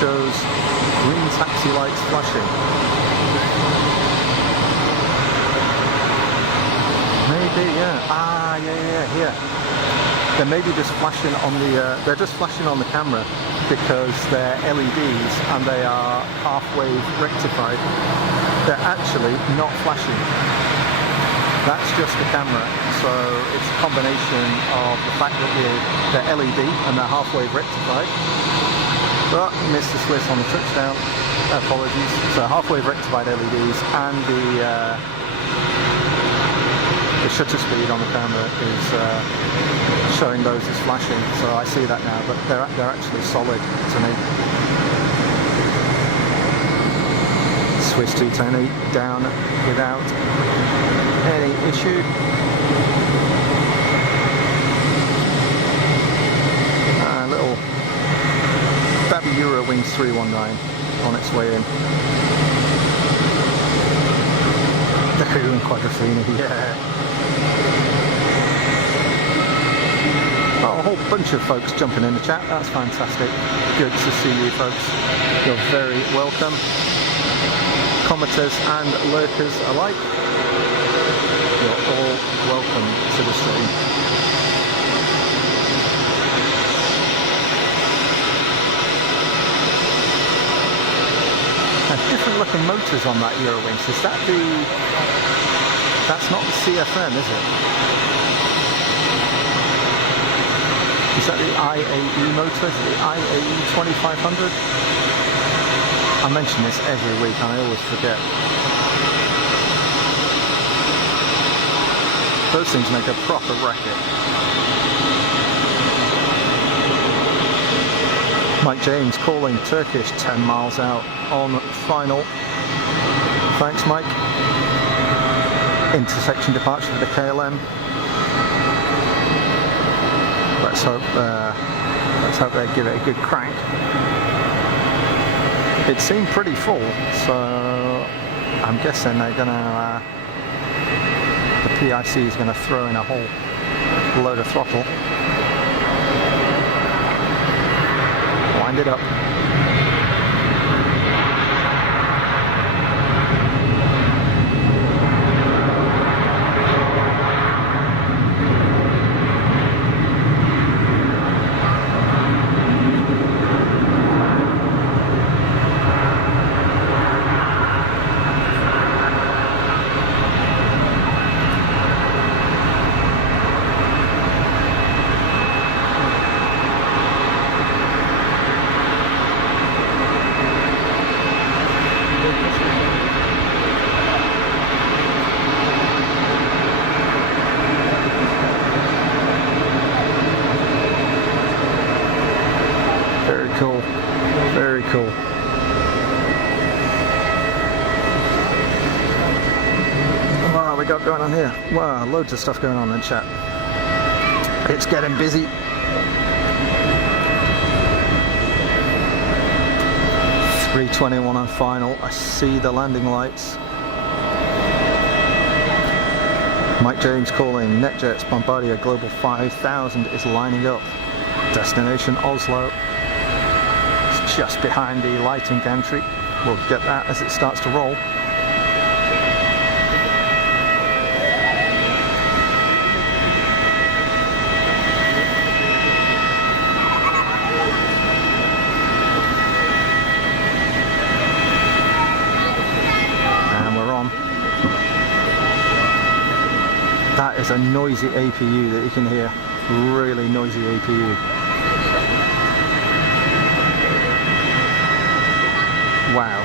shows green taxi lights flashing. Maybe, yeah. Yeah, here. They're maybe just flashing on the, they're just flashing on the camera because they're LEDs and they are half-wave rectified. They're actually not flashing. That's just the camera. So it's a combination of the fact that they're LED and they're half-wave rectified. But missed the Swiss on the touchdown. Apologies. So half-wave rectified LEDs and the shutter speed on the camera is showing those as flashing, so I see that now, but they're actually solid to me. Swiss 210 down without any issue. A little Babby Eurowings 319 on its way in. The Who and Quadrophenia, yeah. Oh, a whole bunch of folks jumping in the chat, that's fantastic. Good to see you folks. You're very welcome. Commenters and lurkers alike. You're all welcome to the stream. Different looking motors on that Eurowings. Is that the... That's not the CFM, is it? Is that the IAE motor? Is it the IAE 2500? I mention this every week and I always forget. Those things make a proper racket. Mike James calling Turkish 10 miles out on final. Thanks, Mike. Intersection departure for the KLM. Let's hope they give it a good crank. It seemed pretty full, so I'm guessing they're gonna the PIC is gonna throw in a whole load of throttle. Wind it up. Very cool. What we got going on here? Wow, loads of stuff going on in chat. It's getting busy. .321 on final. I see the landing lights. Mike James calling. NetJets Bombardier Global 5000 is lining up. Destination Oslo. It's just behind the lighting gantry. We'll get that as it starts to roll. And we're on. That is a noisy APU that you can hear. Really noisy APU. Wow.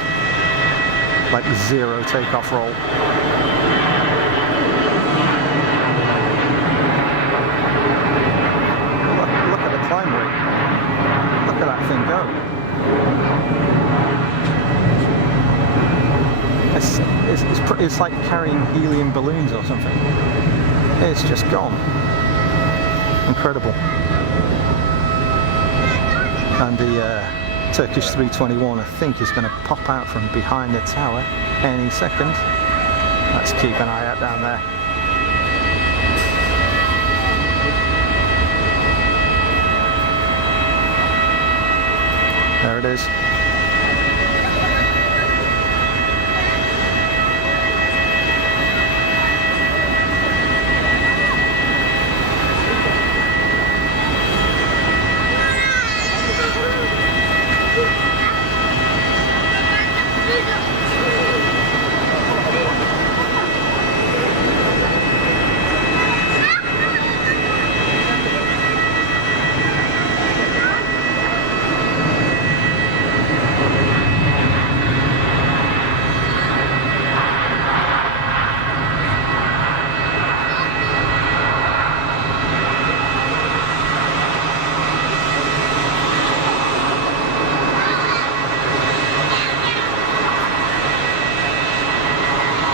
Like zero takeoff roll. Look at the climb rate. Look at that thing go. It's like carrying helium balloons or something. It's just gone. Incredible. And the Turkish 321 I think is going to pop out from behind the tower any second. Let's keep an eye out down there. There it is.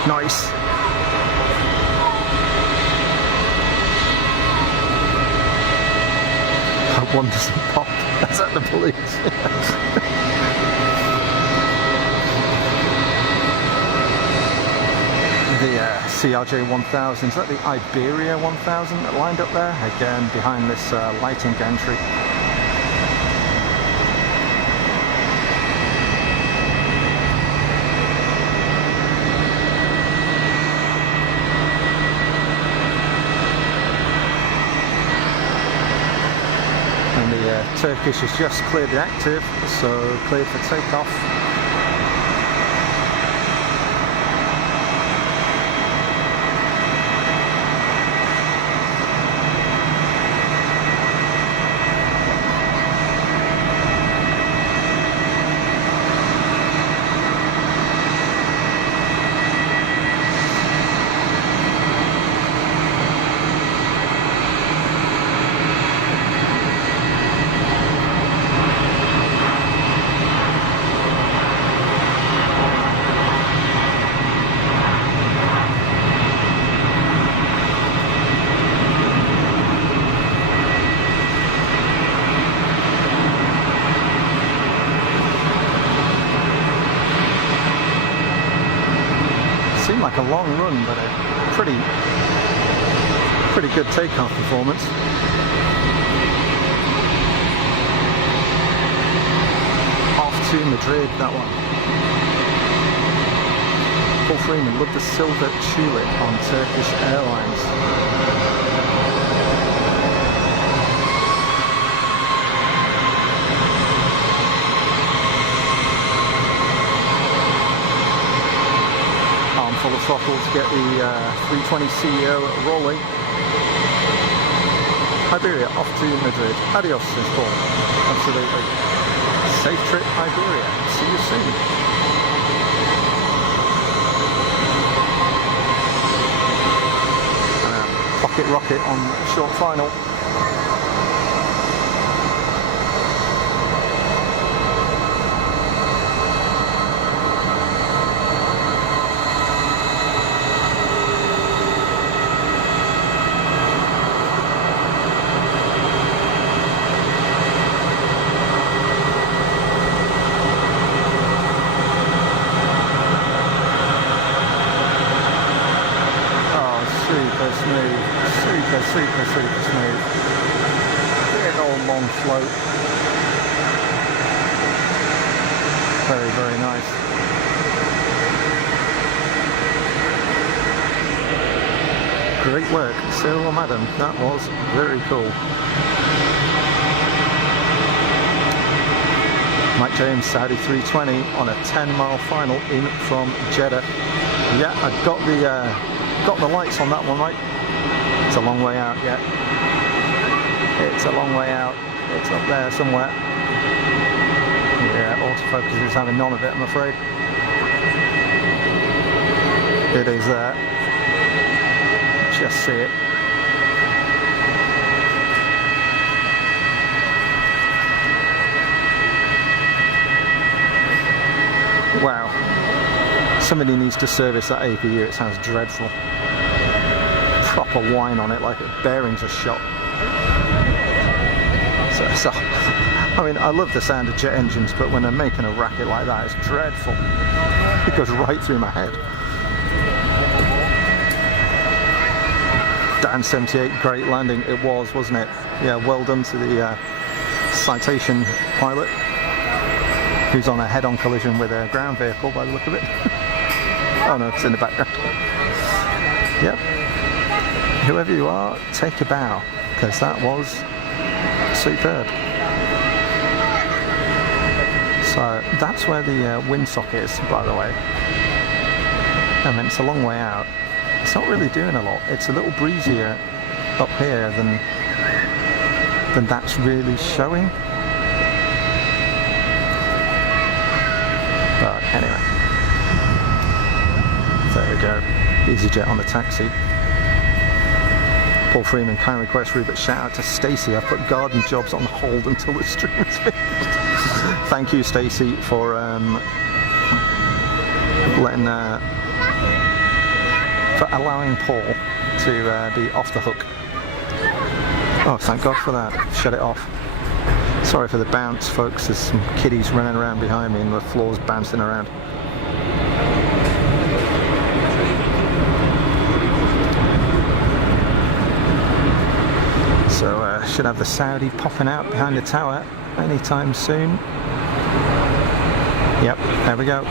Nice. That one doesn't pop. That's at the police. The CRJ 1000, is that the Iberia 1000 that lined up there? Again, behind this lighting gantry. Turkish has just cleared the active, so cleared for takeoff. a long run, but a pretty good takeoff performance. Off to Madrid, that one. Paul Freeman loved the silver tulip on Turkish Airlines. Full of throttle to get the 320 CEO rolling. Iberia off to Madrid. Adios, says Paul. Absolutely. Safe trip, Iberia. See you soon. Pocket rocket on short final. Super smooth. Big old long float. Very nice. Great work, sir or madam. That was very cool. Mike James, Saudi 320 on a 10-mile final in from Jeddah. Yeah, I got the lights on that one, Mike. It's a long way out yet. It's a long way out. It's up there somewhere. Yeah, autofocus is having none of it, I'm afraid. It is there. Just see it. Wow. Somebody needs to service that APU, it sounds dreadful. Proper whine on it, like bearings are shot. So, I mean, I love the sound of jet engines, but when they're making a racket like that, it's dreadful. It goes right through my head. Dan 78, great landing. It was, wasn't it? Yeah, well done to the Citation pilot, who's on a head-on collision with a ground vehicle by the look of it. Oh no, it's in the background. Yep. Whoever you are, take a bow, because that was superb. So that's where the windsock is, by the way. I mean, it's a long way out. It's not really doing a lot. It's a little breezier up here than that's really showing. But anyway, there we go. EasyJet on the taxi. Paul Freeman, kind request Rupert, shout out to Stacey. I've put garden jobs on hold until the stream is finished. Thank you, Stacey, for allowing Paul to be off the hook. Oh, thank God for that. Shut it off. Sorry for the bounce, folks. There's some kiddies running around behind me and the floor's bouncing around. So should have the Saudi popping out behind the tower anytime soon. Yep, there we go.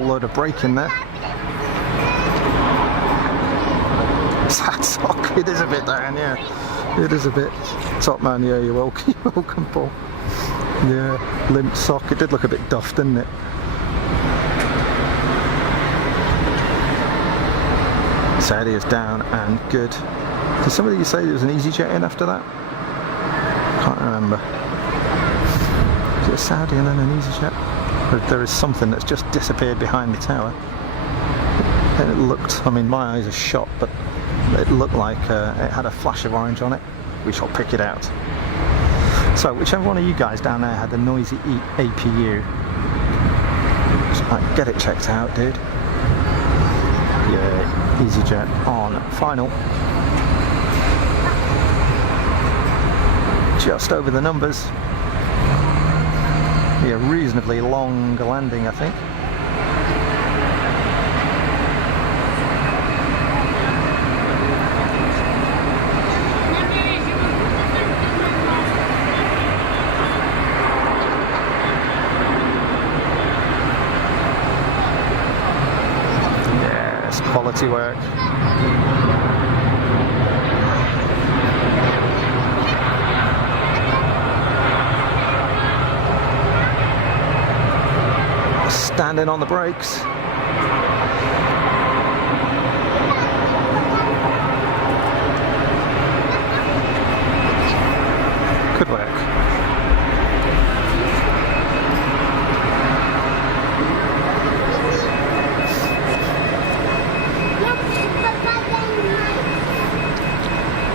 Load of brake in there. Sad sock. It is a bit down, yeah. It is a bit. Top man, yeah, you're welcome. You're welcome, Paul. Yeah, limp sock. It did look a bit duff, didn't it? Saudi is down and good. Did somebody say there was an EasyJet in after that? Can't remember. Is it a Saudi and then an EasyJet? But there is something that's just disappeared behind the tower. And it looked, I mean my eyes are shot, but it looked like it had a flash of orange on it. We shall pick it out. So whichever one of you guys down there had the noisy APU, get it checked out, dude. Yeah, EasyJet on final. Just over the numbers. Be a reasonably long landing, I think. Yes, quality work. Standing on the brakes. Good work.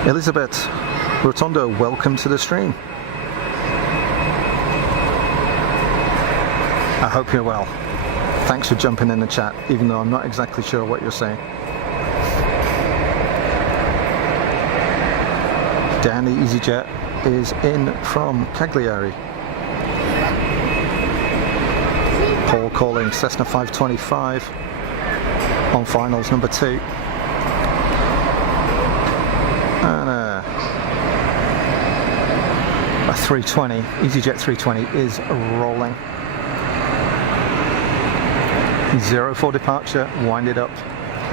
Elizabeth Rotondo, welcome to the stream. I hope you're well. Thanks for jumping in the chat, even though I'm not exactly sure what you're saying. Dan, the EasyJet, is in from Cagliari. Paul calling Cessna 525 on finals number 2. And a 320, EasyJet 320 is rolling. 0 for departure, wind it up.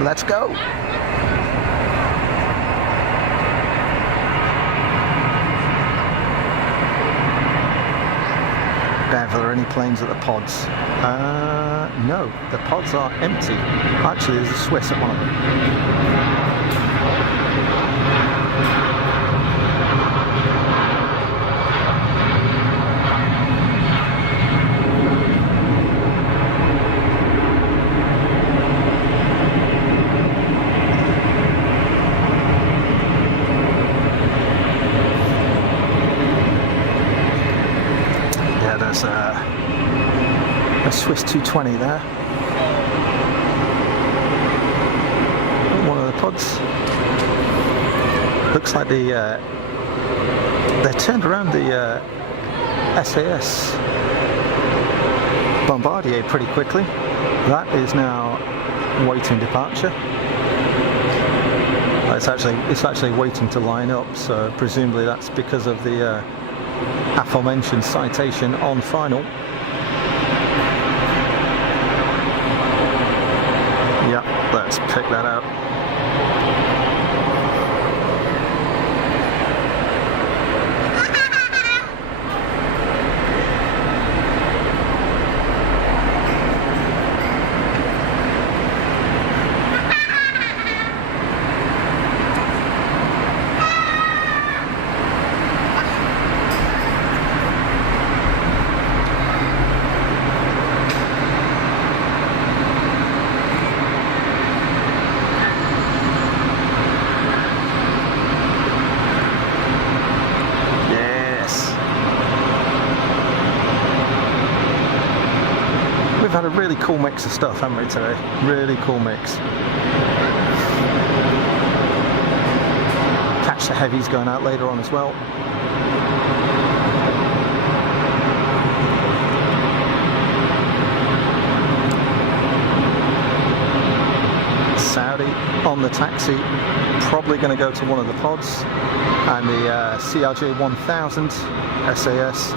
Let's go! Bev, are there any planes at the pods? No, the pods are empty. Actually, there's a Swiss at one of them. A Swiss 220 there. One of the pods. Looks like they turned around the SAS Bombardier pretty quickly. That is now waiting departure. It's actually waiting to line up, so presumably that's because of the aforementioned citation on final. Yeah, let's pick that out. We've had a really cool mix of stuff, haven't we, today? Really cool mix. Catch the heavies going out later on as well. Saudi on the taxi, probably going to go to one of the pods, and the CRJ 1000 SAS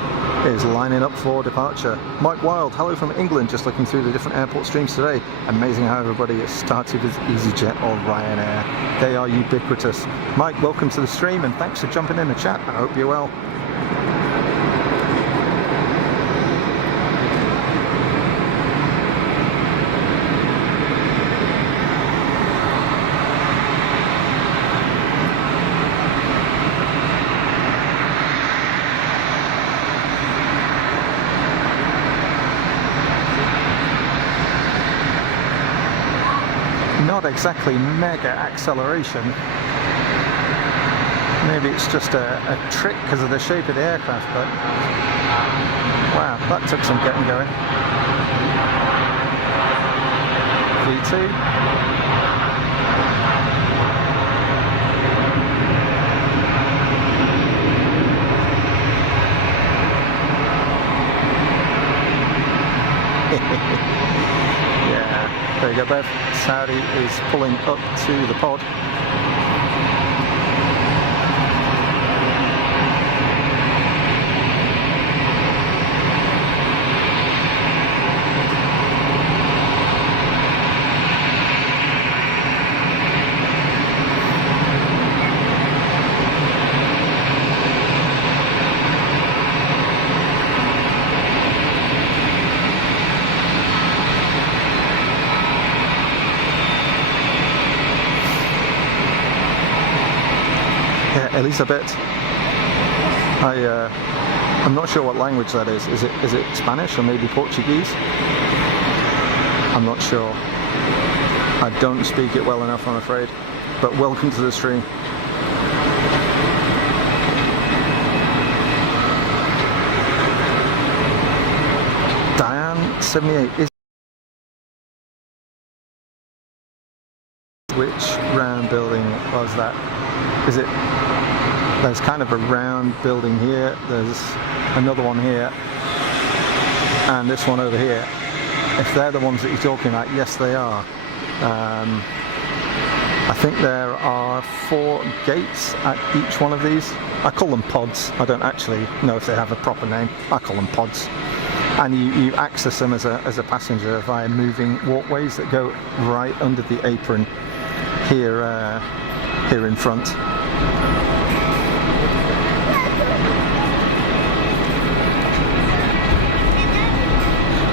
is lining up for departure. Mike Wild, hello from England, just looking through the different airport streams today. Amazing how everybody has started with EasyJet or Ryanair. They are ubiquitous. Mike, welcome to the stream and thanks for jumping in the chat. I hope you're well. not exactly mega acceleration. Maybe it's just a trick because of the shape of the aircraft, but wow, that took some getting going. V2. Yeah, there you go, Bev. Saudi is pulling up to the pod. Elizabeth, I'm not sure what language that is. Is it Spanish or maybe Portuguese? I'm not sure. I don't speak it well enough, I'm afraid. But welcome to the stream. Diane 78 is. Which round building was that? Is it? There's kind of a round building here, there's another one here, and this one over here. If they're the ones that you're talking about, yes they are. I think there are 4 gates at each one of these. I call them pods. I don't actually know if they have a proper name. I call them pods. And you access them as a passenger via moving walkways that go right under the apron here, here in front.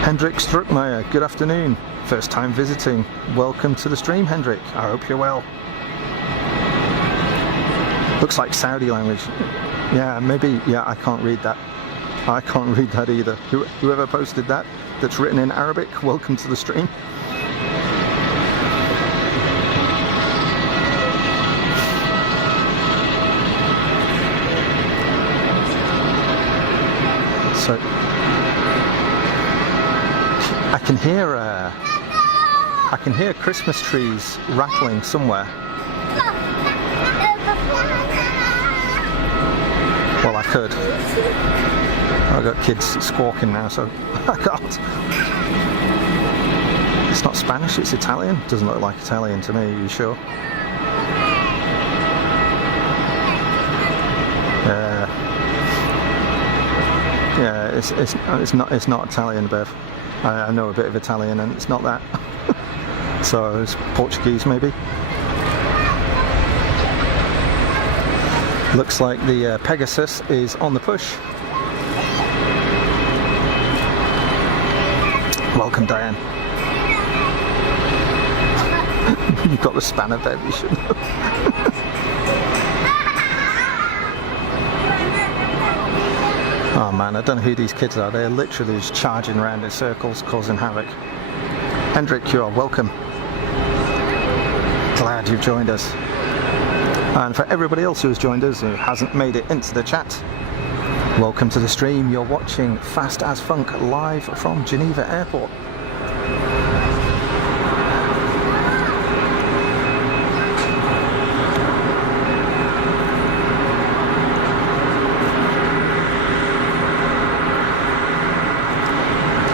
Hendrik Struckmeyer, good afternoon. First time visiting. Welcome to the stream, Hendrik. I hope you're well. Looks like Saudi language. Yeah, maybe. Yeah, I can't read that. I can't read that either. Whoever posted that, that's written in Arabic, welcome to the stream. So I can hear Christmas trees rattling somewhere. Well, I could. I've got kids squawking now, so I can't. It's not Spanish, it's Italian. Doesn't look like Italian to me, are you sure? Yeah, it's not Italian, Bev. I know a bit of Italian and it's not that. So it's Portuguese maybe. Looks like the Pegasus is on the push. Welcome, Diane. You've got the spanner, Bev, you should know. Oh man, I don't know who these kids are. They're literally just charging around in circles, causing havoc. Hendrik, you are welcome. Glad you've joined us. And for everybody else who has joined us, who hasn't made it into the chat, welcome to the stream. You're watching Fast as Funk live from Geneva Airport.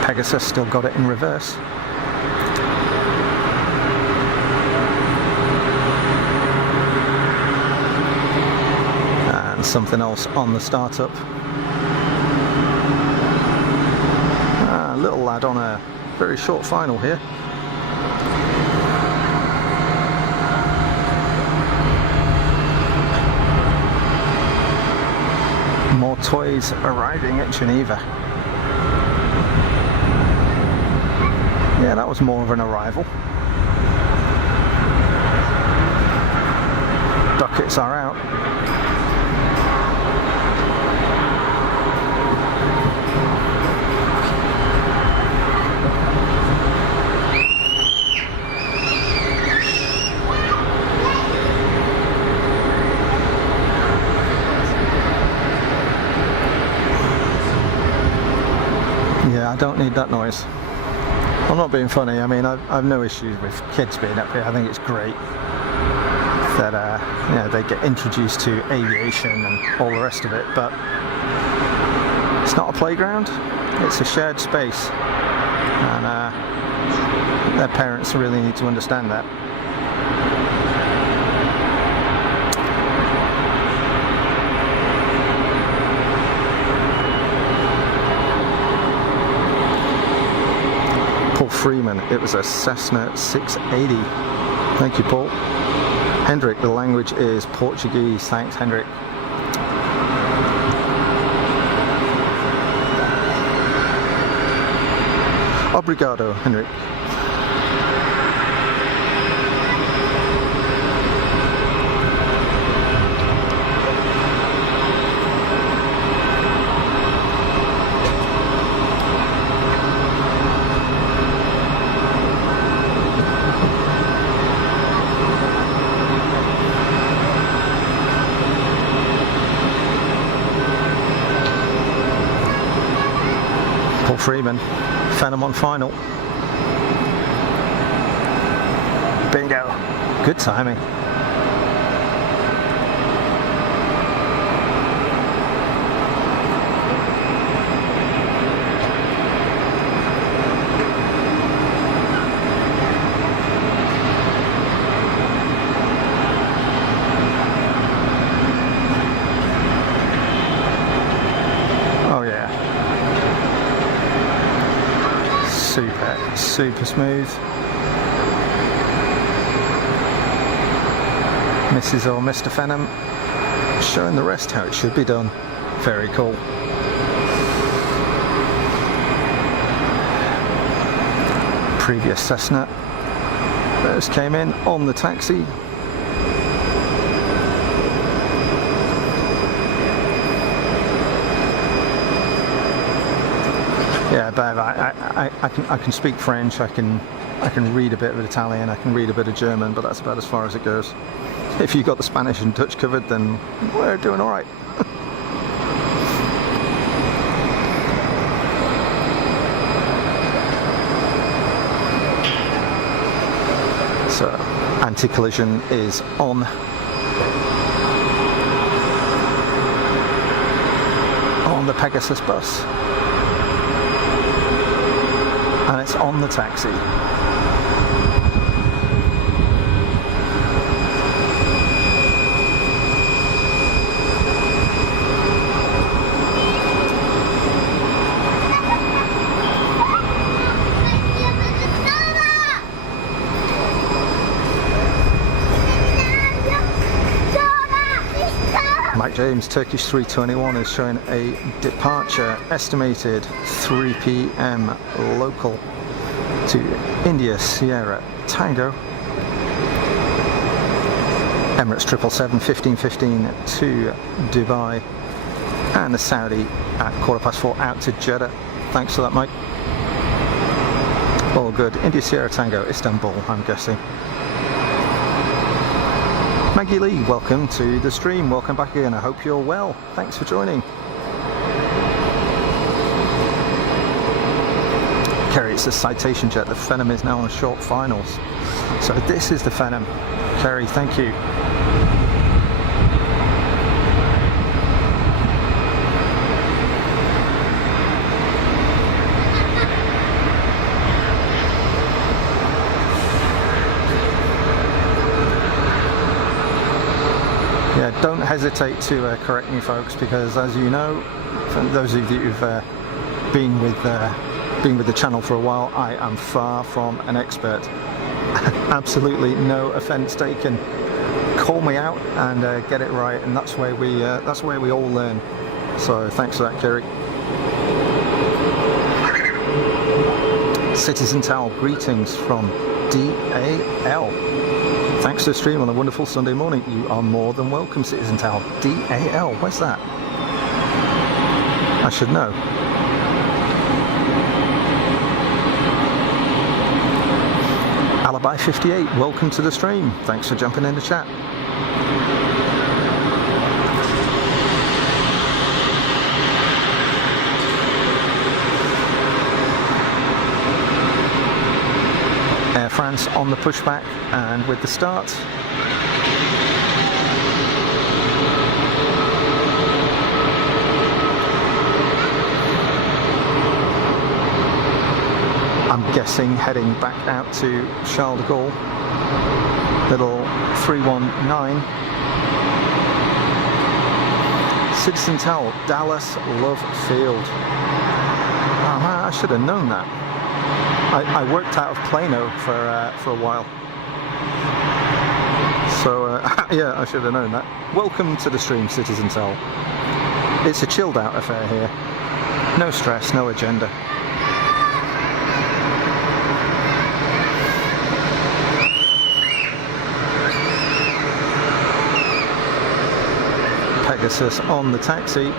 Pegasus still got it in reverse. And something else on the startup. Little lad on a very short final here. More toys arriving at Geneva. Yeah, that was more of an arrival. Ducats are out. Yeah, I don't need that noise. I'm not being funny. I mean, I've no issues with kids being up here. I think it's great that you know, they get introduced to aviation and all the rest of it, but it's not a playground, it's a shared space, and their parents really need to understand that. Paul Freeman, it was a Cessna 680. Thank you, Paul. Hendrik, the language is Portuguese. Thanks, Hendrik. Obrigado, Hendrik. Freeman, Phenom on final. Bingo. Good timing. Super smooth. Mrs. or Mr. Phenom showing the rest how it should be done. Very cool. Previous Cessna. Those came in on the taxi. Yeah, Bev, I can speak French, I can read a bit of Italian, I can read a bit of German, but that's about as far as it goes. If you got the Spanish and Dutch covered, then we're doing all right. So, anti-collision is on. On the Pegasus bus. And it's on the taxi. Mike James, Turkish 321 is showing a departure estimated 3 p.m. local to India Sierra Tango. Emirates 777 1515 to Dubai, and the Saudi at 4:15 out to Jeddah. Thanks for that, Mike. All good. India Sierra Tango, Istanbul, I'm guessing. Maggie Lee, welcome to the stream. Welcome back again. I hope you're well. Thanks for joining. Kerry, it's a Citation jet. The Phenom is now on short finals. So this is the Phenom. Kerry, thank you. Yeah, don't hesitate to correct me, folks, because as you know, for those of you who've been with the channel for a while, I am far from an expert. Absolutely no offence taken. Call me out and get it right, and that's where we all learn. So thanks for that, Kerry. Citizen Towel, greetings from DAL. Thanks to the stream on a wonderful Sunday morning. You are more than welcome, Citizen Towel. DAL, where's that? I should know. Alibi 58, welcome to the stream. Thanks for jumping in the chat. France on the pushback, and with the start. I'm guessing heading back out to Charles de Gaulle, little 319. Citizen Towel, Dallas Love Field. Oh man, I should have known that. I worked out of Plano for a while. So yeah, I should have known that. Welcome to the stream, Citizen Towel. It's a chilled out affair here. No stress, no agenda. Pegasus on the taxi.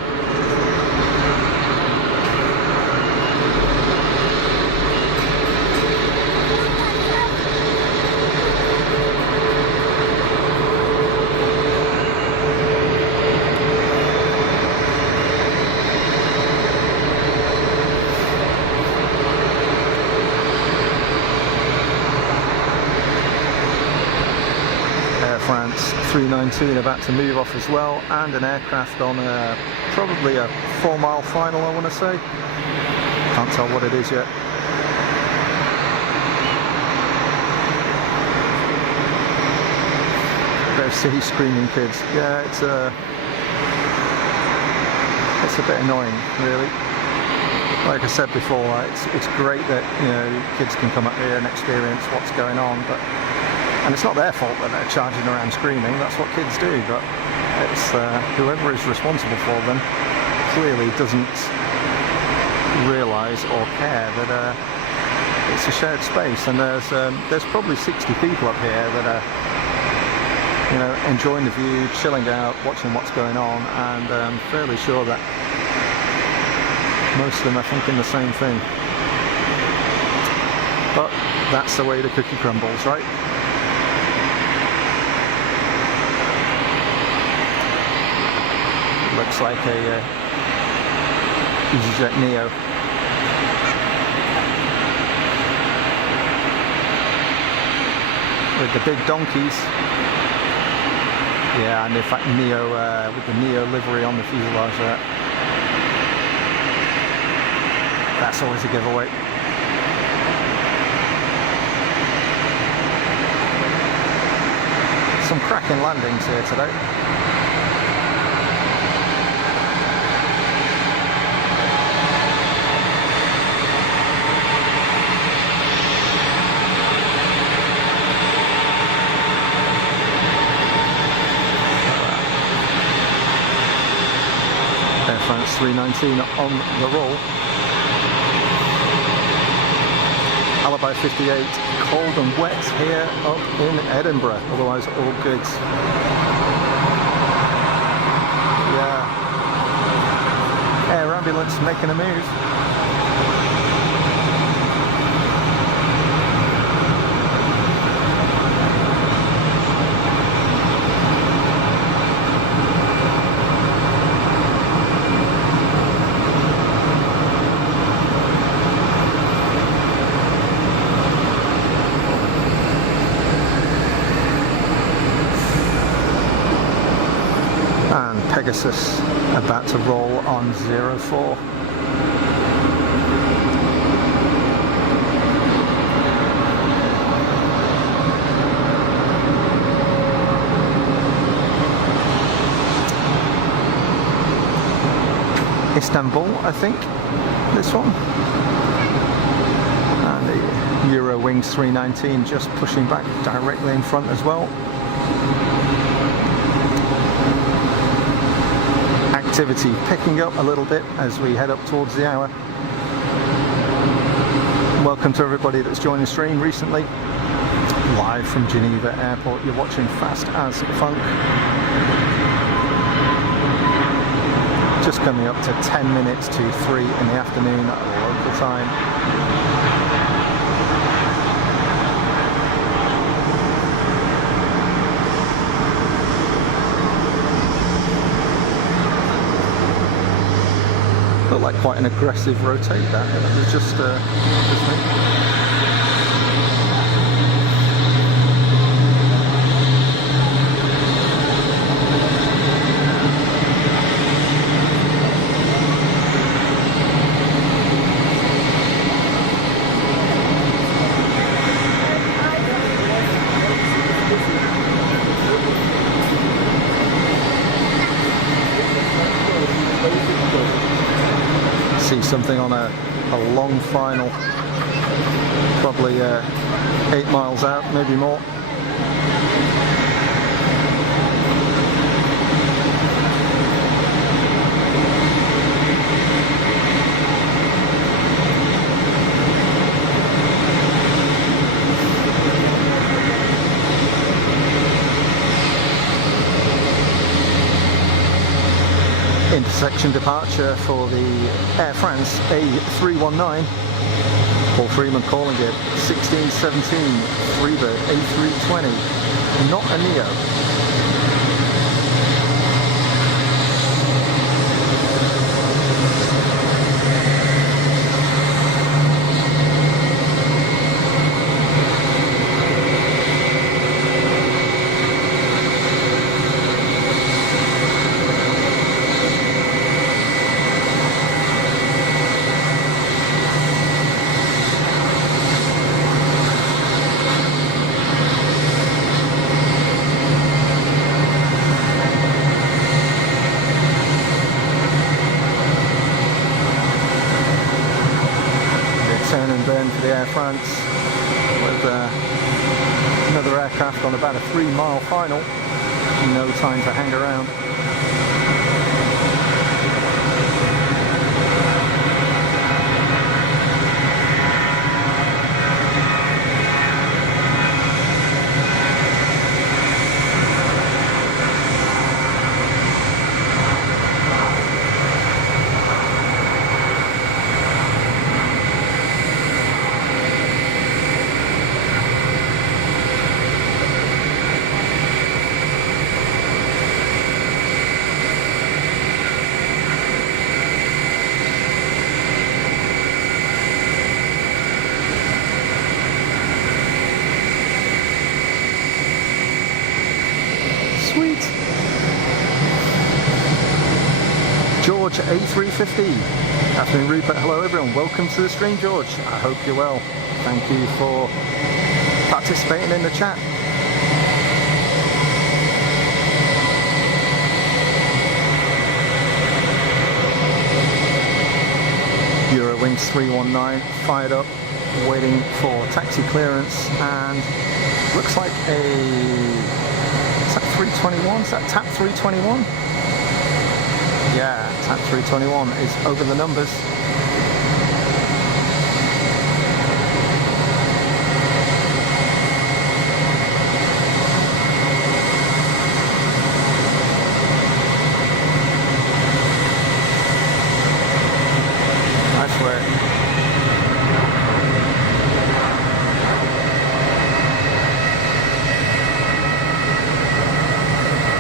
France 319 about to move off as well, and an aircraft on probably a 4-mile final, I want to say. Can't tell what it is yet. Those city screaming kids. Yeah, it's a bit annoying, really. Like I said before, it's great that, you know, kids can come up here and experience what's going on, and it's not their fault that they're charging around screaming. That's what kids do, but it's whoever is responsible for them clearly doesn't realise or care that it's a shared space, and there's probably 60 people up here that are, you know, enjoying the view, chilling out, watching what's going on, and I'm fairly sure that most of them are thinking the same thing. But that's the way the cookie crumbles, right? Looks like a EasyJet Neo. With the big donkeys. Yeah, and in fact Neo, with the Neo livery on the fuselage there. That's always a giveaway. Some cracking landings here today. France 319 on the roll. Alibi 58, cold and wet here up in Edinburgh, otherwise all goods. Yeah. Air ambulance making a move. Pegasus about to roll on 04. Istanbul, I think, this one. And the Eurowings 319 just pushing back directly in front as well. Activity picking up a little bit as we head up towards the hour. Welcome to everybody that's joined the stream recently. Live from Geneva Airport, you're watching Fast as Funk. Just coming up to 10 minutes to 3 in the afternoon at local time. Looked like quite an aggressive rotate that, and it was just me. something on a long final, probably 8 miles out, maybe more. Intersection departure for the Air France A319. Paul Freeman calling it 1617 Freebird A320, not a Neo. For the Air France with another aircraft on about a 3-mile final. No time to hang around. George A350. Afternoon Rupert, hello everyone, welcome to the stream George. I hope you're well. Thank you for participating in the chat. Eurowings 319 fired up, waiting for taxi clearance, and looks like is that 321? Is that TAP 321? Yeah, TAP 321 is over the numbers. Nice work.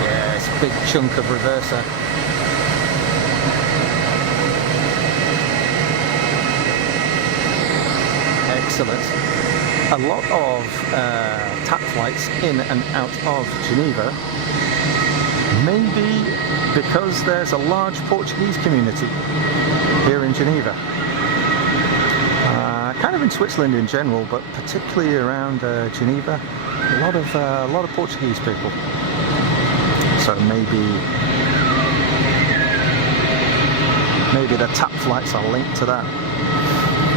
Yeah, it's a big chunk of reverser. Excellent. A lot of TAP flights in and out of Geneva, maybe because there's a large Portuguese community here in Geneva. Kind of in Switzerland in general, but particularly around Geneva, a lot of Portuguese people. So maybe the TAP flights are linked to that.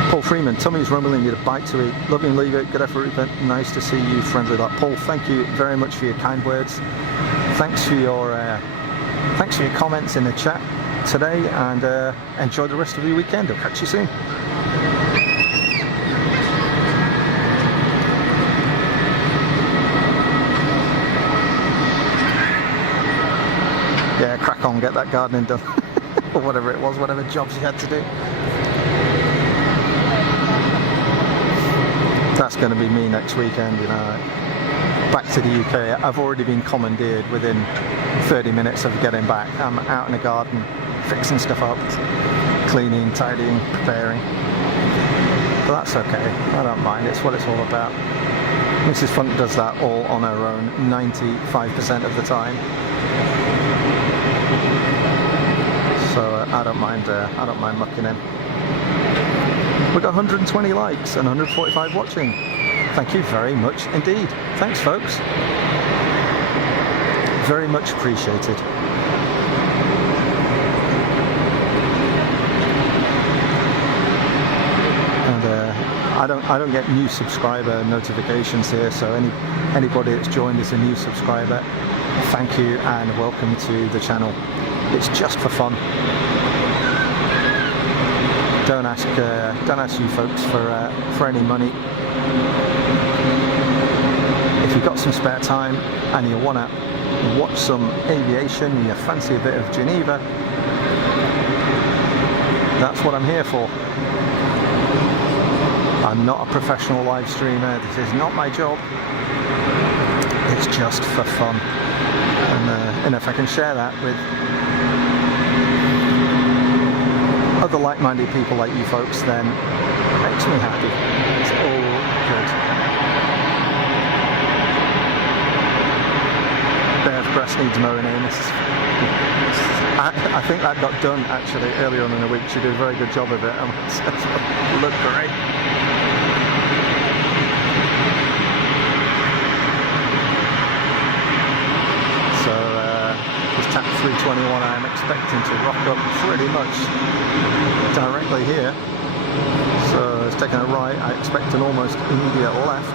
Paul Freeman, tummy's rumbling, need a bite to eat. Love you and leave it. Good effort, Rupert. Nice to see you friendly like Paul. Thank you very much for your kind words. Thanks for your comments in the chat today, and enjoy the rest of your weekend. I'll catch you soon. Yeah, crack on, get that gardening done. Or whatever it was, whatever jobs you had to do. That's going to be me next weekend, you know. Back to the UK. I've already been commandeered within 30 minutes of getting back. I'm out in the garden, fixing stuff up, cleaning, tidying, preparing. But that's okay. I don't mind. It's what it's all about. Mrs. Funk does that all on her own 95% of the time. So I don't mind mucking in. We've got 120 likes and 145 watching. Thank you very much indeed. Thanks, folks. Very much appreciated. I don't get new subscriber notifications here, so anybody that's joined as a new subscriber, thank you and welcome to the channel. It's just for fun. Don't ask you folks for any money. If you've got some spare time and you want to watch some aviation and you fancy a bit of Geneva, that's what I'm here for. I'm not a professional live streamer. This is not my job. It's just for fun. And if I can share that with other like-minded people like you folks, then it makes me happy. It's all good. Bit of grass needs mowing in. I think that got done actually earlier on in the week. She did a very good job of it. It looked great. So this TAP 321 I'm expecting to rock up pretty much directly here. So it's taking a right. I expect an almost immediate left.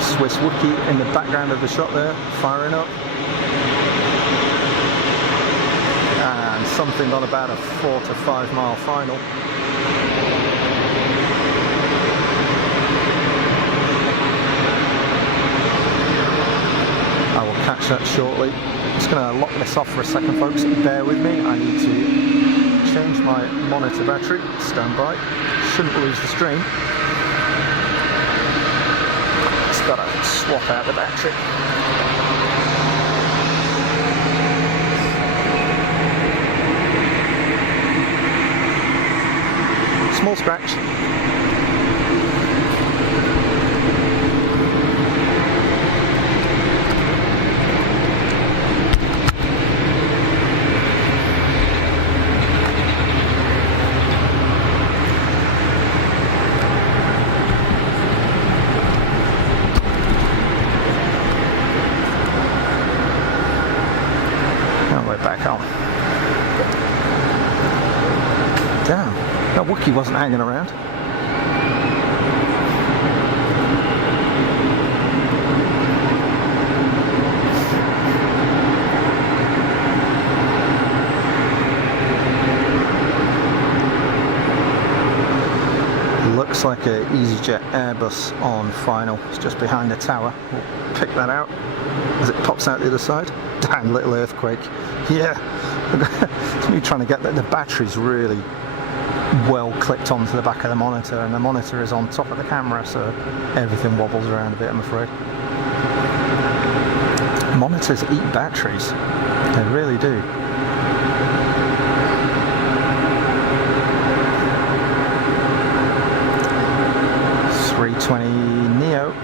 Swiss Wookie in the background of the shot there, firing up. And something on about a 4 to 5 mile final. I will catch that shortly. Just going to lock this off for a second, folks. Bear with me. I need to change my monitor battery. Stand by. Shouldn't lose the stream. Got to swap out the battery. Small scratch. Damn, that Wookie wasn't hanging around. Looks like a EasyJet Airbus on final. It's just behind the tower. We'll pick that out as it pops out the other side. Damn, little earthquake. Yeah, it's me trying to get the battery's really well clipped onto the back of the monitor, and the monitor is on top of the camera, so everything wobbles around a bit, I'm afraid. Monitors eat batteries, they really do. A320 Neo.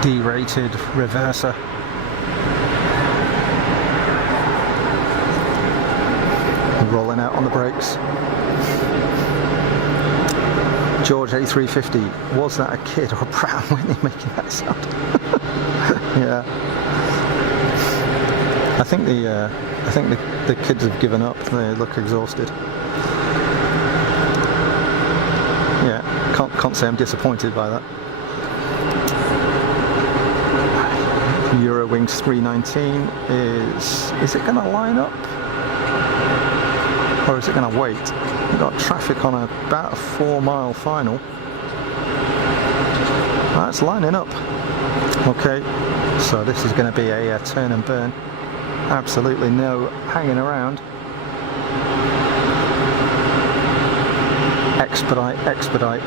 D-rated reverser. Rolling out on the brakes. George A350, was that a kid or a Brown Whitney making that sound? Yeah. I think the kids have given up. They look exhausted. Yeah, can't say I'm disappointed by that. Eurowings 319 is it going to line up or is it going to wait? We've got traffic on about a 4 mile final. That's lining up. Okay, so this is going to be a turn and burn. Absolutely no hanging around. Expedite, expedite.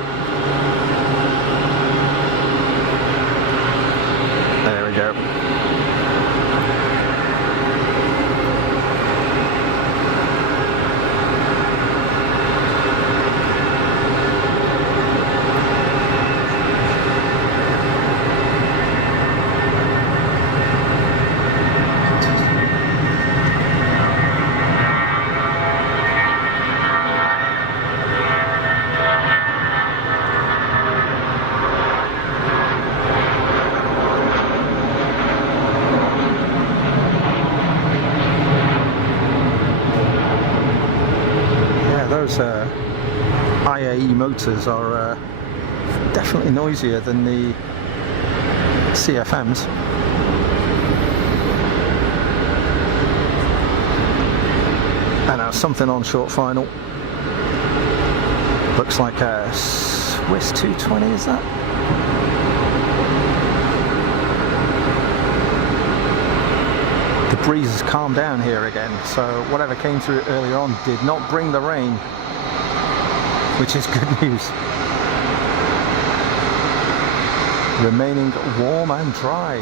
There we go. those IAE motors are definitely noisier than the CFMs. And now something on short final. Looks like a Swiss 220, is that? The breeze has calmed down here again, so whatever came through earlier on did not bring the rain, which is good news. Remaining warm and dry.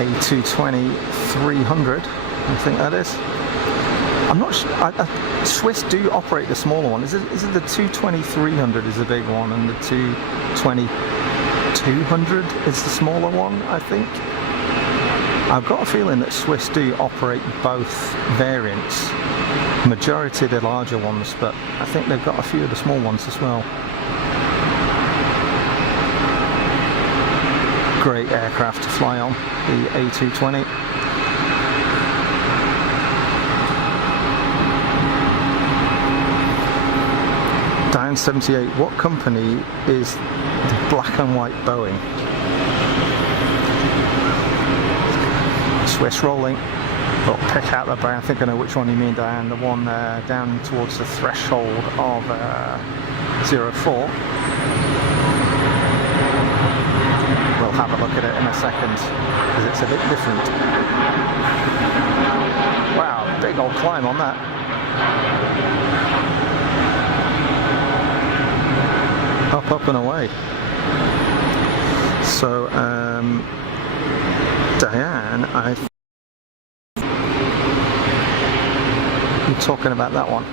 A220-300, I think that is. I'm not sure. Swiss do operate the smaller one. Is it the 220-300 is the big one, and the 220-200 is the smaller one, I think? I've got a feeling that Swiss do operate both variants. Majority of the larger ones, but I think they've got a few of the small ones as well. Great aircraft to fly on, the A220. Diane 78, what company is the black and white Boeing? Swiss rolling. Well, pick out the brand. I think I know which one you mean, Diane. The one down towards the threshold of 04. We'll have a look at it in a second, because it's a bit different. Wow, big old climb on that. Up and away. So, Diane, you're talking about that one.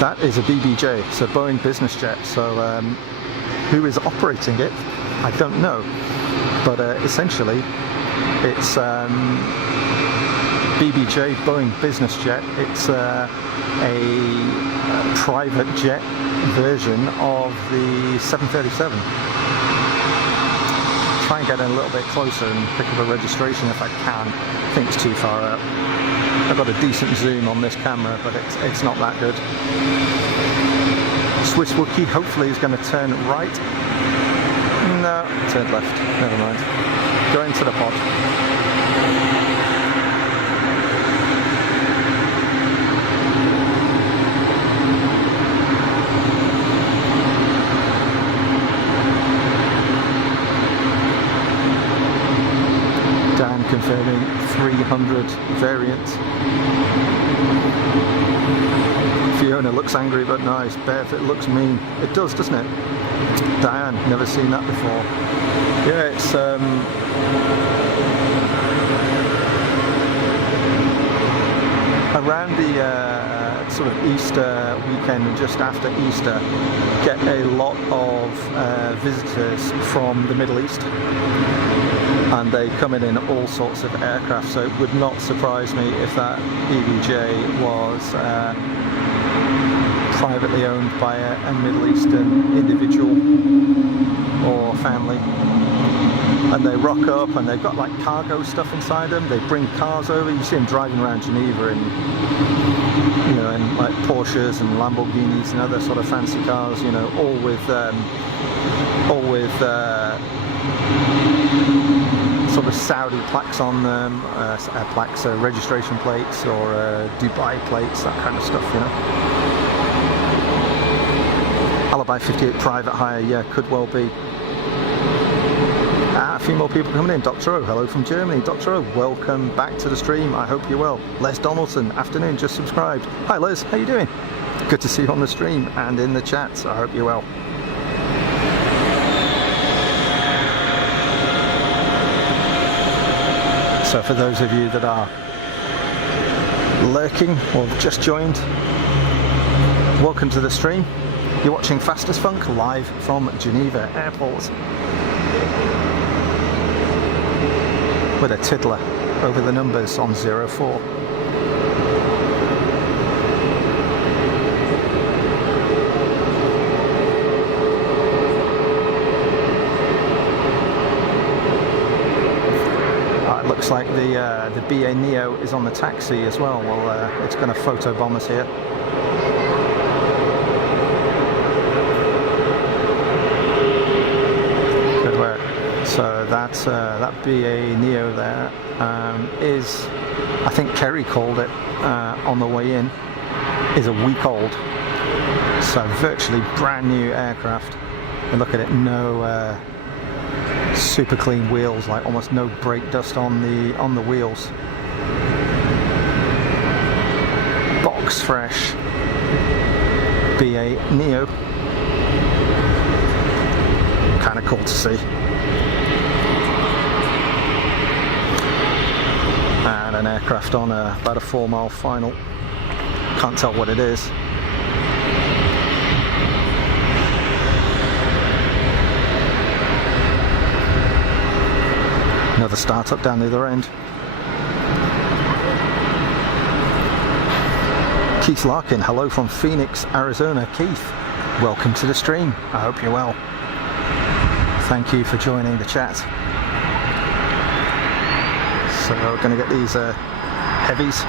That is a BBJ, so Boeing Business Jet. So who is operating it, I don't know, but essentially it's BBJ, Boeing Business Jet. It's a private jet version of the 737. Try and get in a little bit closer and pick up a registration if I can. I think it's too far out. I've got a decent zoom on this camera, but it's not that good. Swiss Wookie hopefully is going to turn right. No, turn left. Never mind. Go into the pod. Dan confirming 300 variant. Fiona looks angry but nice. Beth, it looks mean. It does, doesn't it? Diane, never seen that before. Yeah, it's around the sort of Easter weekend and just after Easter, get a lot of visitors from the Middle East, and they come in all sorts of aircraft, so it would not surprise me if that EVJ was privately owned by a Middle Eastern individual or family. And they rock up and they've got like cargo stuff inside them. They bring cars over. You see them driving around Geneva in, you know, in like Porsches and Lamborghinis and other sort of fancy cars, you know, all with sort of Saudi plaques on them, plaques, registration plates, or Dubai plates, that kind of stuff, you know. Alibi 58 private hire, yeah, could well be. A few more people coming in. Dr. O, hello from Germany. Dr. O, welcome back to the stream. I hope you're well. Les Donaldson, afternoon, just subscribed. Hi Les, how you doing? Good to see you on the stream and in the chat. I hope you're well. So for those of you that are lurking or just joined, welcome to the stream. You're watching Fast as Funk live from Geneva Airport with a tiddler over the numbers on 04. Looks like the BA Neo is on the taxi as well. Well, it's going to photobomb us here. Good work. So that's that BA Neo there is, I think Kerry called it on the way in, is a week old. So virtually brand new aircraft. And look at it, no. Super clean wheels, like almost no brake dust on the wheels. Box fresh BA Neo. Kind of cool to see. And an aircraft on about a 4-mile final. Can't tell what it is. Another startup down the other end. Keith Larkin, hello from Phoenix, Arizona. Keith, welcome to the stream. I hope you're well. Thank you for joining the chat. So we're going to get these heavies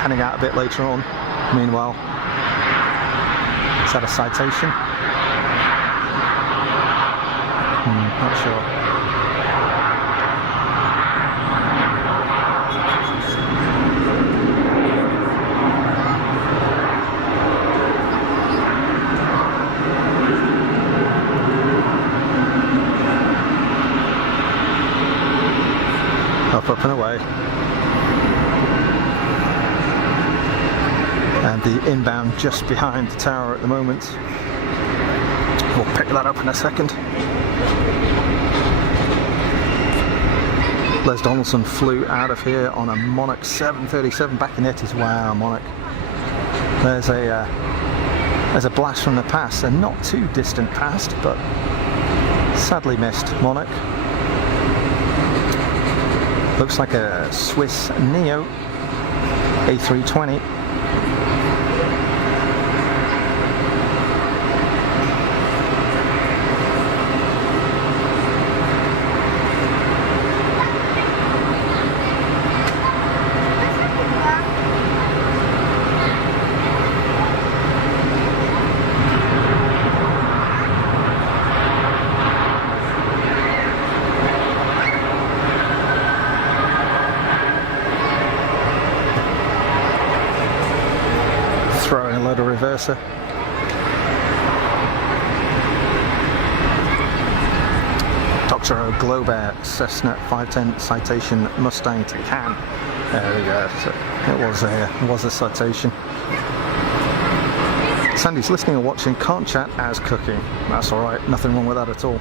heading out a bit later on. Meanwhile, is that a citation? Not sure. Up and away. And the inbound just behind the tower at the moment. We'll pick that up in a second. Les Donaldson flew out of here on a Monarch 737 back in the 80s. Wow, Monarch. There's a blast from the past, a not too distant past, but sadly missed Monarch. Looks like a Swiss Neo A320. Throwing a load of reverser. Dr. O Globe Air Cessna 510 citation Mustang to Cannes. There we go. So it was a citation. Sandy's listening and watching, can't chat as cooking. That's alright, nothing wrong with that at all.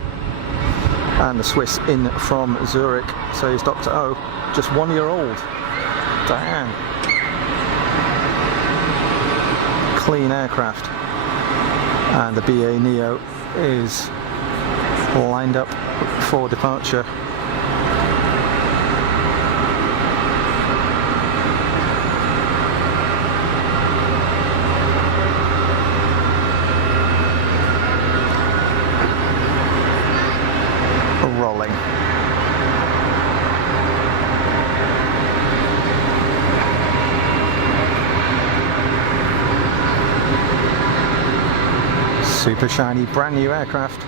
And the Swiss in from Zurich says Dr. O, just 1 year old. Diane. Clean aircraft, and the BA Neo is lined up for departure. Rolling. Super shiny, brand new aircraft.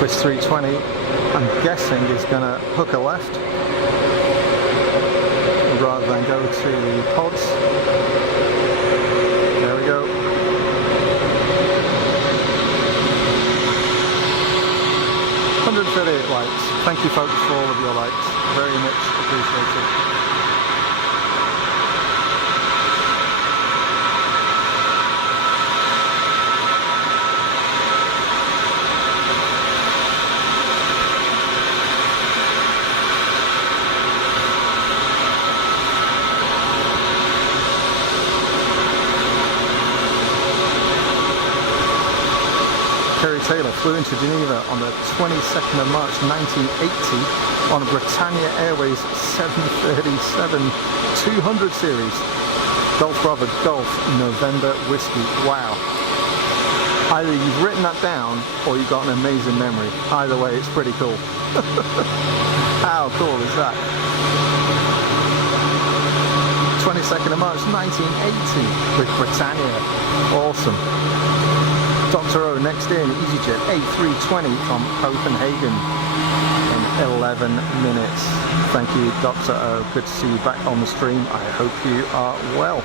Swiss 320, I'm guessing is going to hook a left rather than go to the pods. There we go. .138 likes. Thank you folks for all of your likes. Very much appreciated. Taylor flew into Geneva on the 22nd of March 1980 on a Britannia Airways 737-200 series. Golf Bravo Golf November Whiskey. Wow. Either you've written that down or you've got an amazing memory. Either way, it's pretty cool. How cool is that? 22nd of March 1980 with Britannia. Awesome. Dr. O next in, EasyJet A320 from Copenhagen in 11 minutes. Thank you, Dr. O. Good to see you back on the stream. I hope you are well.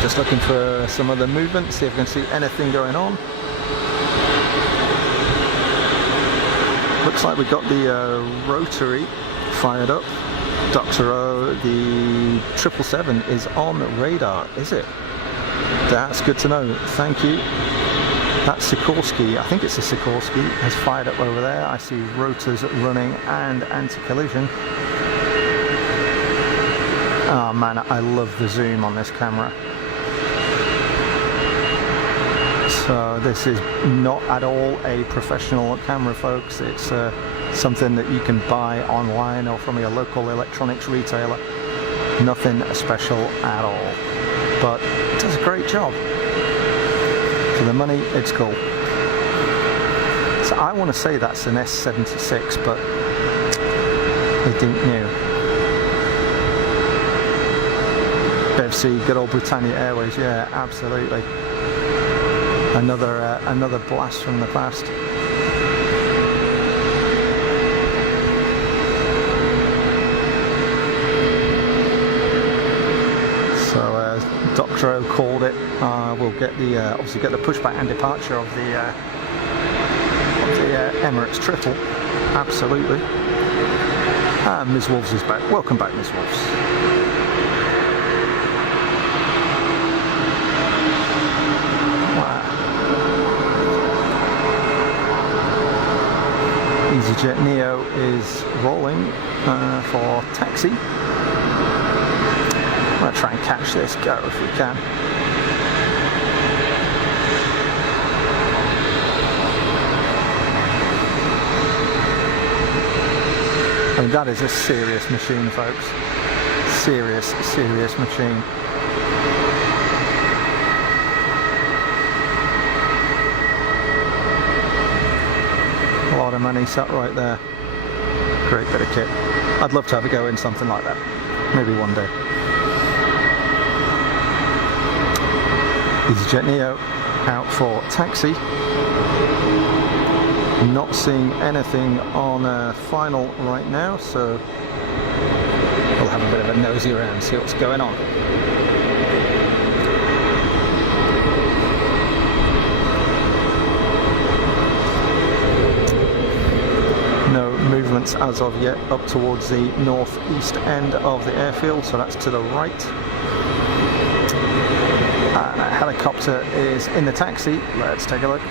Just looking for some other movement, see if I can see anything going on. Looks like we've got the rotary fired up. Dr. O, the 777 is on radar, is it? That's good to know, thank you. That Sikorsky, I think it's a Sikorsky, has fired up over there. I see rotors running and anti-collision. Oh man, I love the zoom on this camera. So this is not at all a professional camera, folks. It's something that you can buy online or from your local electronics retailer. Nothing special at all. But it does a great job. For the money, it's cool. So I want to say that's an S76, but I didn't know. BevC, good old Britannia Airways, yeah, absolutely. Another blast from the past. Dr. O called it. We'll get the obviously get the pushback and departure of the Emirates triple. Absolutely. And Ms. Wolves is back. Welcome back, Ms. Wolves. Wow. EasyJet Neo is rolling for taxi. I'm going to try and catch this go if we can. I mean, that is a serious machine, folks. Serious machine. A lot of money sat right there. Great bit of kit. I'd love to have a go in something like that. Maybe one day. EasyJet Neo out for taxi. Not seeing anything on final right now, so we'll have a bit of a nosy around, see what's going on. No movements as of yet up towards the northeast end of the airfield, so that's to the right. Helicopter is in the taxi. Let's take a look.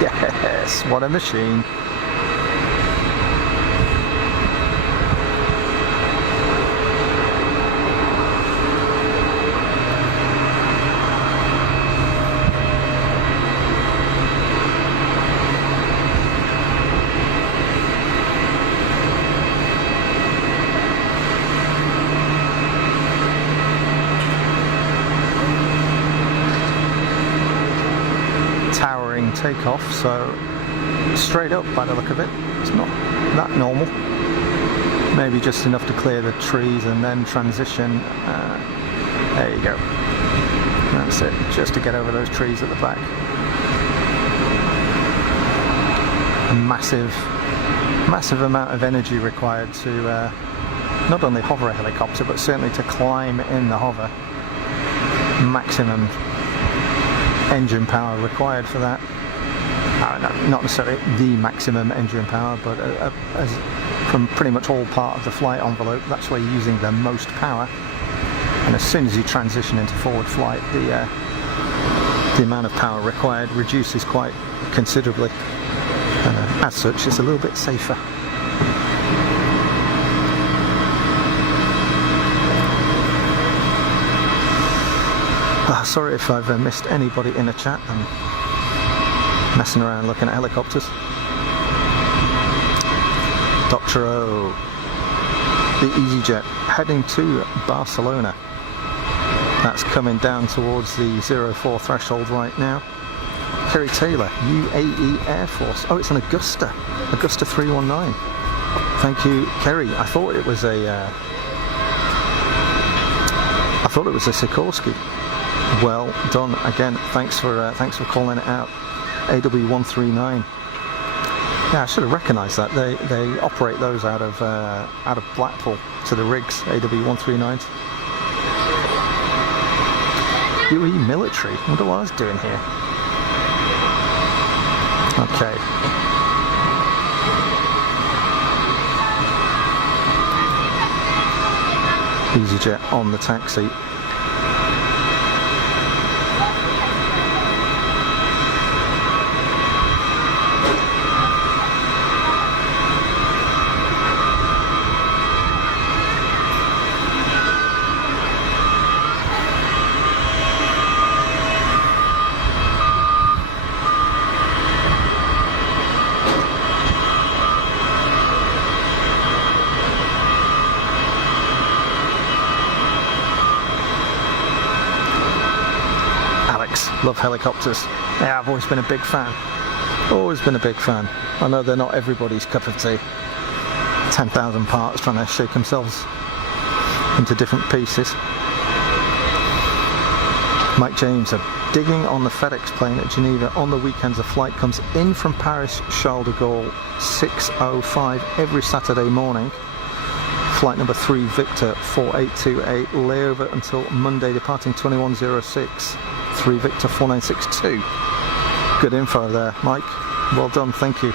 Yes, what a machine. Takeoff, so straight up by the look of it. It's not that normal. Maybe just enough to clear the trees and then transition There you go. That's it, just to get over those trees at the back. A massive amount of energy required to not only hover a helicopter, but certainly to climb in the hover. Maximum engine power required for that. Not necessarily the maximum engine power, but as from pretty much all part of the flight envelope, that's where you're using the most power. And as soon as you transition into forward flight, the amount of power required reduces quite considerably. As such, it's a little bit safer. Sorry if I've missed anybody in the chat. I'm messing around looking at helicopters. Dr. O, the EasyJet heading to Barcelona. That's coming down towards the 04 threshold right now. Kerry Taylor, UAE Air Force. Oh, it's an Augusta 319. Thank you, Kerry. I thought it was a Sikorsky. Well done again. Thanks for calling it out. AW139. Yeah, I should have recognised that. They operate those out of Blackpool to the rigs. AW139s. UAE military. I wonder what I was doing here. Okay. EasyJet on the taxi. Love helicopters. Yeah, I've always been a big fan. Always been a big fan. I know they're not everybody's cup of tea. 10,000 parts trying to shake themselves into different pieces. Mike James, digging on the FedEx plane at Geneva on the weekends. A flight comes in from Paris Charles de Gaulle 6:05 every Saturday morning. Flight number 3 Victor 4828, layover until Monday, departing 2106. 3 Victor 4962. Good info there, Mike. Well done, thank you.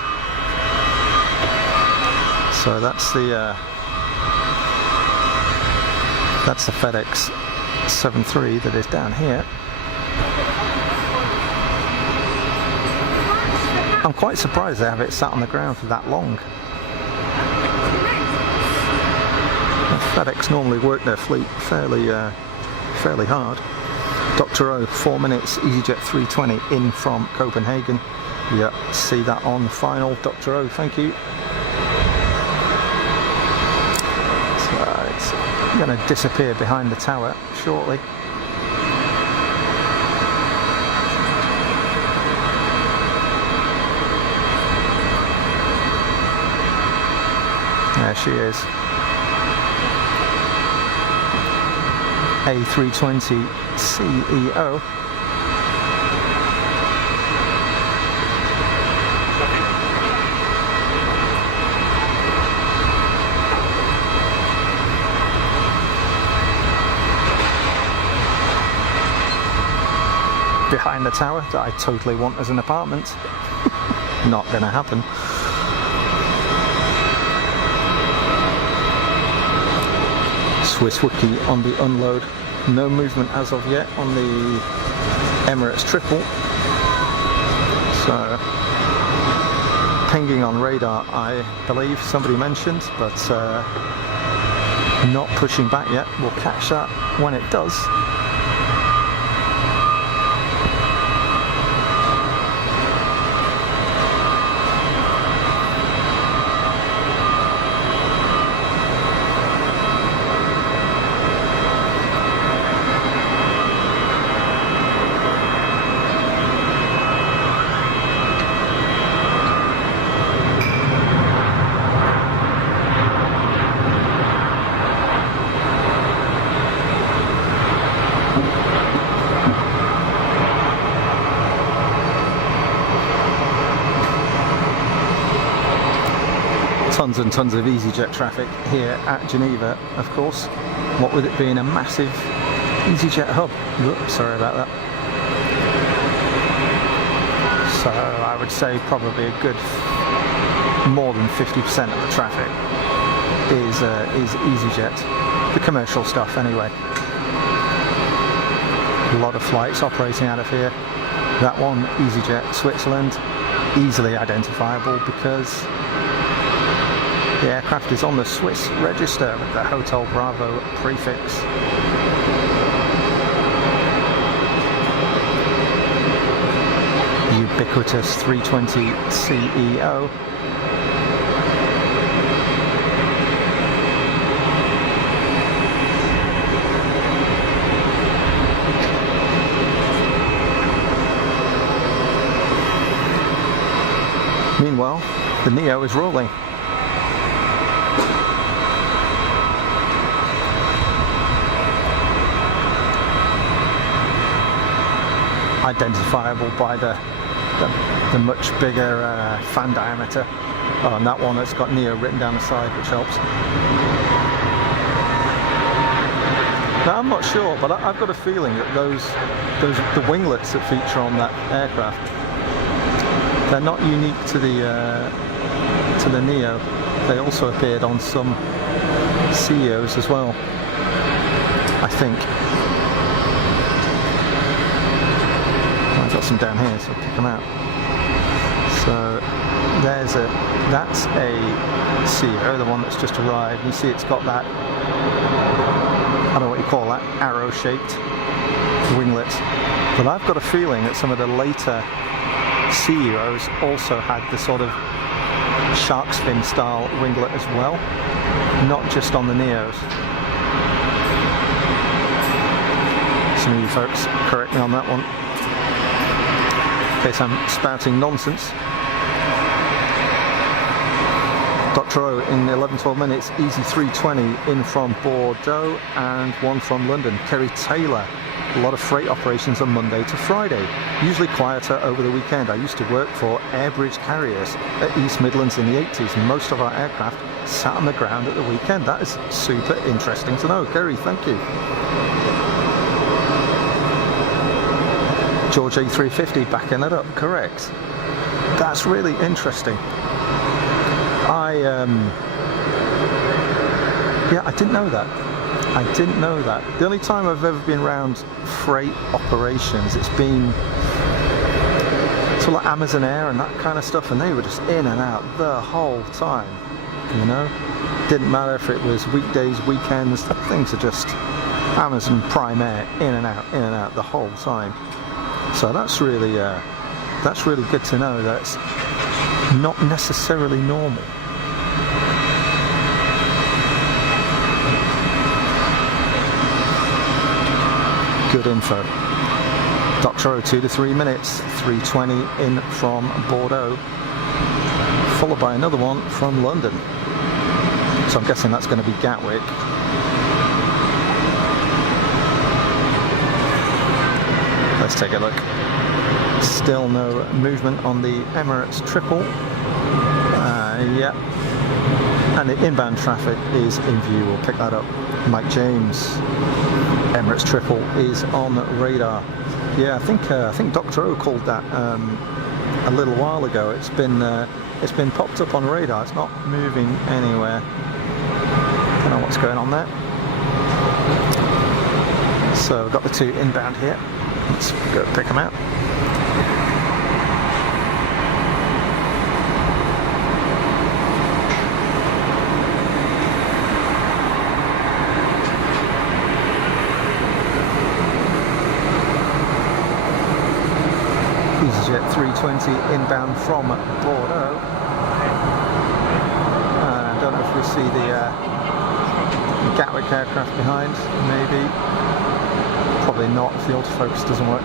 So that's the FedEx 73 that is down here. I'm quite surprised they have it sat on the ground for that long. FedEx normally work their fleet fairly hard. Dr. O, 4 minutes, EasyJet 320 in from Copenhagen. Yeah, see that on the final. Dr. O, thank you. So it's going to disappear behind the tower shortly. There she is. A320 CEO. Behind the tower that I totally want as an apartment. Not gonna happen. Swiss Wiki on the unload. No movement as of yet on the Emirates triple. So pinging on radar, I believe somebody mentioned, but not pushing back yet. We'll catch that when it does. Tons and tons of EasyJet traffic here at Geneva, of course, what with it being a massive EasyJet hub. Oops, sorry about that. So I would say probably a good more than 50% of the traffic is EasyJet, the commercial stuff anyway. A lot of flights operating out of here. That one, EasyJet Switzerland, easily identifiable because the aircraft is on the Swiss register with the Hotel Bravo prefix. Ubiquitous 320 CEO. Meanwhile, the Neo is rolling. Identifiable by the much bigger fan diameter. Oh, and that one that's got Neo written down the side, which helps. Now I'm not sure, but I've got a feeling that the winglets that feature on that aircraft, they're not unique to the Neo. They also appeared on some CEOs as well, I think. I've got some down here, so I'll pick them out. So that's a CEO, the one that's just arrived. You see it's got that, I don't know what you call that, arrow-shaped winglet. But I've got a feeling that some of the later CEOs also had the sort of shark's fin style winglet as well, not just on the Neos. Some of you folks correct me on that one, in case I'm spouting nonsense. Dr. O in 11-12 minutes, Easy 320 in from Bordeaux and one from London. Kerry Taylor, a lot of freight operations on Monday to Friday, usually quieter over the weekend. I used to work for Airbridge carriers at East Midlands in the 80s, and most of our aircraft sat on the ground at the weekend. That is super interesting to know. Kerry, thank you. George A350 backing that up, correct. That's really interesting. Yeah, I didn't know that. I didn't know that. The only time I've ever been around freight operations, it's been sort of like Amazon Air and that kind of stuff, and they were just in and out the whole time, you know? Didn't matter if it was weekdays, weekends, things are just Amazon Prime Air, in and out the whole time. So that's really good to know that it's not necessarily normal. Good info. Dr. O, 2 to 3 minutes, 320 in from Bordeaux, followed by another one from London. So I'm guessing that's going to be Gatwick. Let's take a look. Still no movement on the Emirates triple. Yeah. And the inbound traffic is in view. We'll pick that up. Mike James, Emirates triple is on radar. Yeah, I think Dr. O called that a little while ago. It's been popped up on radar. It's not moving anywhere. Don't know what's going on there. So we've got the two inbound here. Let's go pick them out. EasyJet 320 inbound from Bordeaux. I don't know if we see the Gatwick aircraft behind, maybe. Probably not if the autofocus doesn't work.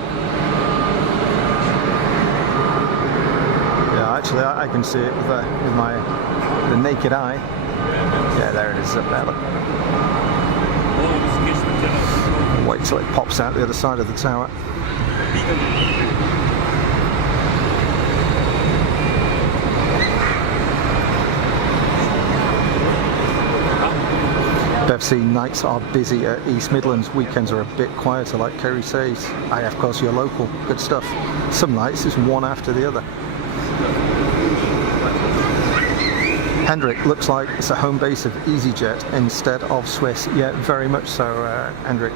Yeah, actually I can see it with the naked eye. Yeah, there it is up there, look. Wait till it pops out the other side of the tower. BevC nights are busy at East Midlands, weekends are a bit quieter, like Kerry says. Of course, you're local, good stuff. Some nights is one after the other. Hendrik, looks like it's a home base of EasyJet instead of Swiss. Yeah, very much so, Hendrik.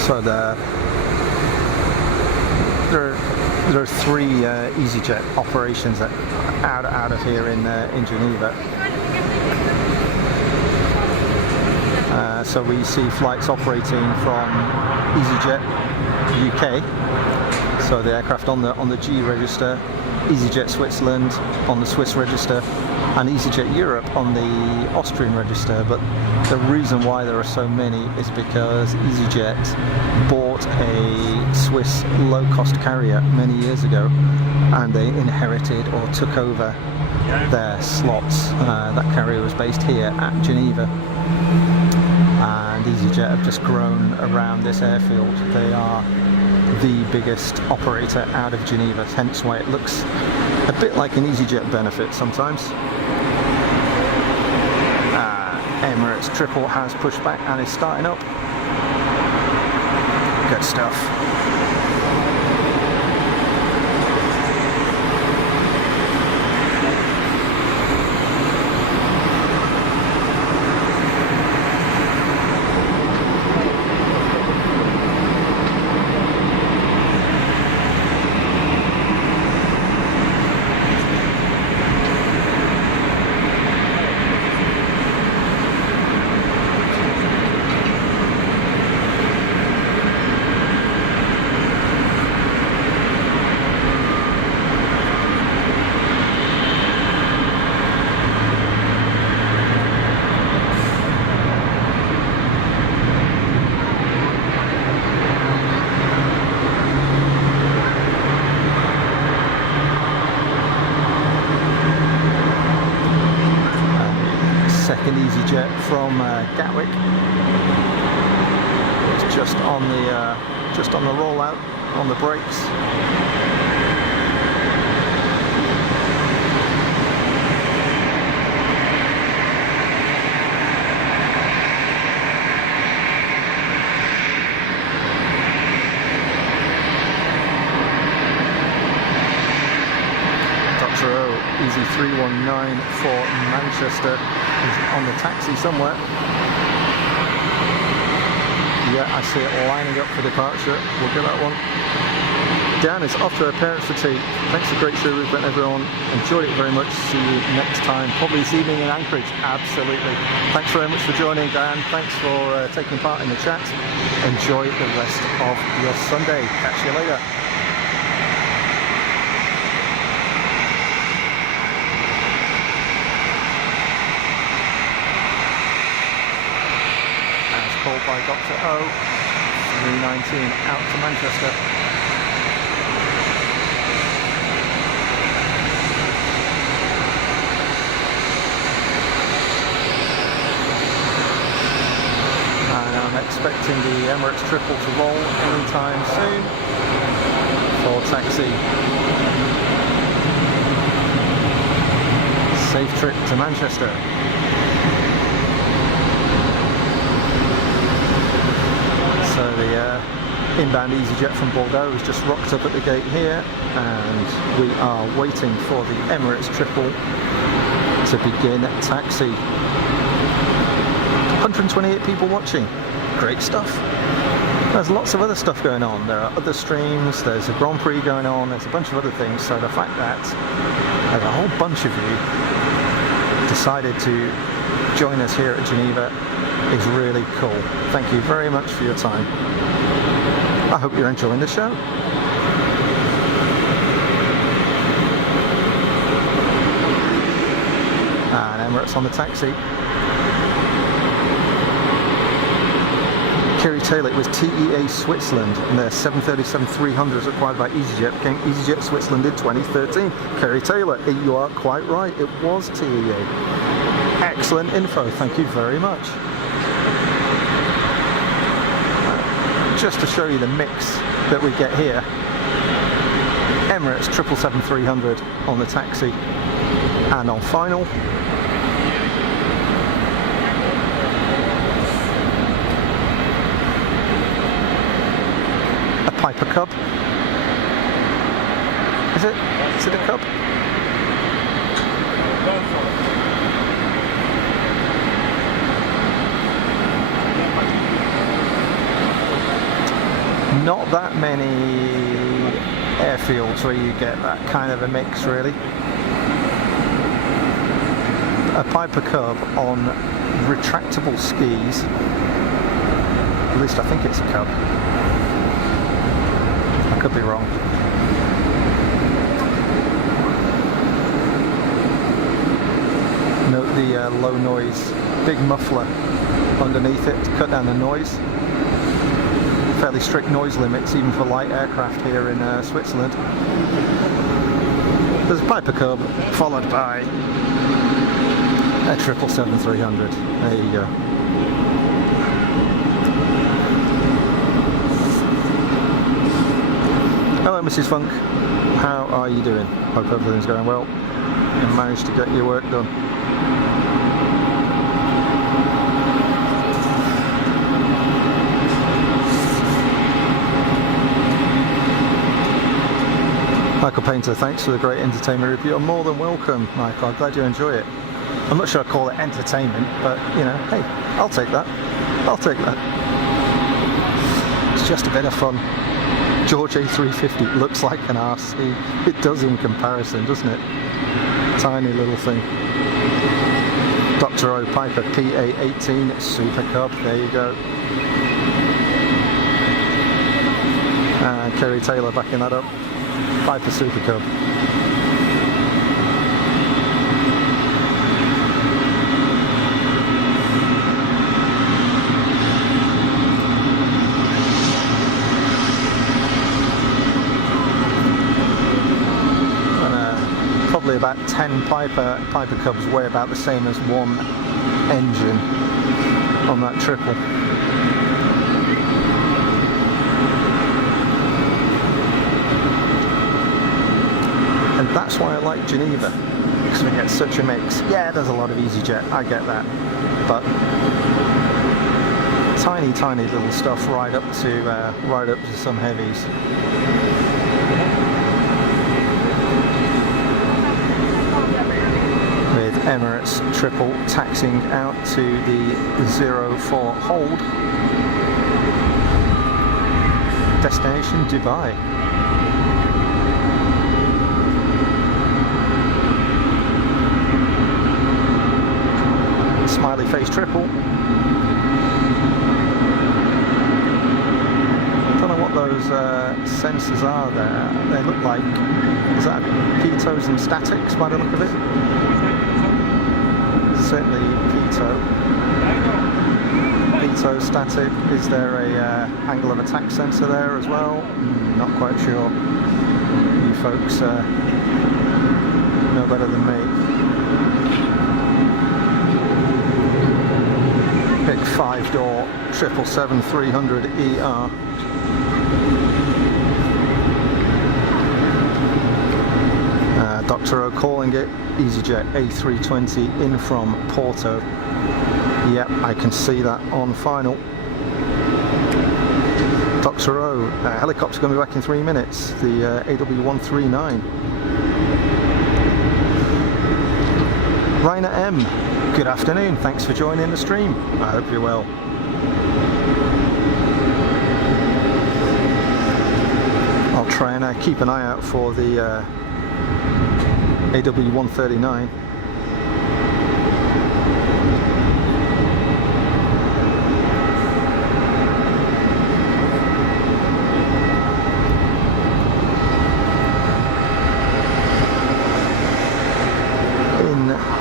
So there are 3 EasyJet operations out of here in Geneva. So we see flights operating from EasyJet UK, so the aircraft on the G register, EasyJet Switzerland on the Swiss register, and EasyJet Europe on the Austrian register. But the reason why there are so many is because EasyJet bought a Swiss low-cost carrier many years ago, and they inherited or took over their slots. That carrier was based here at Geneva, and EasyJet have just grown around this airfield. They are the biggest operator out of Geneva, hence why it looks a bit like an EasyJet benefit sometimes. Emirates triple has pushed back and is starting up. Good stuff. EasyJet from Gatwick. It's just on the rollout, on the brakes. Easy 319 for Manchester is on the taxi somewhere. Yeah, I see it lining up for departure. We'll get that one. Dan is off to her parents' retreat. Thanks for a great show, Rupert, everyone. Enjoyed it very much. See you next time, probably this evening in Anchorage. Absolutely. Thanks very much for joining, Diane. Thanks for taking part in the chat. Enjoy the rest of your Sunday. Catch you later. Called by Dr. O, 319 out to Manchester. And I'm expecting the Emirates triple to roll anytime soon for taxi. Safe trip to Manchester. So the inbound EasyJet from Bordeaux has just rocked up at the gate here, and we are waiting for the Emirates triple to begin taxi. 128 people watching. Great stuff. There's lots of other stuff going on. There are other streams, there's a Grand Prix going on, there's a bunch of other things. So the fact that there's a whole bunch of you decided to join us here at Geneva is really cool. Thank you very much for your time. I hope you're enjoying the show. And Emirates on the taxi. Kerry Taylor, it was TEA Switzerland, and their 737-300s acquired by EasyJet became EasyJet Switzerland in 2013. Kerry Taylor, you are quite right, it was TEA. Excellent info, thank you very much. Just to show you the mix that we get here, Emirates 777-300 on the taxi and on final. Piper Cub. Is it? Is it a Cub? Not that many airfields where you get that kind of a mix, really. A Piper Cub on retractable skis, at least I think it's a Cub. I could be wrong. Note the low noise, big muffler underneath it to cut down the noise. Fairly strict noise limits even for light aircraft here in Switzerland. There's a Piper Cub followed by a 777-300. There you go. Hello Mrs. Funk, how are you doing? Hope everything's going well. You managed to get your work done. Michael Painter, thanks for the great entertainment review. You're more than welcome, Michael. I'm glad you enjoy it. I'm not sure I'd call it entertainment, but you know, hey, I'll take that. I'll take that. It's just a bit of fun. George A350 looks like an RC. It does in comparison, doesn't it? Tiny little thing. Dr. O Piper PA18 Super Cub. There you go. And Kerry Taylor backing that up. Piper Super Cub. Probably about 10 Piper Cubs weigh about the same as one engine on that triple. And that's why I like Geneva, because we get such a mix. Yeah, there's a lot of EasyJet, I get that, but tiny little stuff right up to some heavies. With Emirates triple taxiing out to the 04 hold. Destination Dubai. Smiley face triple. Don't know what those sensors are there. They look like, is that pitos and statics by the look of it? Certainly pitot. Pitot static. Is there a angle of attack sensor there as well? Not quite sure. You folks know better than me. Big 5-door 777-300ER. Dr. O calling it EasyJet A320 in from Porto. Yep, I can see that on final. Dr. O, helicopter going to be back in 3 minutes. The AW139. Rainer M, good afternoon. Thanks for joining the stream. I hope you're well. I'll try and keep an eye out for the AW139.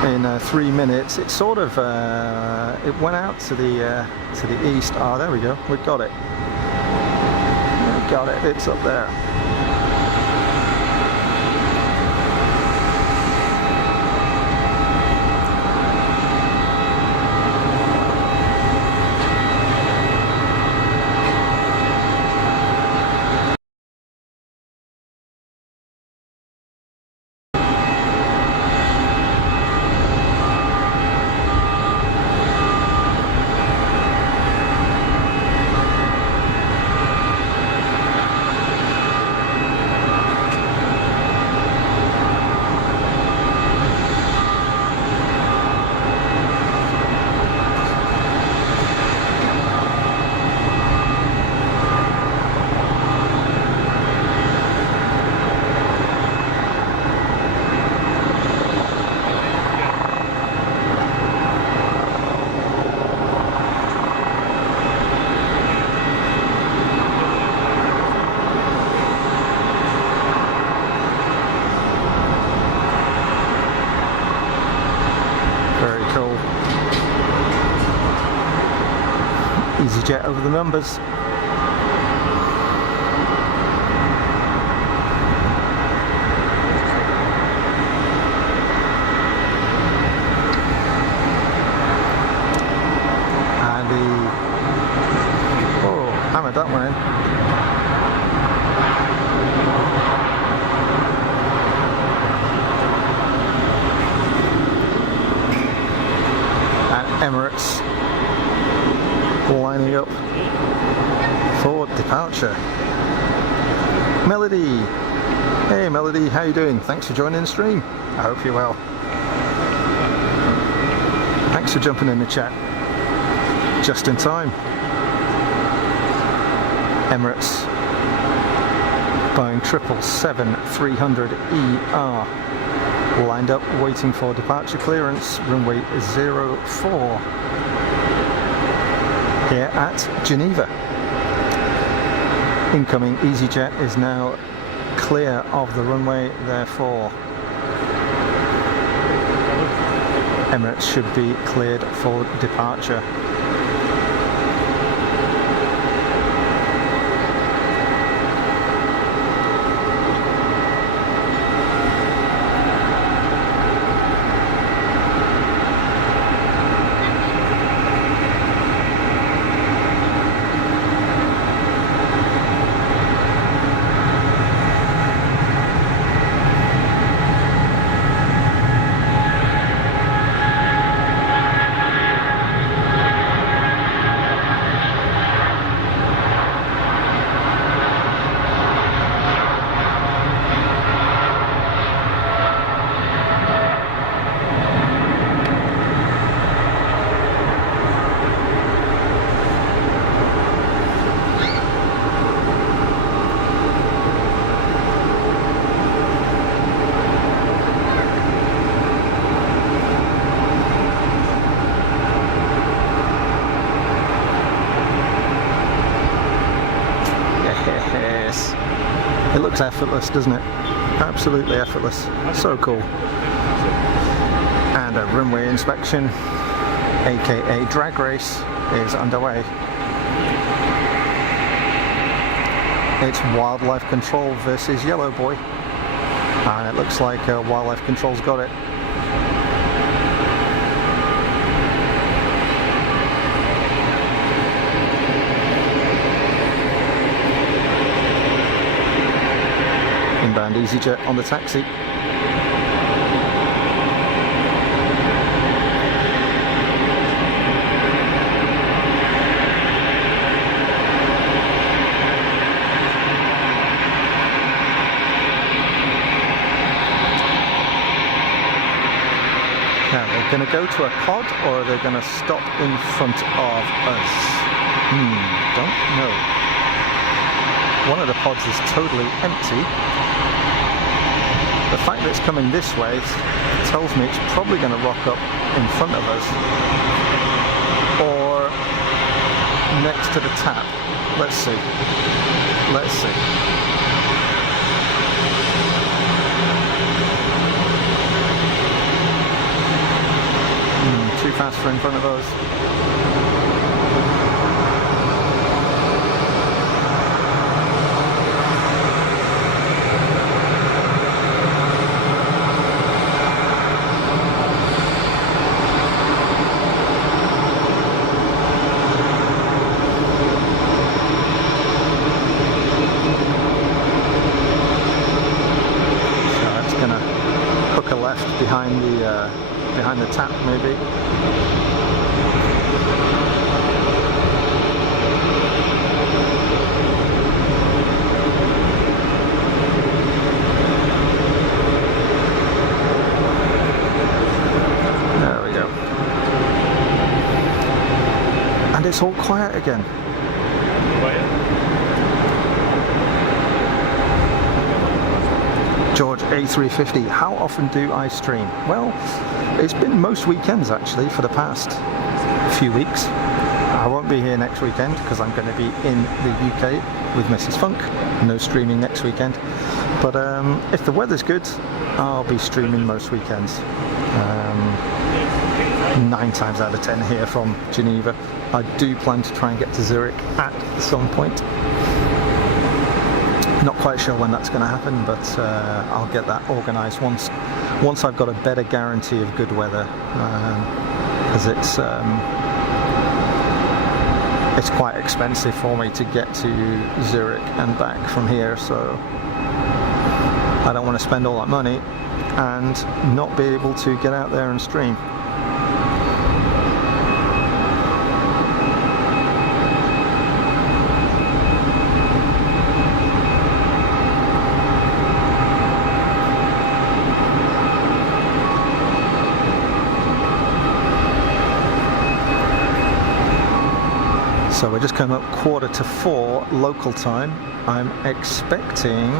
In 3 minutes, it sort of it went out to the east. Ah, there we go. We got it. We got it. It's up there. control. EasyJet over the numbers. And hammered that one in. Emirates lining up for departure. Melody, hey Melody, how you doing? Thanks for joining the stream. I hope you're well. Thanks for jumping in the chat just in time. Emirates Boeing 777-300ER lined up waiting for departure clearance, runway 04 here at Geneva. Incoming EasyJet is now clear of the runway, therefore Emirates should be cleared for departure. It looks effortless, doesn't it? Absolutely effortless. So cool. And a runway inspection, aka drag race, is underway. It's Wildlife Control versus Yellow Boy, and it looks like Wildlife Control's got it. Inbound EasyJet on the taxi. Now, they're going to go to a pod, or are they going to stop in front of us? Don't know. One of the pods is totally empty. The fact that it's coming this way tells me it's probably going to rock up in front of us or next to the tap. Let's see. Let's see. Too fast for in front of us. Behind the tap, maybe. There we go. And it's all quiet again. George A350, how often do I stream? Well, it's been most weekends actually for the past few weeks. I won't be here next weekend because I'm going to be in the UK with Mrs. Funk. No streaming next weekend. But if the weather's good, I'll be streaming most weekends. 9 times out of 10 here from Geneva. I do plan to try and get to Zurich at some point. Not quite sure when that's going to happen, but I'll get that organised once I've got a better guarantee of good weather, because it's quite expensive for me to get to Zurich and back from here, so I don't want to spend all that money and not be able to get out there and stream. So we're just coming up 3:45 local time. I'm expecting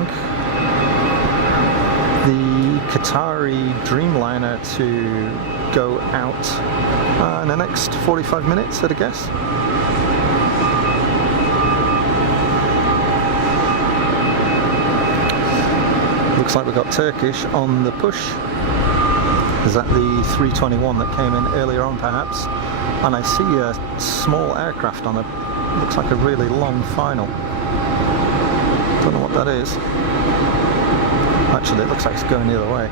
the Qatari Dreamliner to go out in the next 45 minutes at a guess. Looks like we've got Turkish on the push. Is that the 321 that came in earlier on perhaps? And I see a small aircraft on a, looks like a really long final. Don't know what that is. Actually, it looks like it's going the other way.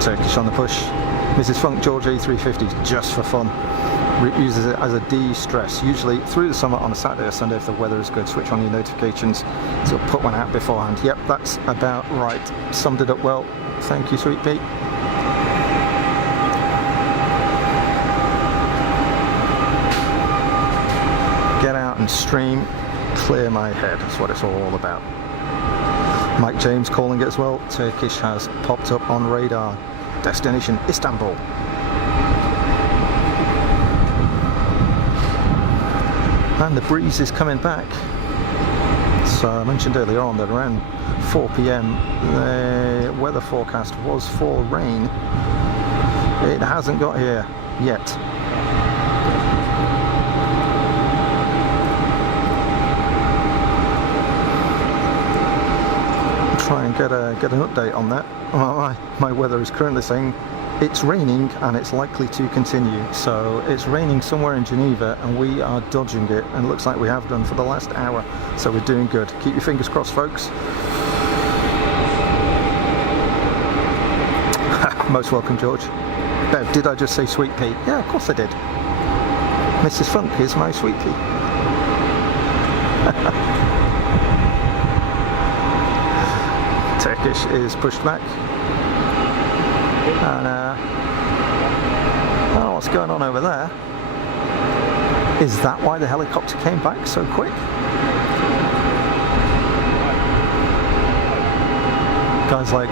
Turkish on the push. Mrs. Funk George A350, just for fun. Uses it as a de-stress. Usually through the summer on a Saturday or Sunday if the weather is good, switch on your notifications. So put one out beforehand. Yep, that's about right. Summed it up well. Thank you, Sweet Pete. Get out and stream, clear my head, that's what it's all about. Mike James calling it as well. Turkish has popped up on radar. Destination Istanbul. And the breeze is coming back. So I mentioned earlier on that around 4 PM the weather forecast was for rain. It hasn't got here yet. Try and get an update on that. Well, my weather is currently saying it's raining and it's likely to continue. So it's raining somewhere in Geneva and we are dodging it, and it looks like we have done for the last hour. So we're doing good. Keep your fingers crossed, folks. Most welcome, George. Bev, did I just say Sweet Pea? Yeah, of course I did. Mrs. Funk is my Sweet Pea. Turkish is pushed back, and I don't know what's going on over there. Is that why the helicopter came back so quick? Guy's like,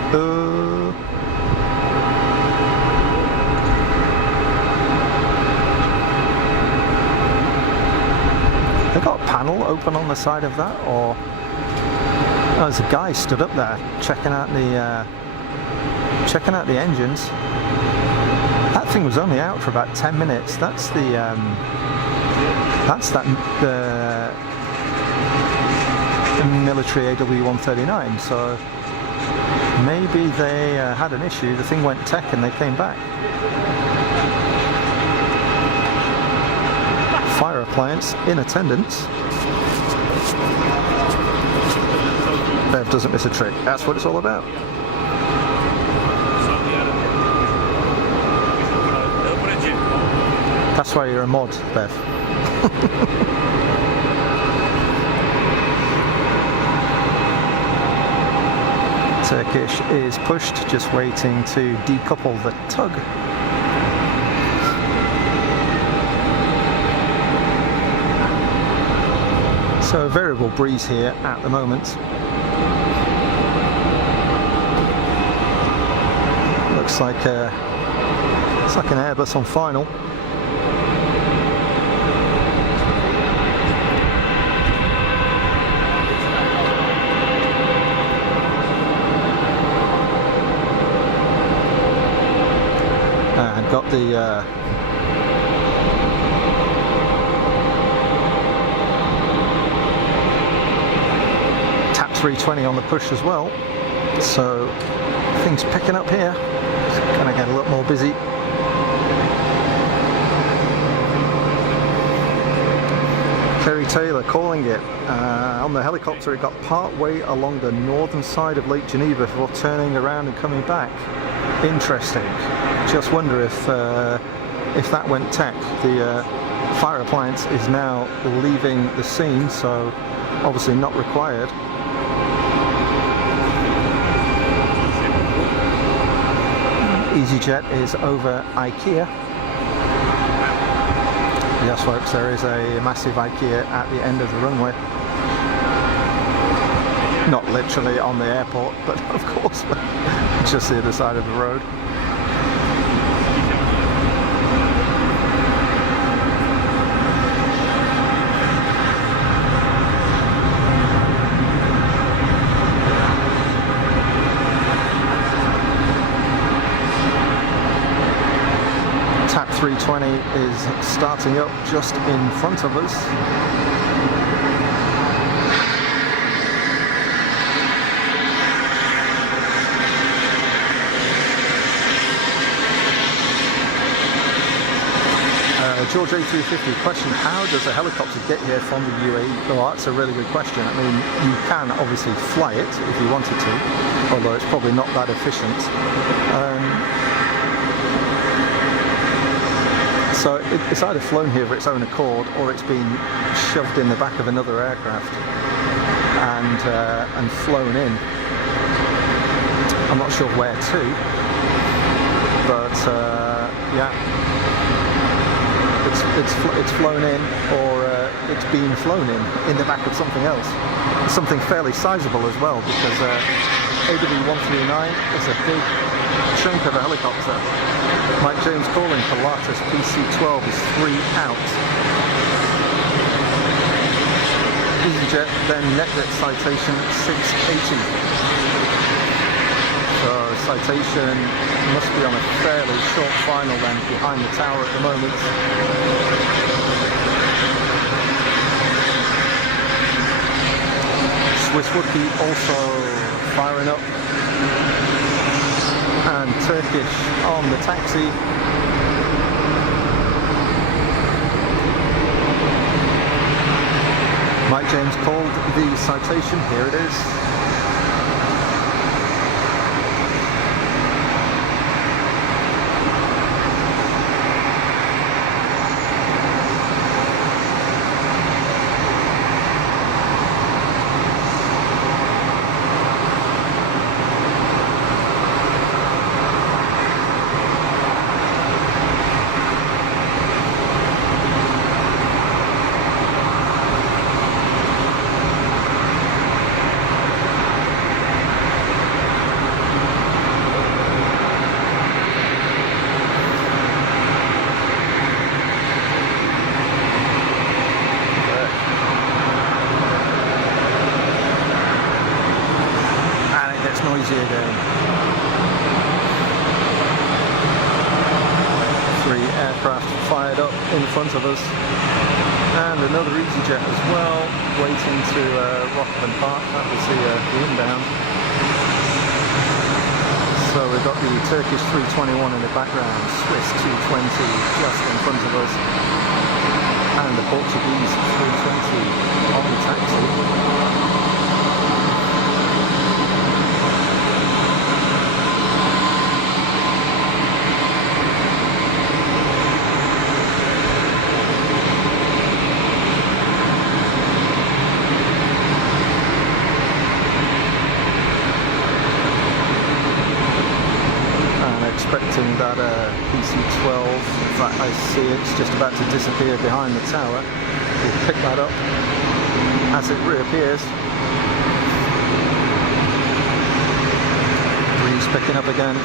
They got a panel open on the side of that, or? Oh, there's a guy stood up there checking out the engines. That thing was only out for about 10 minutes. That's the military AW139. So maybe they had an issue. The thing went tech and they came back. Fire appliance in attendance. Bev doesn't miss a trick. That's what it's all about. That's why you're a mod, Bev. Turkish is pushed, just waiting to decouple the tug. So a variable breeze here at the moment. Looks like it's like an Airbus on final. And got the TAP 320 on the push as well. So things picking up here. It's gonna get a lot more busy. Kerry Taylor calling it. On the helicopter it got part way along the northern side of Lake Geneva before turning around and coming back. Interesting. Just wonder if that went tech. The fire appliance is now leaving the scene, so obviously not required. EasyJet is over IKEA. Yes folks, there is a massive IKEA at the end of the runway. Not literally on the airport, but of course, just the other side of the road. TAP 320 is starting up just in front of us. George A350 question, how does a helicopter get here from the UAE? Well, that's a really good question. I mean, you can obviously fly it if you wanted to, although it's probably not that efficient. So it's either flown here of its own accord, or it's been shoved in the back of another aircraft and flown in. I'm not sure where to, but yeah. It's flown in, or it's been flown in the back of something else. Something fairly sizable as well, because AW139 is a big chunk of a helicopter. Mike James calling, Pilatus PC-12 is 3 out. EasyJet then NetJet citation 680. So citation must be on a fairly short final then, behind the tower at the moment. Swiss Woodkey also firing up, and Turkish on the taxi. Mike James called the citation, here it is. Noisy again. 3 aircraft fired up in front of us, and another EasyJet as well, waiting to rock up and park. That was the inbound. So we've got the Turkish 321 in the background, Swiss 220 just in front of us, and the Portuguese 320 on the taxi. Expecting that PC-12, in fact I see it's just about to disappear behind the tower. We'll pick that up as it reappears. Breeze picking up again.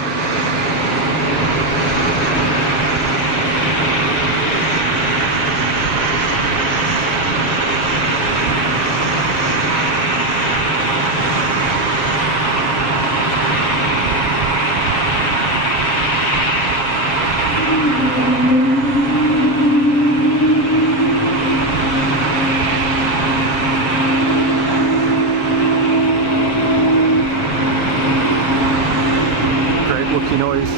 Noise.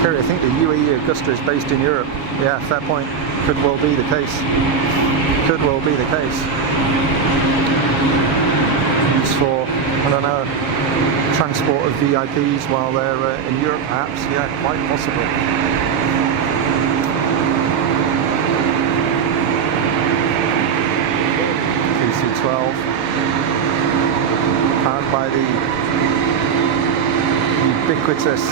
Kerry, I think the UAE Augusta is based in Europe. Yeah, fair point. Could well be the case. could well be the case. It's for, I don't know, transport of VIPs while they're in Europe, perhaps. Yeah, quite possibly. PC-12, powered by the ubiquitous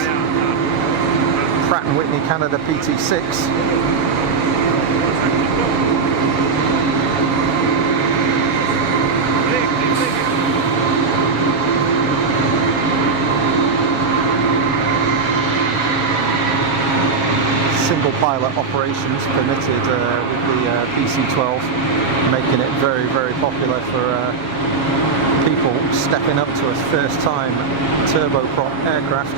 Pratt & Whitney Canada PT6. Single pilot operations permitted with the PC-12, making it very, very popular for people stepping up to a first time turboprop aircraft.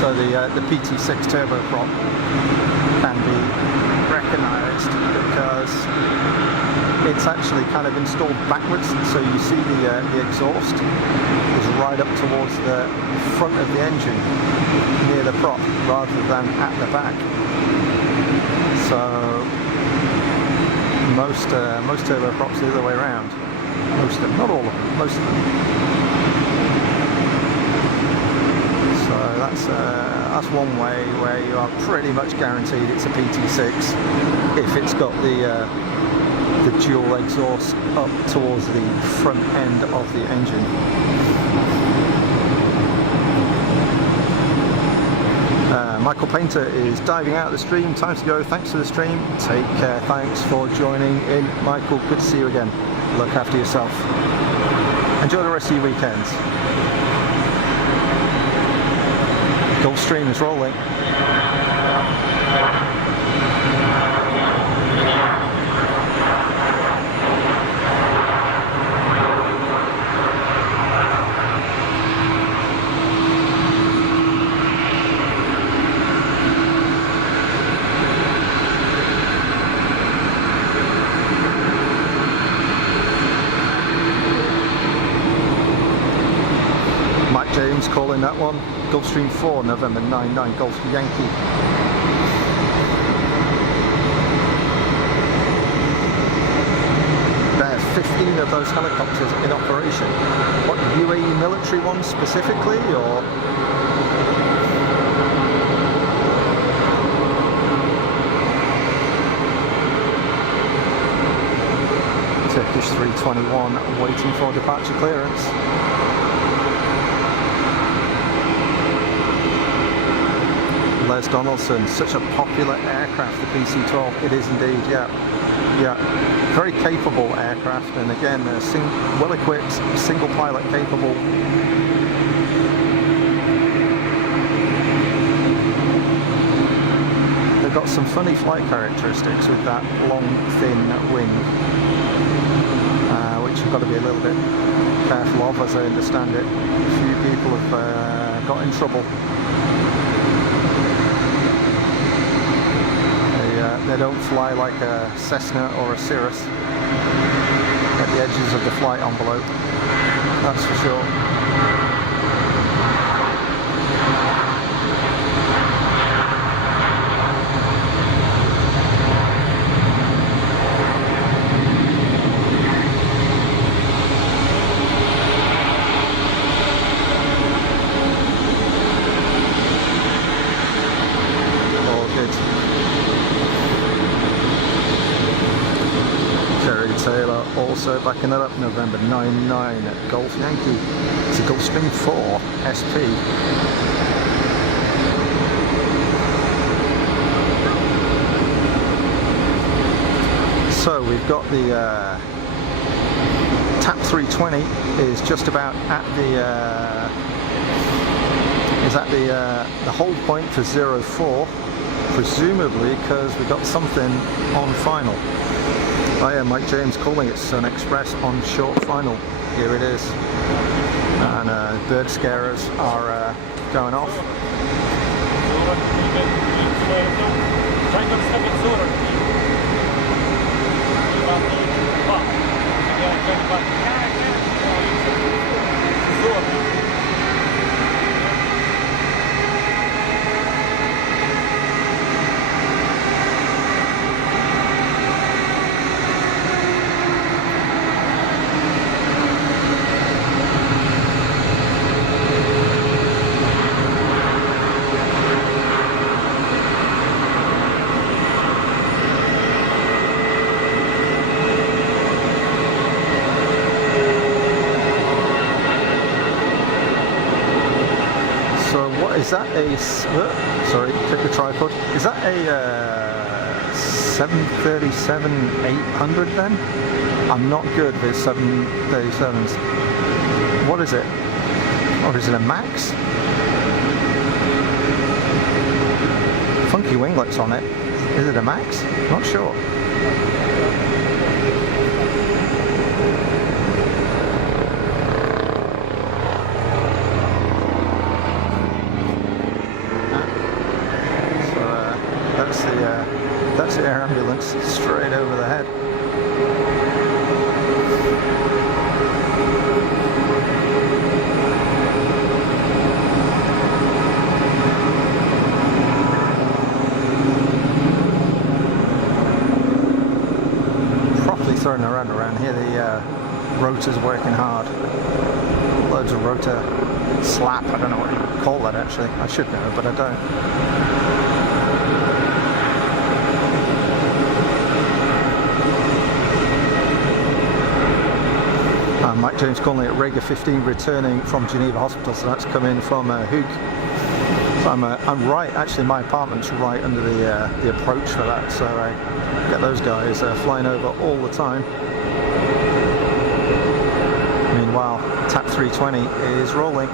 So the PT6 turboprop can be recognised because it's actually kind of installed backwards, so you see the exhaust is right up towards the front of the engine near the prop rather than at the back. So most turboprops the other way around. Most of them, not all of them, most of them. So that's one way where you are pretty much guaranteed it's a PT6 if it's got the dual exhaust up towards the front end of the engine. Michael Painter is diving out of the stream. Time to go. Thanks for the stream. Take care. Thanks for joining in, Michael. Good to see you again. Look after yourself. Enjoy the rest of your weekends. Gulfstream is rolling. James calling that one. Gulfstream 4, November 99, Golf Yankee. There are 15 of those helicopters in operation. What, UAE military ones specifically, or? Turkish 321 waiting for departure clearance. Les Donaldson, such a popular aircraft, the PC-12. It is indeed, yeah. Very capable aircraft, and again, well equipped, single pilot capable. They've got some funny flight characteristics with that long, thin wing, which you've got to be a little bit careful of, as I understand it. A few people have got in trouble. They don't fly like a Cessna or a Cirrus at the edges of the flight envelope, that's for sure. Also backing that up, November 99 at Golf Yankee. It's a Gulfstream 4 SP. So we've got the TAP 320 is just about at the hold point for 04, presumably because we got something on final. Oh yeah, Mike James calling it Sun Express on short final. Here it is. And bird scarers are going off. So what is that? Sorry, check the tripod. Is that a 737-800 then? I'm not good with 737s. What is it? Or is it a Max? Funky winglets on it. Is it a Max? Not sure. That's the air ambulance straight over the head. Properly throwing around here. The rotor's working hard. Loads of rotor slap. I don't know what you call that actually. I should know, but I don't. Mike James calling it Rega 15 returning from Geneva Hospital, so that's come in from Hook. So I'm right, actually my apartment's right under the approach for that, so I get those guys flying over all the time. Meanwhile, TAP 320 is rolling.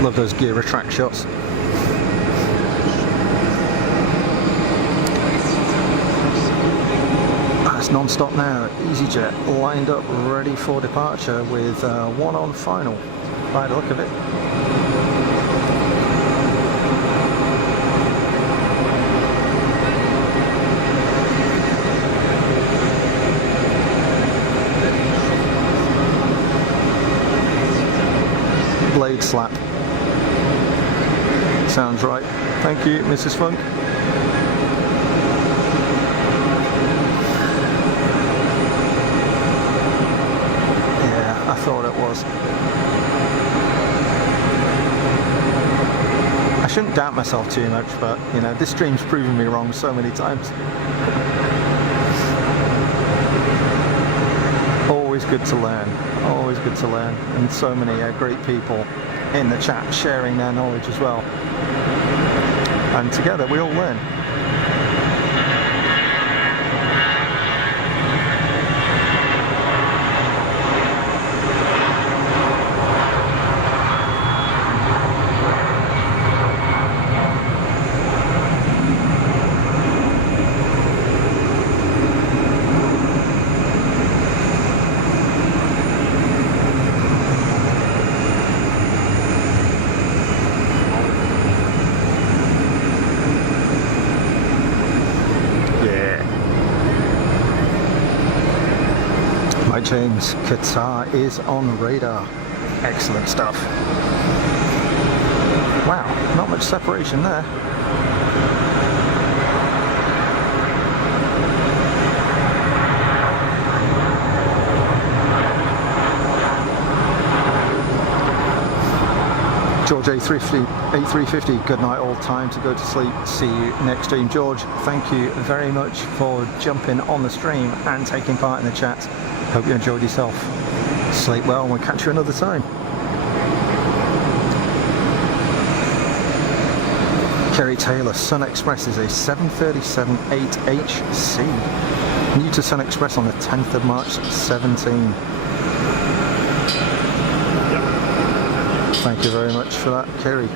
Love those gear retract shots. That's non-stop now. EasyJet lined up ready for departure with one on final by the look of it. Blade slap. Sounds right. Thank you, Mrs. Funk. Yeah, I thought it was. I shouldn't doubt myself too much, but you know, this stream's proven me wrong so many times. Always good to learn. Always good to learn, and so many great people in the chat sharing their knowledge as well. And together we all learn. James, Qatar is on radar. Excellent stuff. Wow, not much separation there. George A350, good night all, time to go to sleep. See you next stream. George, thank you very much for jumping on the stream and taking part in the chat. Hope you enjoyed yourself. Sleep well and we'll catch you another time. Kerry Taylor, Sun Express is a 737-8HC. New to Sun Express on the 10th of March 17. Thank you very much for that, Kerry.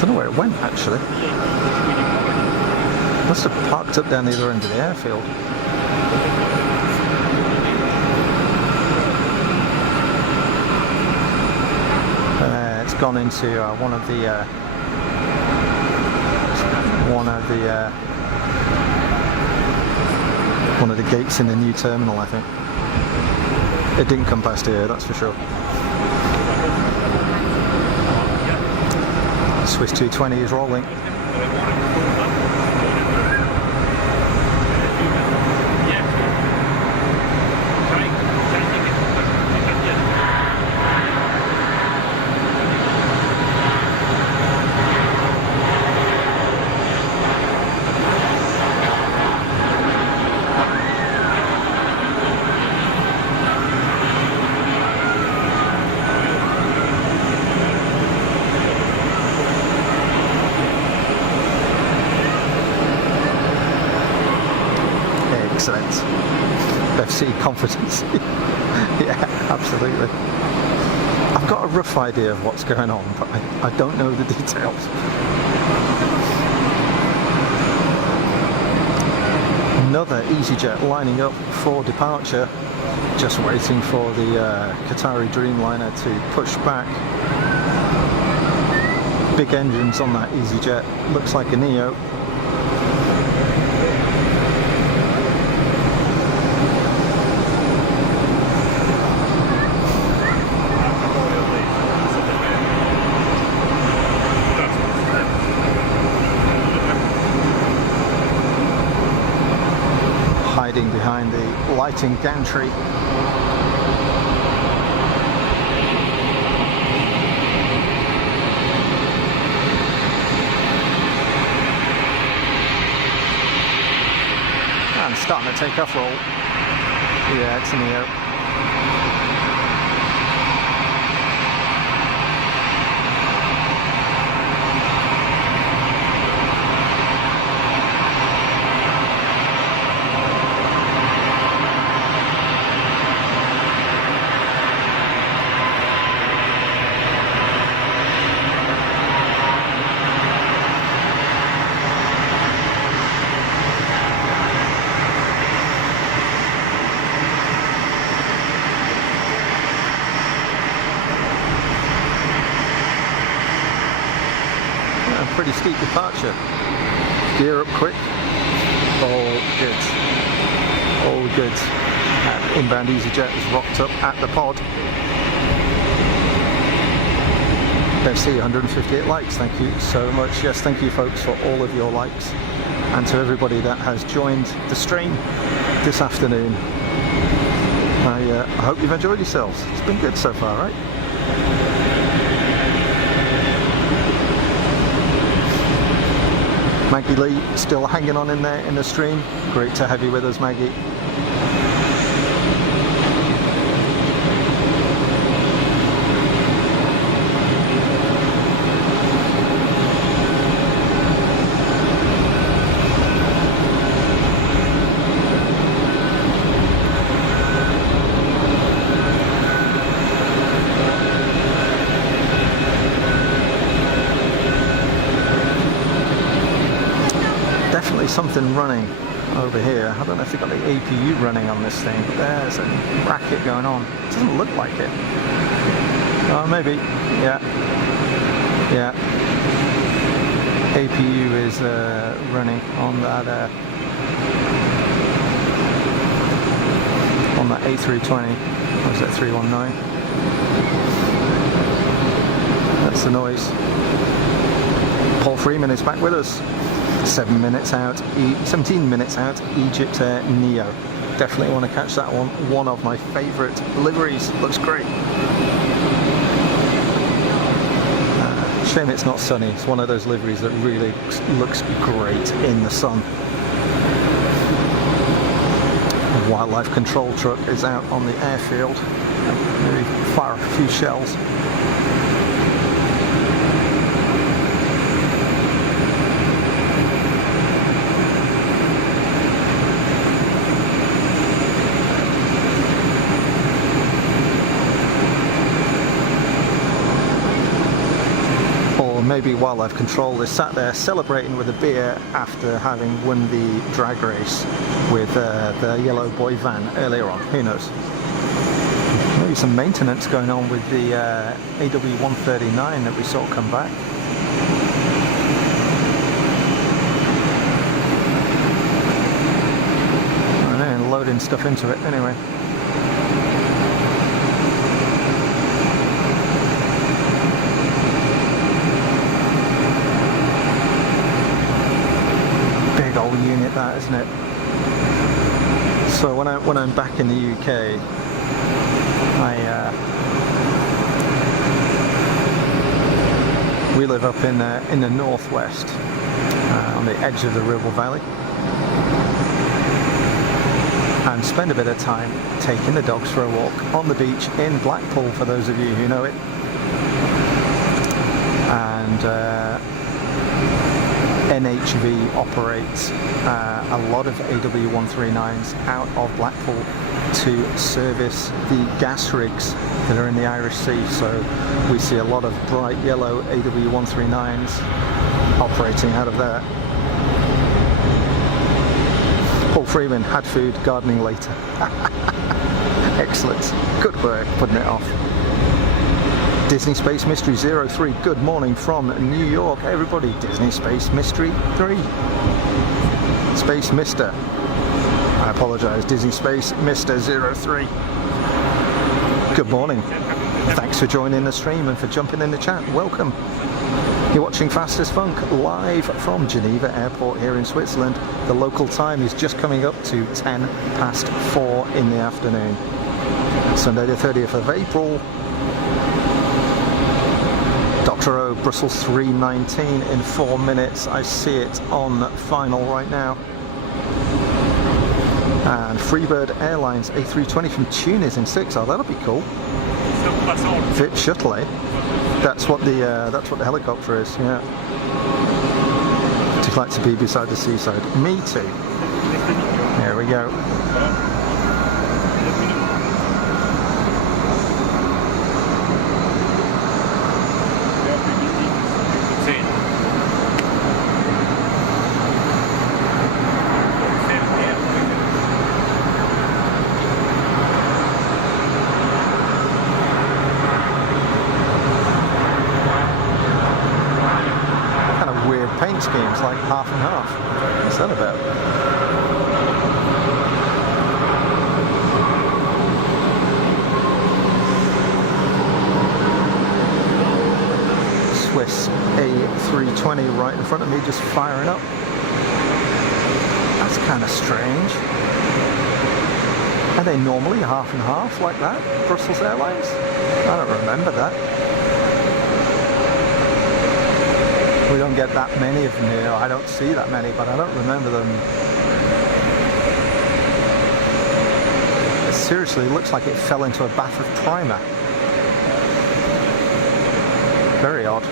Don't know where it went actually. Must have parked up down the other end of the airfield. gone into one of the gates in the new terminal, I think. It didn't come past here, that's for sure. Swiss 220 is rolling. Excellent. FC confidence. Yeah, absolutely. I've got a rough idea of what's going on, but I don't know the details. Another EasyJet lining up for departure, just waiting for the Qatari Dreamliner to push back. Big engines on that EasyJet, looks like a Neo. Hiding behind the lighting gantry. And starting to take off roll. Yeah, it's a Neo. Pretty steep departure. Gear up quick. All good. All good. Inbound EasyJet is rocked up at the pod. FC 158 likes. Thank you so much. Yes, thank you folks for all of your likes, and to everybody that has joined the stream this afternoon. I hope you've enjoyed yourselves. It's been good so far, right? Maggie Lee still hanging on in there in the stream. Great to have you with us, Maggie. Definitely something running over here. I don't know if they've got the APU running on this thing, but there's a racket going on. It doesn't look like it. Oh, maybe. Yeah. Yeah. APU is running on that A320. Or is that 319? That's the noise. Paul Freeman is back with us. 17 minutes out, Egypt Air Neo. Definitely want to catch that one. One of my favourite liveries. Looks great. Shame it's not sunny. It's one of those liveries that really looks great in the sun. A wildlife control truck is out on the airfield. Maybe fire a few shells. Maybe wildlife control is sat there celebrating with a beer after having won the drag race with the yellow boy van earlier on. Who knows? Maybe some maintenance going on with the AW139 that we saw come back. I know, loading stuff into it anyway. Big old unit that, isn't it? So when I'm back in the UK, we live up in the northwest, on the edge of the Ribble Valley, and spend a bit of time taking the dogs for a walk on the beach in Blackpool, for those of you who know it. And NHV operates a lot of AW139s out of Blackpool to service the gas rigs that are in the Irish Sea. So we see a lot of bright yellow AW139s operating out of there. Paul Freeman, had food, gardening later. Excellent. Good work putting it off. Disney Space Mystery 03, good morning from New York. Hey everybody, Disney Space Mystery 3. Space Mister. I apologise, Disney Space Mister 03. Good morning. Thanks for joining the stream and for jumping in the chat. Welcome. You're watching Fast as Funk live from Geneva Airport here in Switzerland. The local time is just coming up to 10 past 4 in the afternoon. Sunday the 30th of April. Dr. O, Brussels 319 in 4 minutes. I see it on final right now. And Freebird Airlines A320 from Tunis in 6. Oh, that'll be cool. Fit shuttle, eh? That's what the helicopter is. Yeah. I'd like to be beside the seaside. Me too. Here we go. Schemes like half and half. What's that about? Swiss A320 right in front of me, just firing up. That's kind of strange. Are they normally half and half like that? Brussels Airlines? I don't remember that. We don't get that many of them here. I don't see that many, but I don't remember them. It seriously looks like it fell into a bath of primer. Very odd.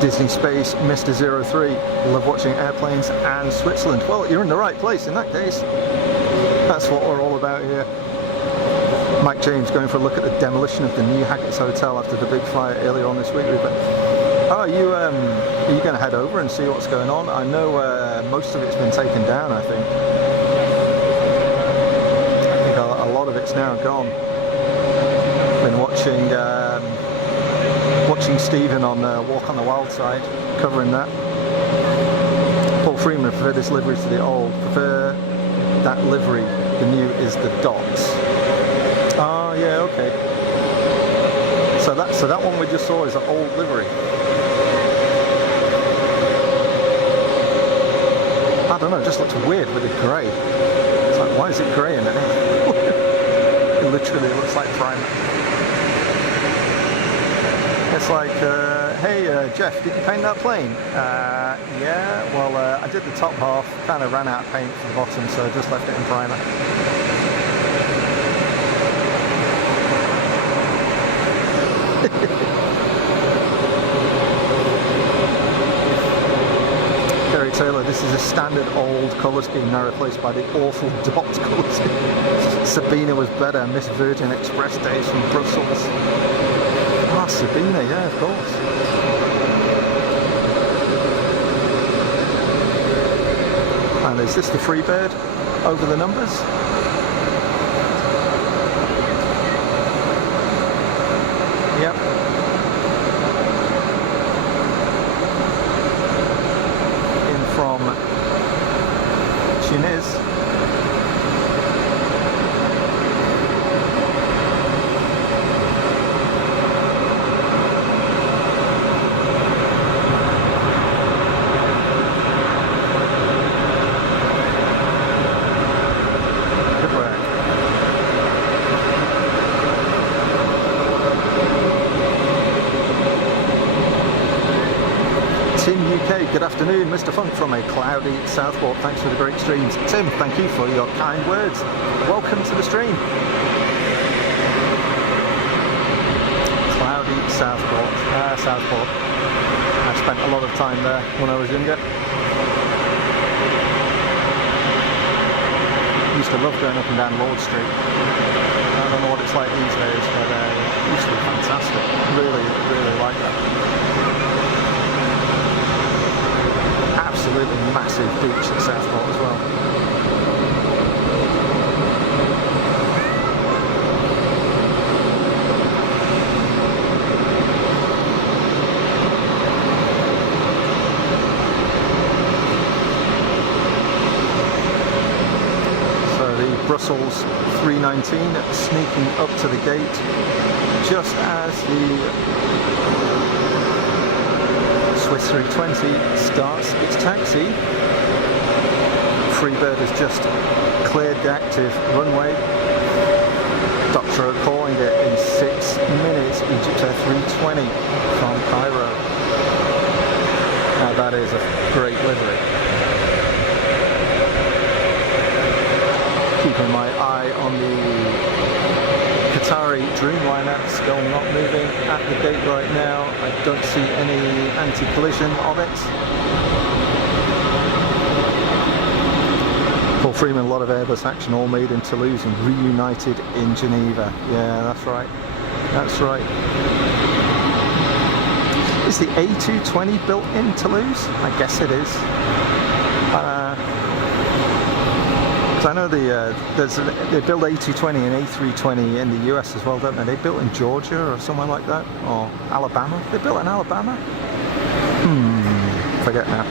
Disney Space, Mr. 03. Love watching airplanes and Switzerland. Well, you're in the right place in that case. That's what we're all about here. Mike James going for a look at the demolition of the new Hackett's Hotel after the big fire earlier on this week. Oh, are you going to head over and see what's going on? I know most of it's been taken down, I think. I think a lot of it's now gone. Been watching Stephen on Walk on the Wild Side, covering that. Paul Freeman, prefer this livery to the old. Prefer that livery. The new is the dots. Oh yeah, okay. So that one we just saw is an old livery. I don't know, it just looks weird with the grey. It's like, why is it grey in it? It literally looks like primer. It's like, hey Jeff, did you paint that plane? Yeah, well I did the top half, kind of ran out of paint for the bottom, so I just left it in primer. Gary Taylor, this is a standard old colour scheme now replaced by the awful dot colour scheme. Sabina was better, Miss Virgin Express days from Brussels. Ah, Sabina, yeah, of course. And is this the Freebird over the numbers? Yep. In from Tunis. Good afternoon, Mr. Funk from a cloudy Southport. Thanks for the great streams. Tim, thank you for your kind words. Welcome to the stream. Cloudy Southport. Southport. I spent a lot of time there when I was younger. Used to love going up and down Lord Street. I don't know what it's like these days, but it used to be fantastic. Really, really like that. Absolutely massive beach at Southport as well. So the Brussels 319 sneaking up to the gate just as the Swiss 320 starts its taxi. Freebird has just cleared the active runway. Dr. O calling it in 6 minutes. EasyJet 320 from Cairo. Now that is a great livery. Keeping my eye on the Qatari Dreamliner, still not moving at the gate right now. I don't see any anti-collision on it. Paul Freeman, a lot of Airbus action, all made in Toulouse and reunited in Geneva. Yeah, that's right. That's right. Is the A220 built in Toulouse? I guess it is. I know they build A220 and A320 in the US as well, don't they? They built in Georgia or somewhere like that, or Alabama. They built in Alabama? Forget now.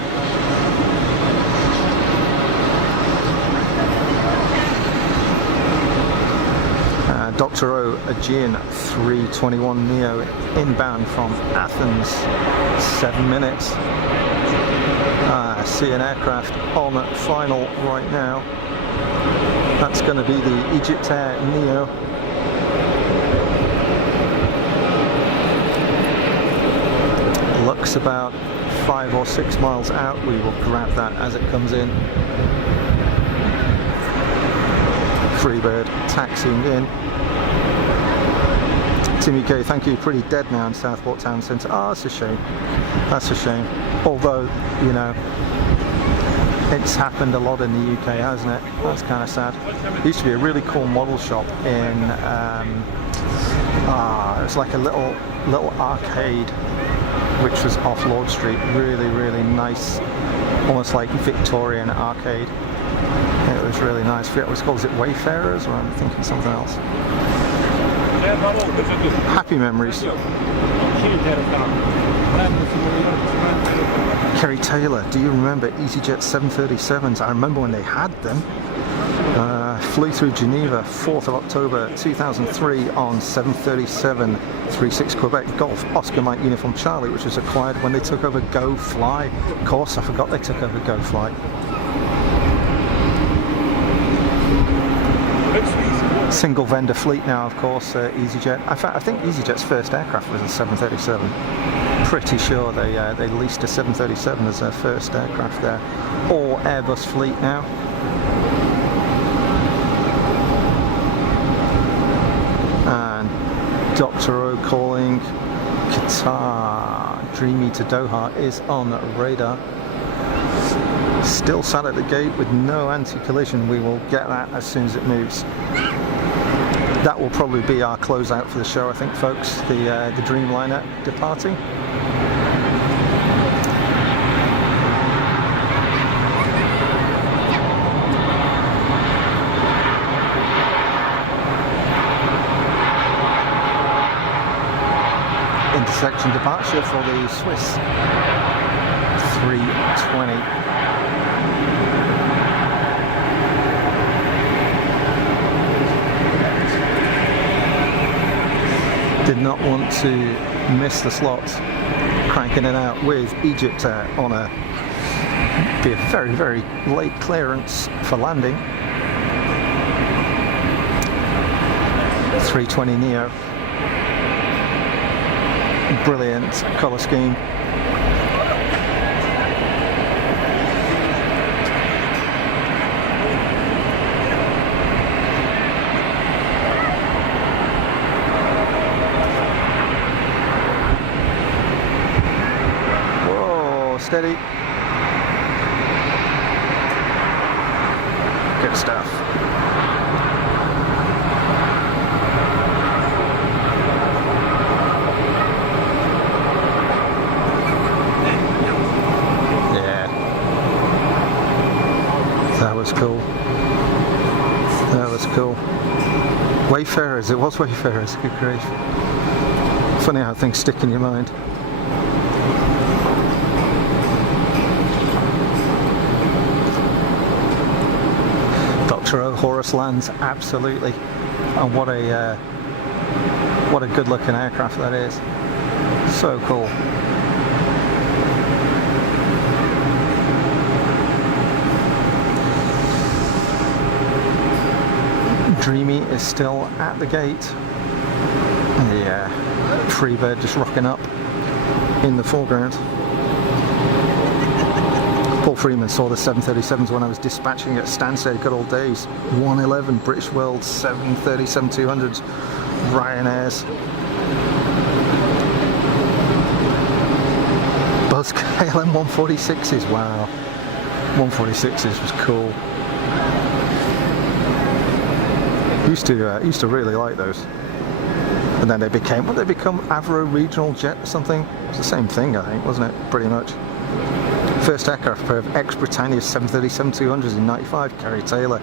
Dr. O, Aegean 321 Neo inbound from Athens, 7 minutes. I see an aircraft on final right now. That's going to be the EasyJet Neo. Looks about 5 or 6 miles out. We will grab that as it comes in. Freebird taxiing in. Timmy K, thank you. Pretty dead now in Southport Town Centre. Oh, that's a shame. That's a shame. Although, you know, it's happened a lot in the UK, hasn't it? That's kind of sad. There used to be a really cool model shop in, it was like a little arcade which was off Lord Street. Really, really nice, almost like Victorian arcade. It was really nice. I forget what it's called. Is it Wayfarers, or I'm thinking something else? Happy memories. Kerry Taylor, do you remember EasyJet 737s? I remember when they had them. Flew through Geneva 4th of October 2003 on 737-36 Quebec Golf Oscar Mike Uniform Charlie, which was acquired when they took over Go Fly. Of course, I forgot they took over Go Fly. Single vendor fleet now, of course, EasyJet. In fact, I think EasyJet's first aircraft was a 737. Pretty sure they leased a 737 as their first aircraft there. All Airbus fleet now. And Dr. O calling Qatar. Dreamy to Doha is on radar. Still sat at the gate with no anti-collision. We will get that as soon as it moves. That will probably be our closeout for the show, I think, folks. The Dreamliner departing. section departure for the Swiss 320. Did not want to miss the slots, cranking it out with Egypt on a very, very late clearance for landing. 320 Neo. Brilliant colour scheme. Whoa, steady. Good stuff. That was cool. That was cool. Wayfarers, it was Wayfarers, good grief. Funny how things stick in your mind. Dr. O Horus lands, absolutely. And what a good looking aircraft that is. So cool. Dreamy is still at the gate. Yeah, Freebird just rocking up in the foreground. Paul Freeman saw the 737s when I was dispatching at Stansted, good old days. 111 British World 737-200s, Ryanairs. Buzz KLM 146s, wow. 146s was cool. Used to really like those, and then they became Avro Regional Jet or something. It's the same thing, I think, wasn't it? Pretty much. First aircraft pair of ex-Britannia 737-200s in '95. Kerry Taylor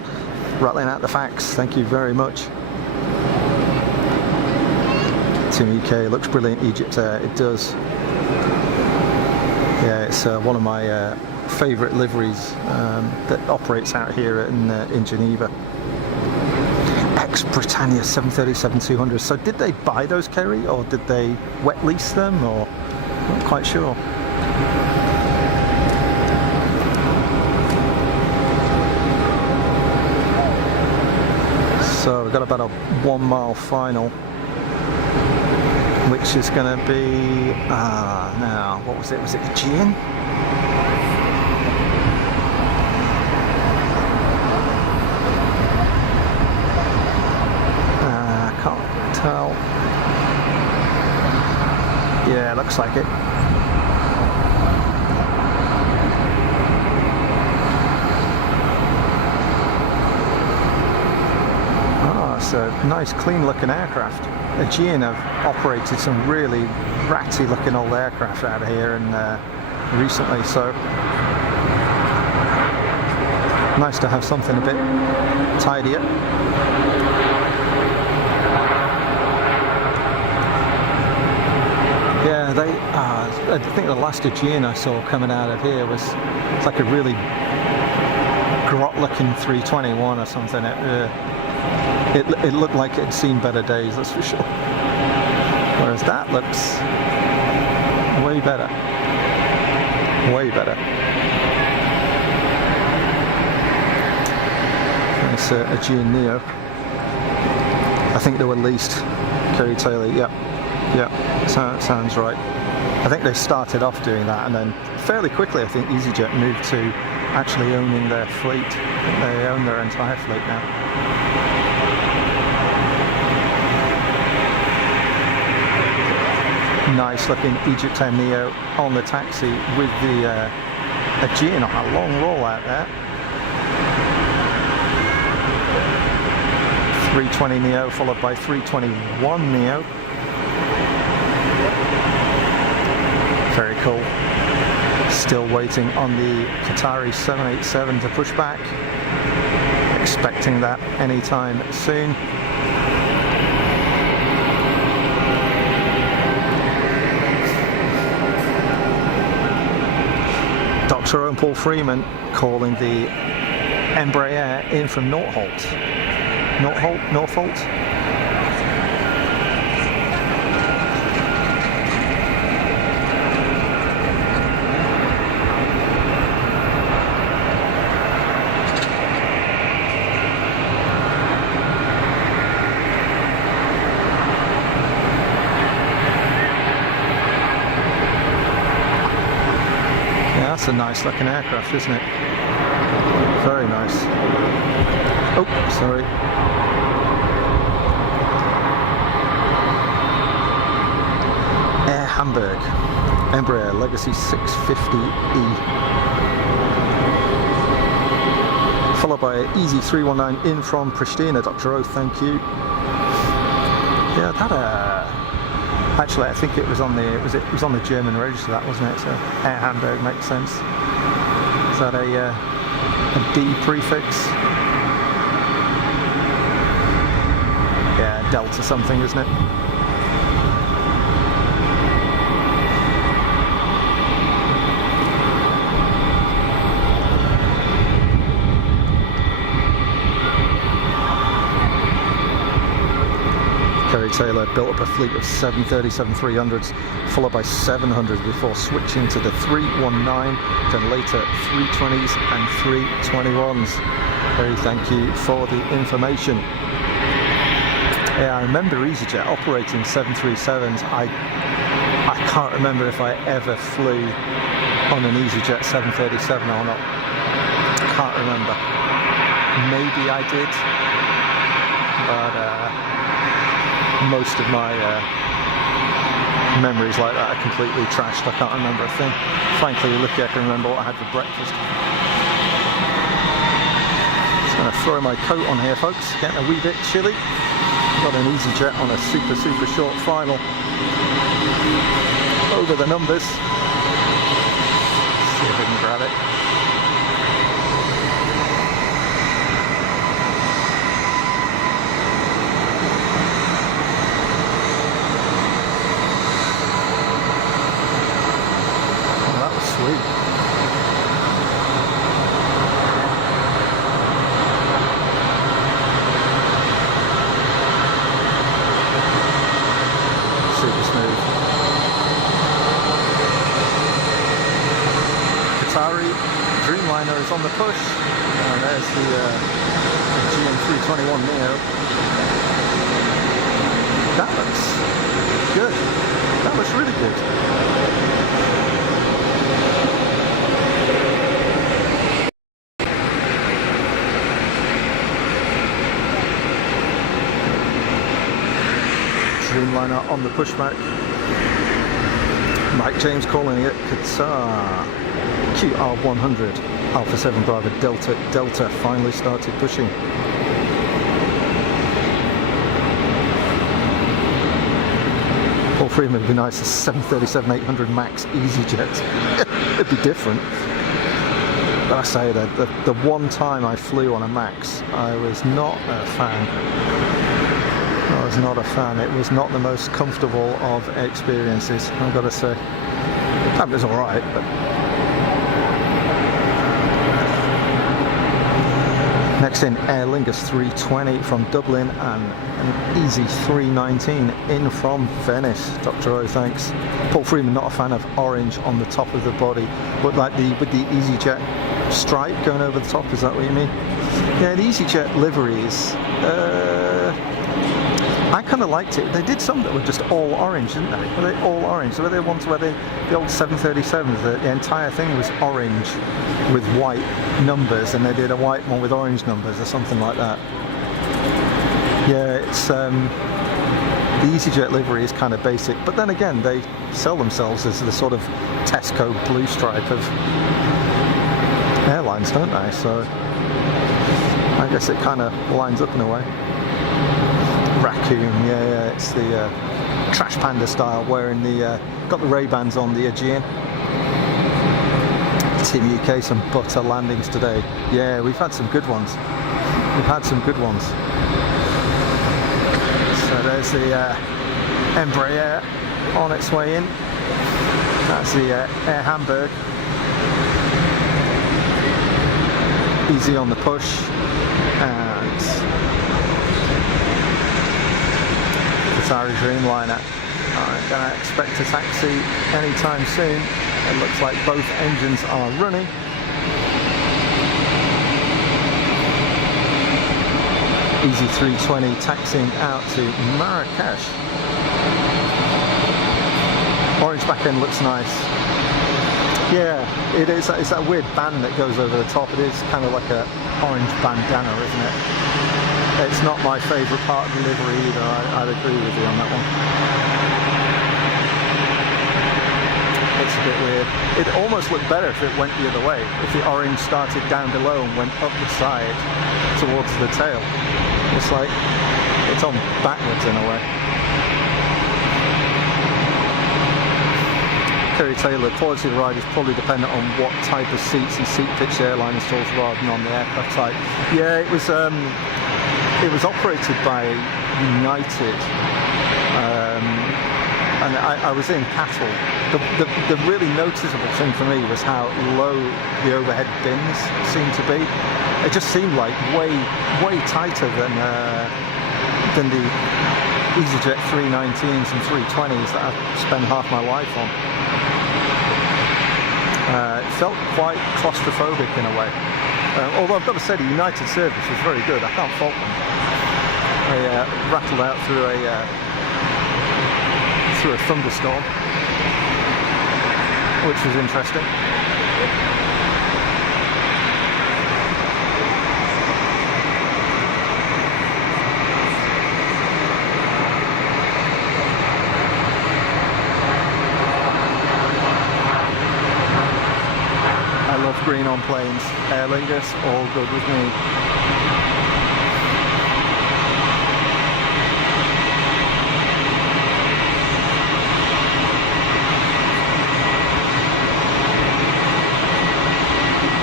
rattling out the facts. Thank you very much. Tim EK looks brilliant. Egypt Air, it does. Yeah, it's one of my favourite liveries that operates out here in Geneva. Ex-Britannia 737-200s. So did they buy those, Kerry, or did they wet lease them, or I'm not quite sure. So we've got about a 1 mile final, which is going to be now, what was it? Was it Aegean? Tell. Yeah, looks like it. Oh, it's a nice clean looking aircraft. Aegean have operated some really ratty looking old aircraft out of here and recently, so nice to have something a bit tidier. Yeah, I think the last Aegean I saw coming out of here was it's like a really grot-looking 321 or something. It looked like it had seen better days, that's for sure. Whereas that looks way better. Way better. Nice Aegean Neo. I think they were leased. Kerry Taylor, yep. Yeah, sounds right. I think they started off doing that, and then fairly quickly I think EasyJet moved to actually owning their fleet. They own their entire fleet now. Nice looking Egypt Air Neo on the taxi with the Aegean on a long roll out there. 320 Neo followed by 321 Neo. Very cool. Still waiting on the Qatari 787 to push back. Expecting that anytime soon. Dr. Owen Paul Freeman calling the Embraer in from Northolt. Northolt? That's a nice looking aircraft, isn't it? Very nice. Oh, sorry. Air Hamburg, Embraer Legacy 650E. Followed by Easy 319 in from Pristina. Dr. O, thank you. Yeah, that actually, I think it was on the German register, that, wasn't it? So Air Hamburg makes sense. Is that a D prefix? Yeah, Delta something, isn't it? Kerry Taylor built up a fleet of 737-300s, followed by 700s before switching to the 319, then later 320s and 321s. Kerry, thank you for the information. Yeah, I remember EasyJet operating 737s. I can't remember if I ever flew on an EasyJet 737 or not. Can't remember. Maybe I did, but most of my memories like that are completely trashed. I can't remember a thing. Frankly, lucky I can remember what I had for breakfast. Just going to throw my coat on here, folks. Getting a wee bit chilly. Got an EasyJet on a super short final. Over the numbers. See if I can grab it. Sweet. Super smooth. Qatari Dreamliner is on the push, and there's the GM321 Neo. That looks good. That looks really good. Dreamliner on the pushback. Mike James calling it Qatar QR100 Alpha 7 Bravo Delta finally started pushing. Paul Freeman would be nice, a 737-800 MAX EasyJet. It'd be different. But I say that the one time I flew on a MAX, I was not a fan. I was not a fan. It was not the most comfortable of experiences, I've got to say. It was alright, but... Next in, Aer Lingus 320 from Dublin and an Easy 319 in from Venice. Dr. O, thanks. Paul Freeman, not a fan of orange on the top of the body, but like with the EasyJet stripe going over the top, is that what you mean? Yeah, the EasyJet liveries, I kind of liked it. They did some that were just all orange, didn't they? Were they all orange? So were they ones where the old 737s, the entire thing was orange with white numbers, and they did a white one with orange numbers or something like that. Yeah, it's the EasyJet livery is kind of basic, but then again, they sell themselves as the sort of Tesco blue stripe of airlines, don't they? So I guess it kind of lines up in a way. Raccoon, yeah, it's the Trash Panda style, wearing the got the Ray-Bans on, the Aegean. Team UK, some butter landings today. Yeah, we've had some good ones. So there's the Embraer on its way in. That's the Air Hamburg. easy on the push, and Qatari Dreamliner are going to expect to taxi anytime soon. It looks like both engines are running. Easy 320 taxiing out to Marrakesh. Orange back end looks nice. Yeah, it is. It's that weird band that goes over the top. It is kind of like a orange bandana, isn't it? It's not my favourite part of the livery either. I'd agree with you on that one. It's a bit weird. It almost looked better if it went the other way. If the orange started down below and went up the side towards the tail. It's like it's on backwards in a way. Kerry Taylor, quality of the ride is probably dependent on what type of seats and seat pitch the airline installs rather than on the aircraft type. Yeah, it was operated by United, and I was in Qatar. The really noticeable thing for me was how low the overhead bins seemed to be. It just seemed like way tighter than the EasyJet 319s and 320s that I've spent half my life on. It felt quite claustrophobic in a way. Although I've got to say the United service was very good. I can't fault them. They rattled out through a thunderstorm, which was interesting. Green on planes, Aer Lingus, all good with me.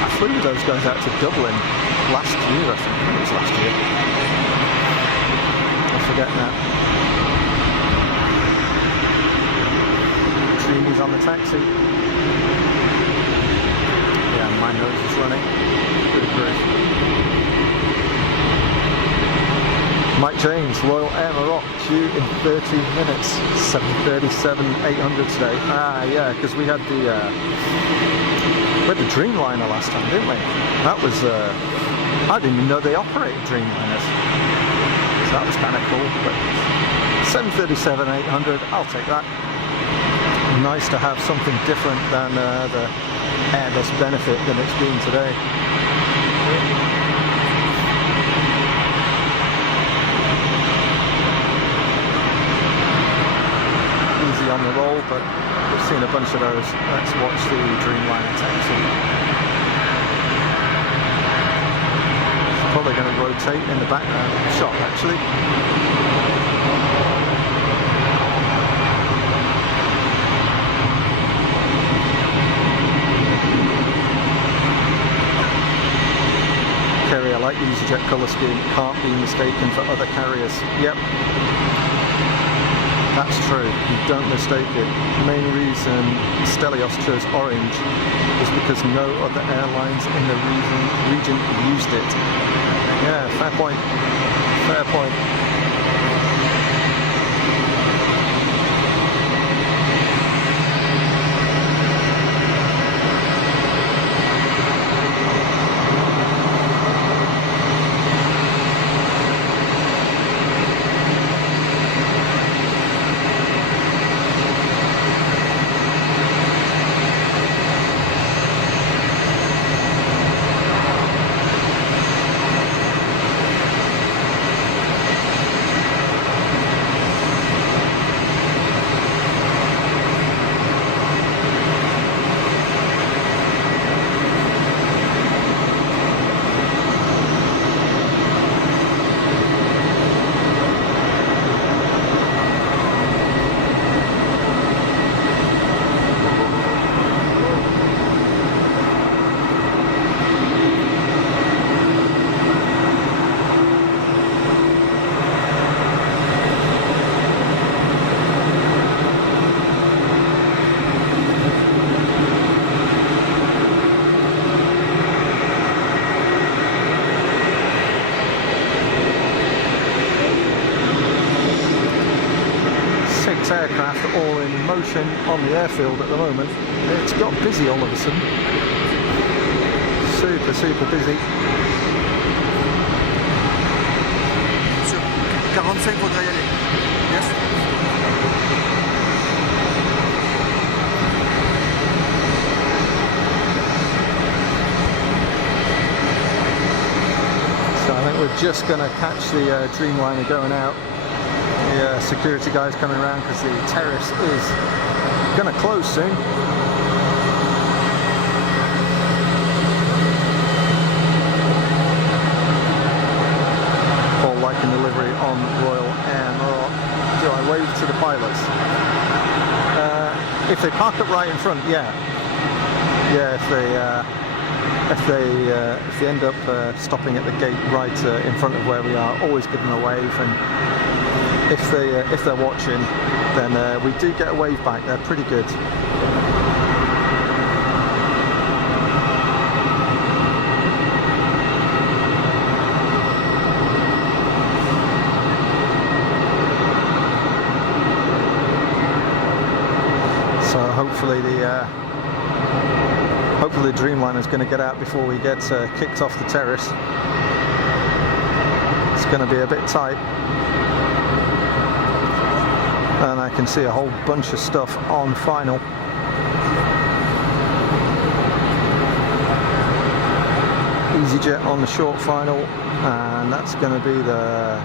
I flew those guys out to Dublin last year, I think it was last year. I forget now. Trini's on the taxi. Yeah, my nose is running. Good grief. Mike James, Royal Air Morocco, due in 13 minutes. 737-800 today. Ah, yeah, because we had the Dreamliner last time, didn't we? That was I didn't even know they operated Dreamliners. So that was kind of cool. But 737-800, I'll take that. Nice to have something different than the Airbus benefit than it's been today. Easy on the roll, but we've seen a bunch of those. Let's watch the Dreamliner taxi. It's probably going to rotate in the background of the shot actually. I like the EasyJet colour scheme, can't be mistaken for other carriers. Yep, that's true, you don't mistake it. The main reason Stelios chose orange is because no other airlines in the region used it. Yeah, fair point, fair point. aircraft all in motion on the airfield at the moment. It's got busy all of a sudden. Super busy. Sur 45 faudrait y aller. Yes. So I think we're just going to catch the Dreamliner going out. The security guys coming around because the terrace is going to close soon. Paul liking delivery on Royal Air Maroc. Do I wave to the pilots? If they park up right in front, yeah. If they end up stopping at the gate right in front of where we are, always give them a wave. And if they're watching, then we do get a wave back. They're pretty good. So hopefully the Dreamliner is going to get out before we get kicked off the terrace. It's going to be a bit tight. And I can see a whole bunch of stuff on final. EasyJet on the short final, and that's going to be the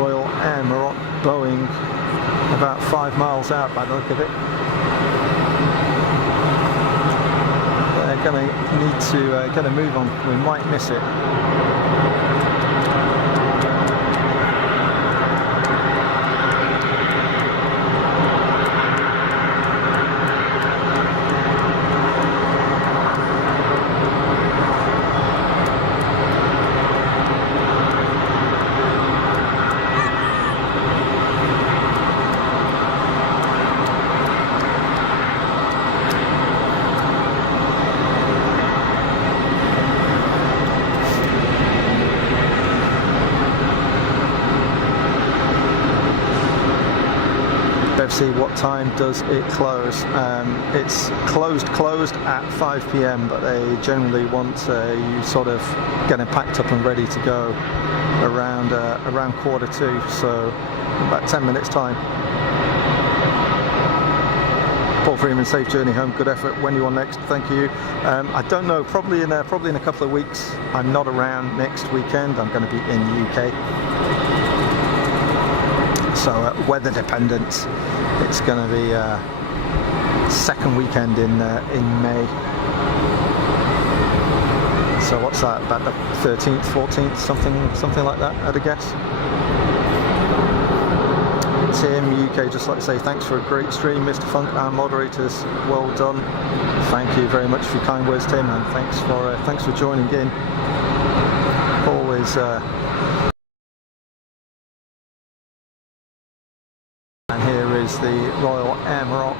Royal Air Maroc Boeing, about 5 miles out by the look of it. They're going to need to get a move on. We might miss it. See what time does it close. It's closed at 5 p.m, but they generally want you sort of getting packed up and ready to go around 1:45, so about 10 minutes time. Paul Freeman, safe journey home, good effort. When you on next? Thank you. I don't know, probably in a couple of weeks. I'm not around next weekend. I'm going to be in the UK. So weather dependent. It's going to be second weekend in May. So what's that? About the 13th, 14th, something like that, I'd guess. Tim, UK, just like to say thanks for a great stream, Mr. Funk, our moderators. Well done. Thank you very much for your kind words, Tim, and thanks for joining in. Always. And here is the Royal Air Maroc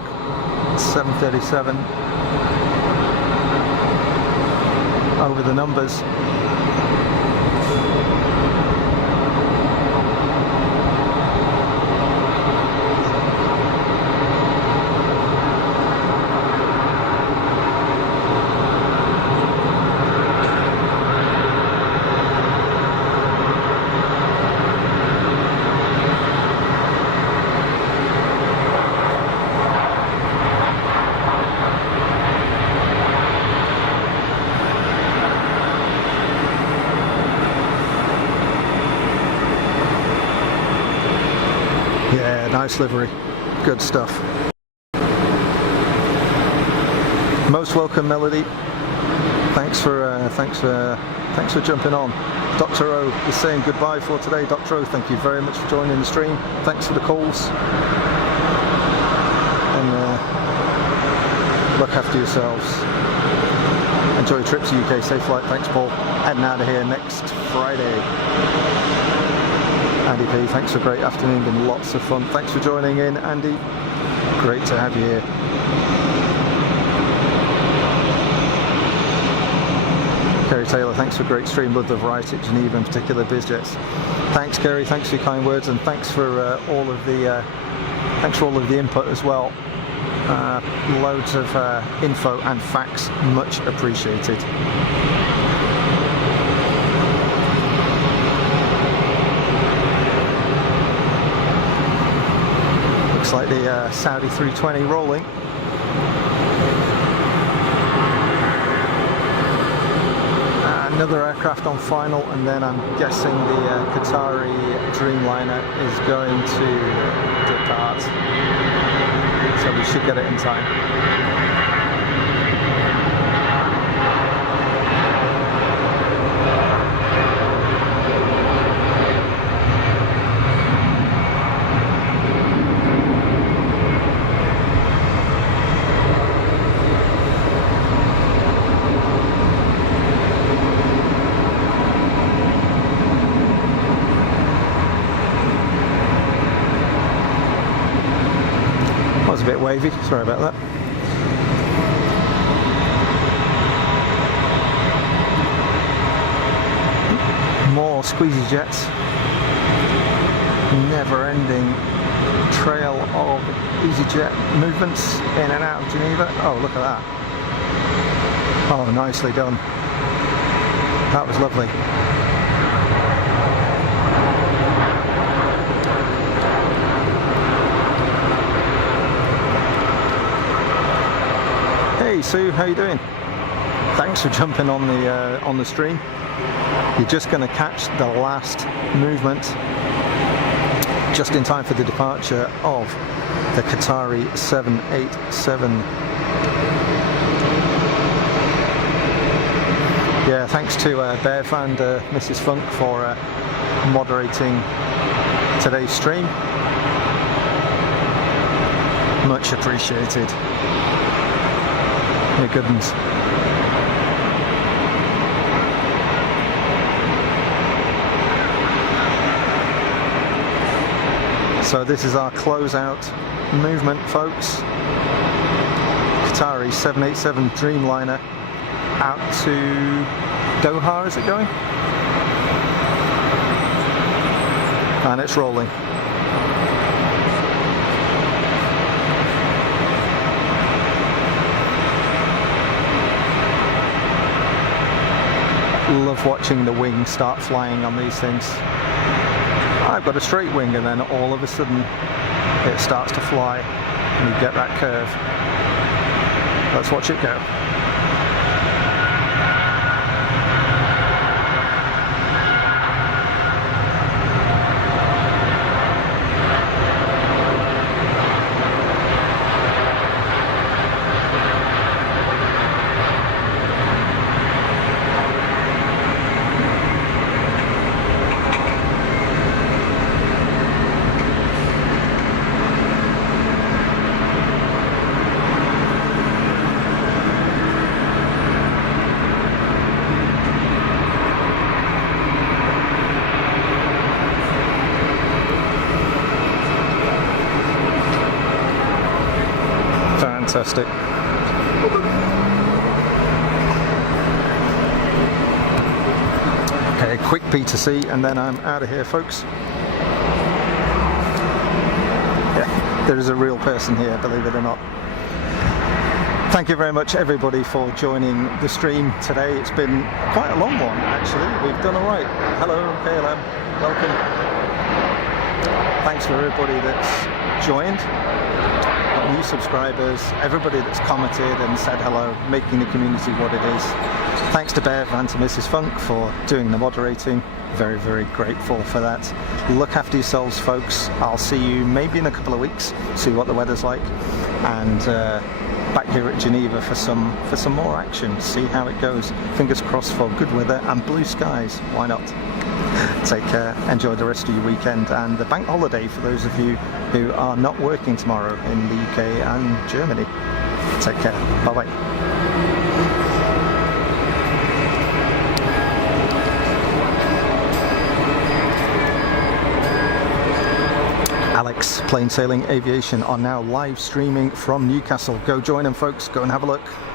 737 over the numbers. Nice livery, good stuff. Most welcome, Melody. Thanks for jumping on. Dr. O is saying goodbye for today. Dr. O, thank you very much for joining the stream. Thanks for the calls. And look after yourselves. Enjoy your trip to UK. Safe flight. Thanks, Paul. Heading out of here next Friday. Andy P, thanks for a great afternoon, been lots of fun. Thanks for joining in, Andy. Great to have you here. Kerry Taylor, thanks for a great stream. Love the variety at Geneva, in particular BizJets. Thanks, Kerry. Thanks for your kind words, and thanks for all of the Thanks for all of the input as well. Loads of info and facts, much appreciated. Looks like the Saudi 320 rolling. Another aircraft on final, and then I'm guessing the Qatari Dreamliner is going to depart, so we should get it in time. A bit wavy, sorry about that. More squeezy jets. Never ending trail of EasyJet movements in and out of Geneva. Oh, look at that. Oh, nicely done. That was lovely. Hey Sue, how you doing? Thanks for jumping on the stream. You're just going to catch the last movement just in time for the departure of the Qatari 787. Yeah, thanks to Bev and Mrs. Funk for moderating today's stream. Much appreciated. Yeah, good ones. So this is our closeout movement, folks. Qatari 787 Dreamliner out to Doha, is it going? And it's rolling. Love watching the wings start flying on these things. I've got a straight wing and then all of a sudden it starts to fly and you get that curve. Let's watch it go. Fantastic. Okay, quick P2C and then I'm out of here, folks. Yeah, there is a real person here, believe it or not. Thank you very much everybody for joining the stream today. It's been quite a long one actually. We've done alright. Hello KLM, welcome. Thanks for everybody that's joined. New subscribers, everybody that's commented and said hello, making the community what it is. Thanks to Bev and to Mrs. Funk for doing the moderating. Very, very grateful for that. Look after yourselves, folks. I'll see you maybe in a couple of weeks, see what the weather's like, and back here at Geneva for some more action, see how it goes. Fingers crossed for good weather and blue skies, why not? Take care, enjoy the rest of your weekend and the bank holiday for those of you who are not working tomorrow in the UK and Germany. Take care, bye bye. Alex, Plain Sailing Aviation are now live streaming from Newcastle. Go join them, folks, go and have a look.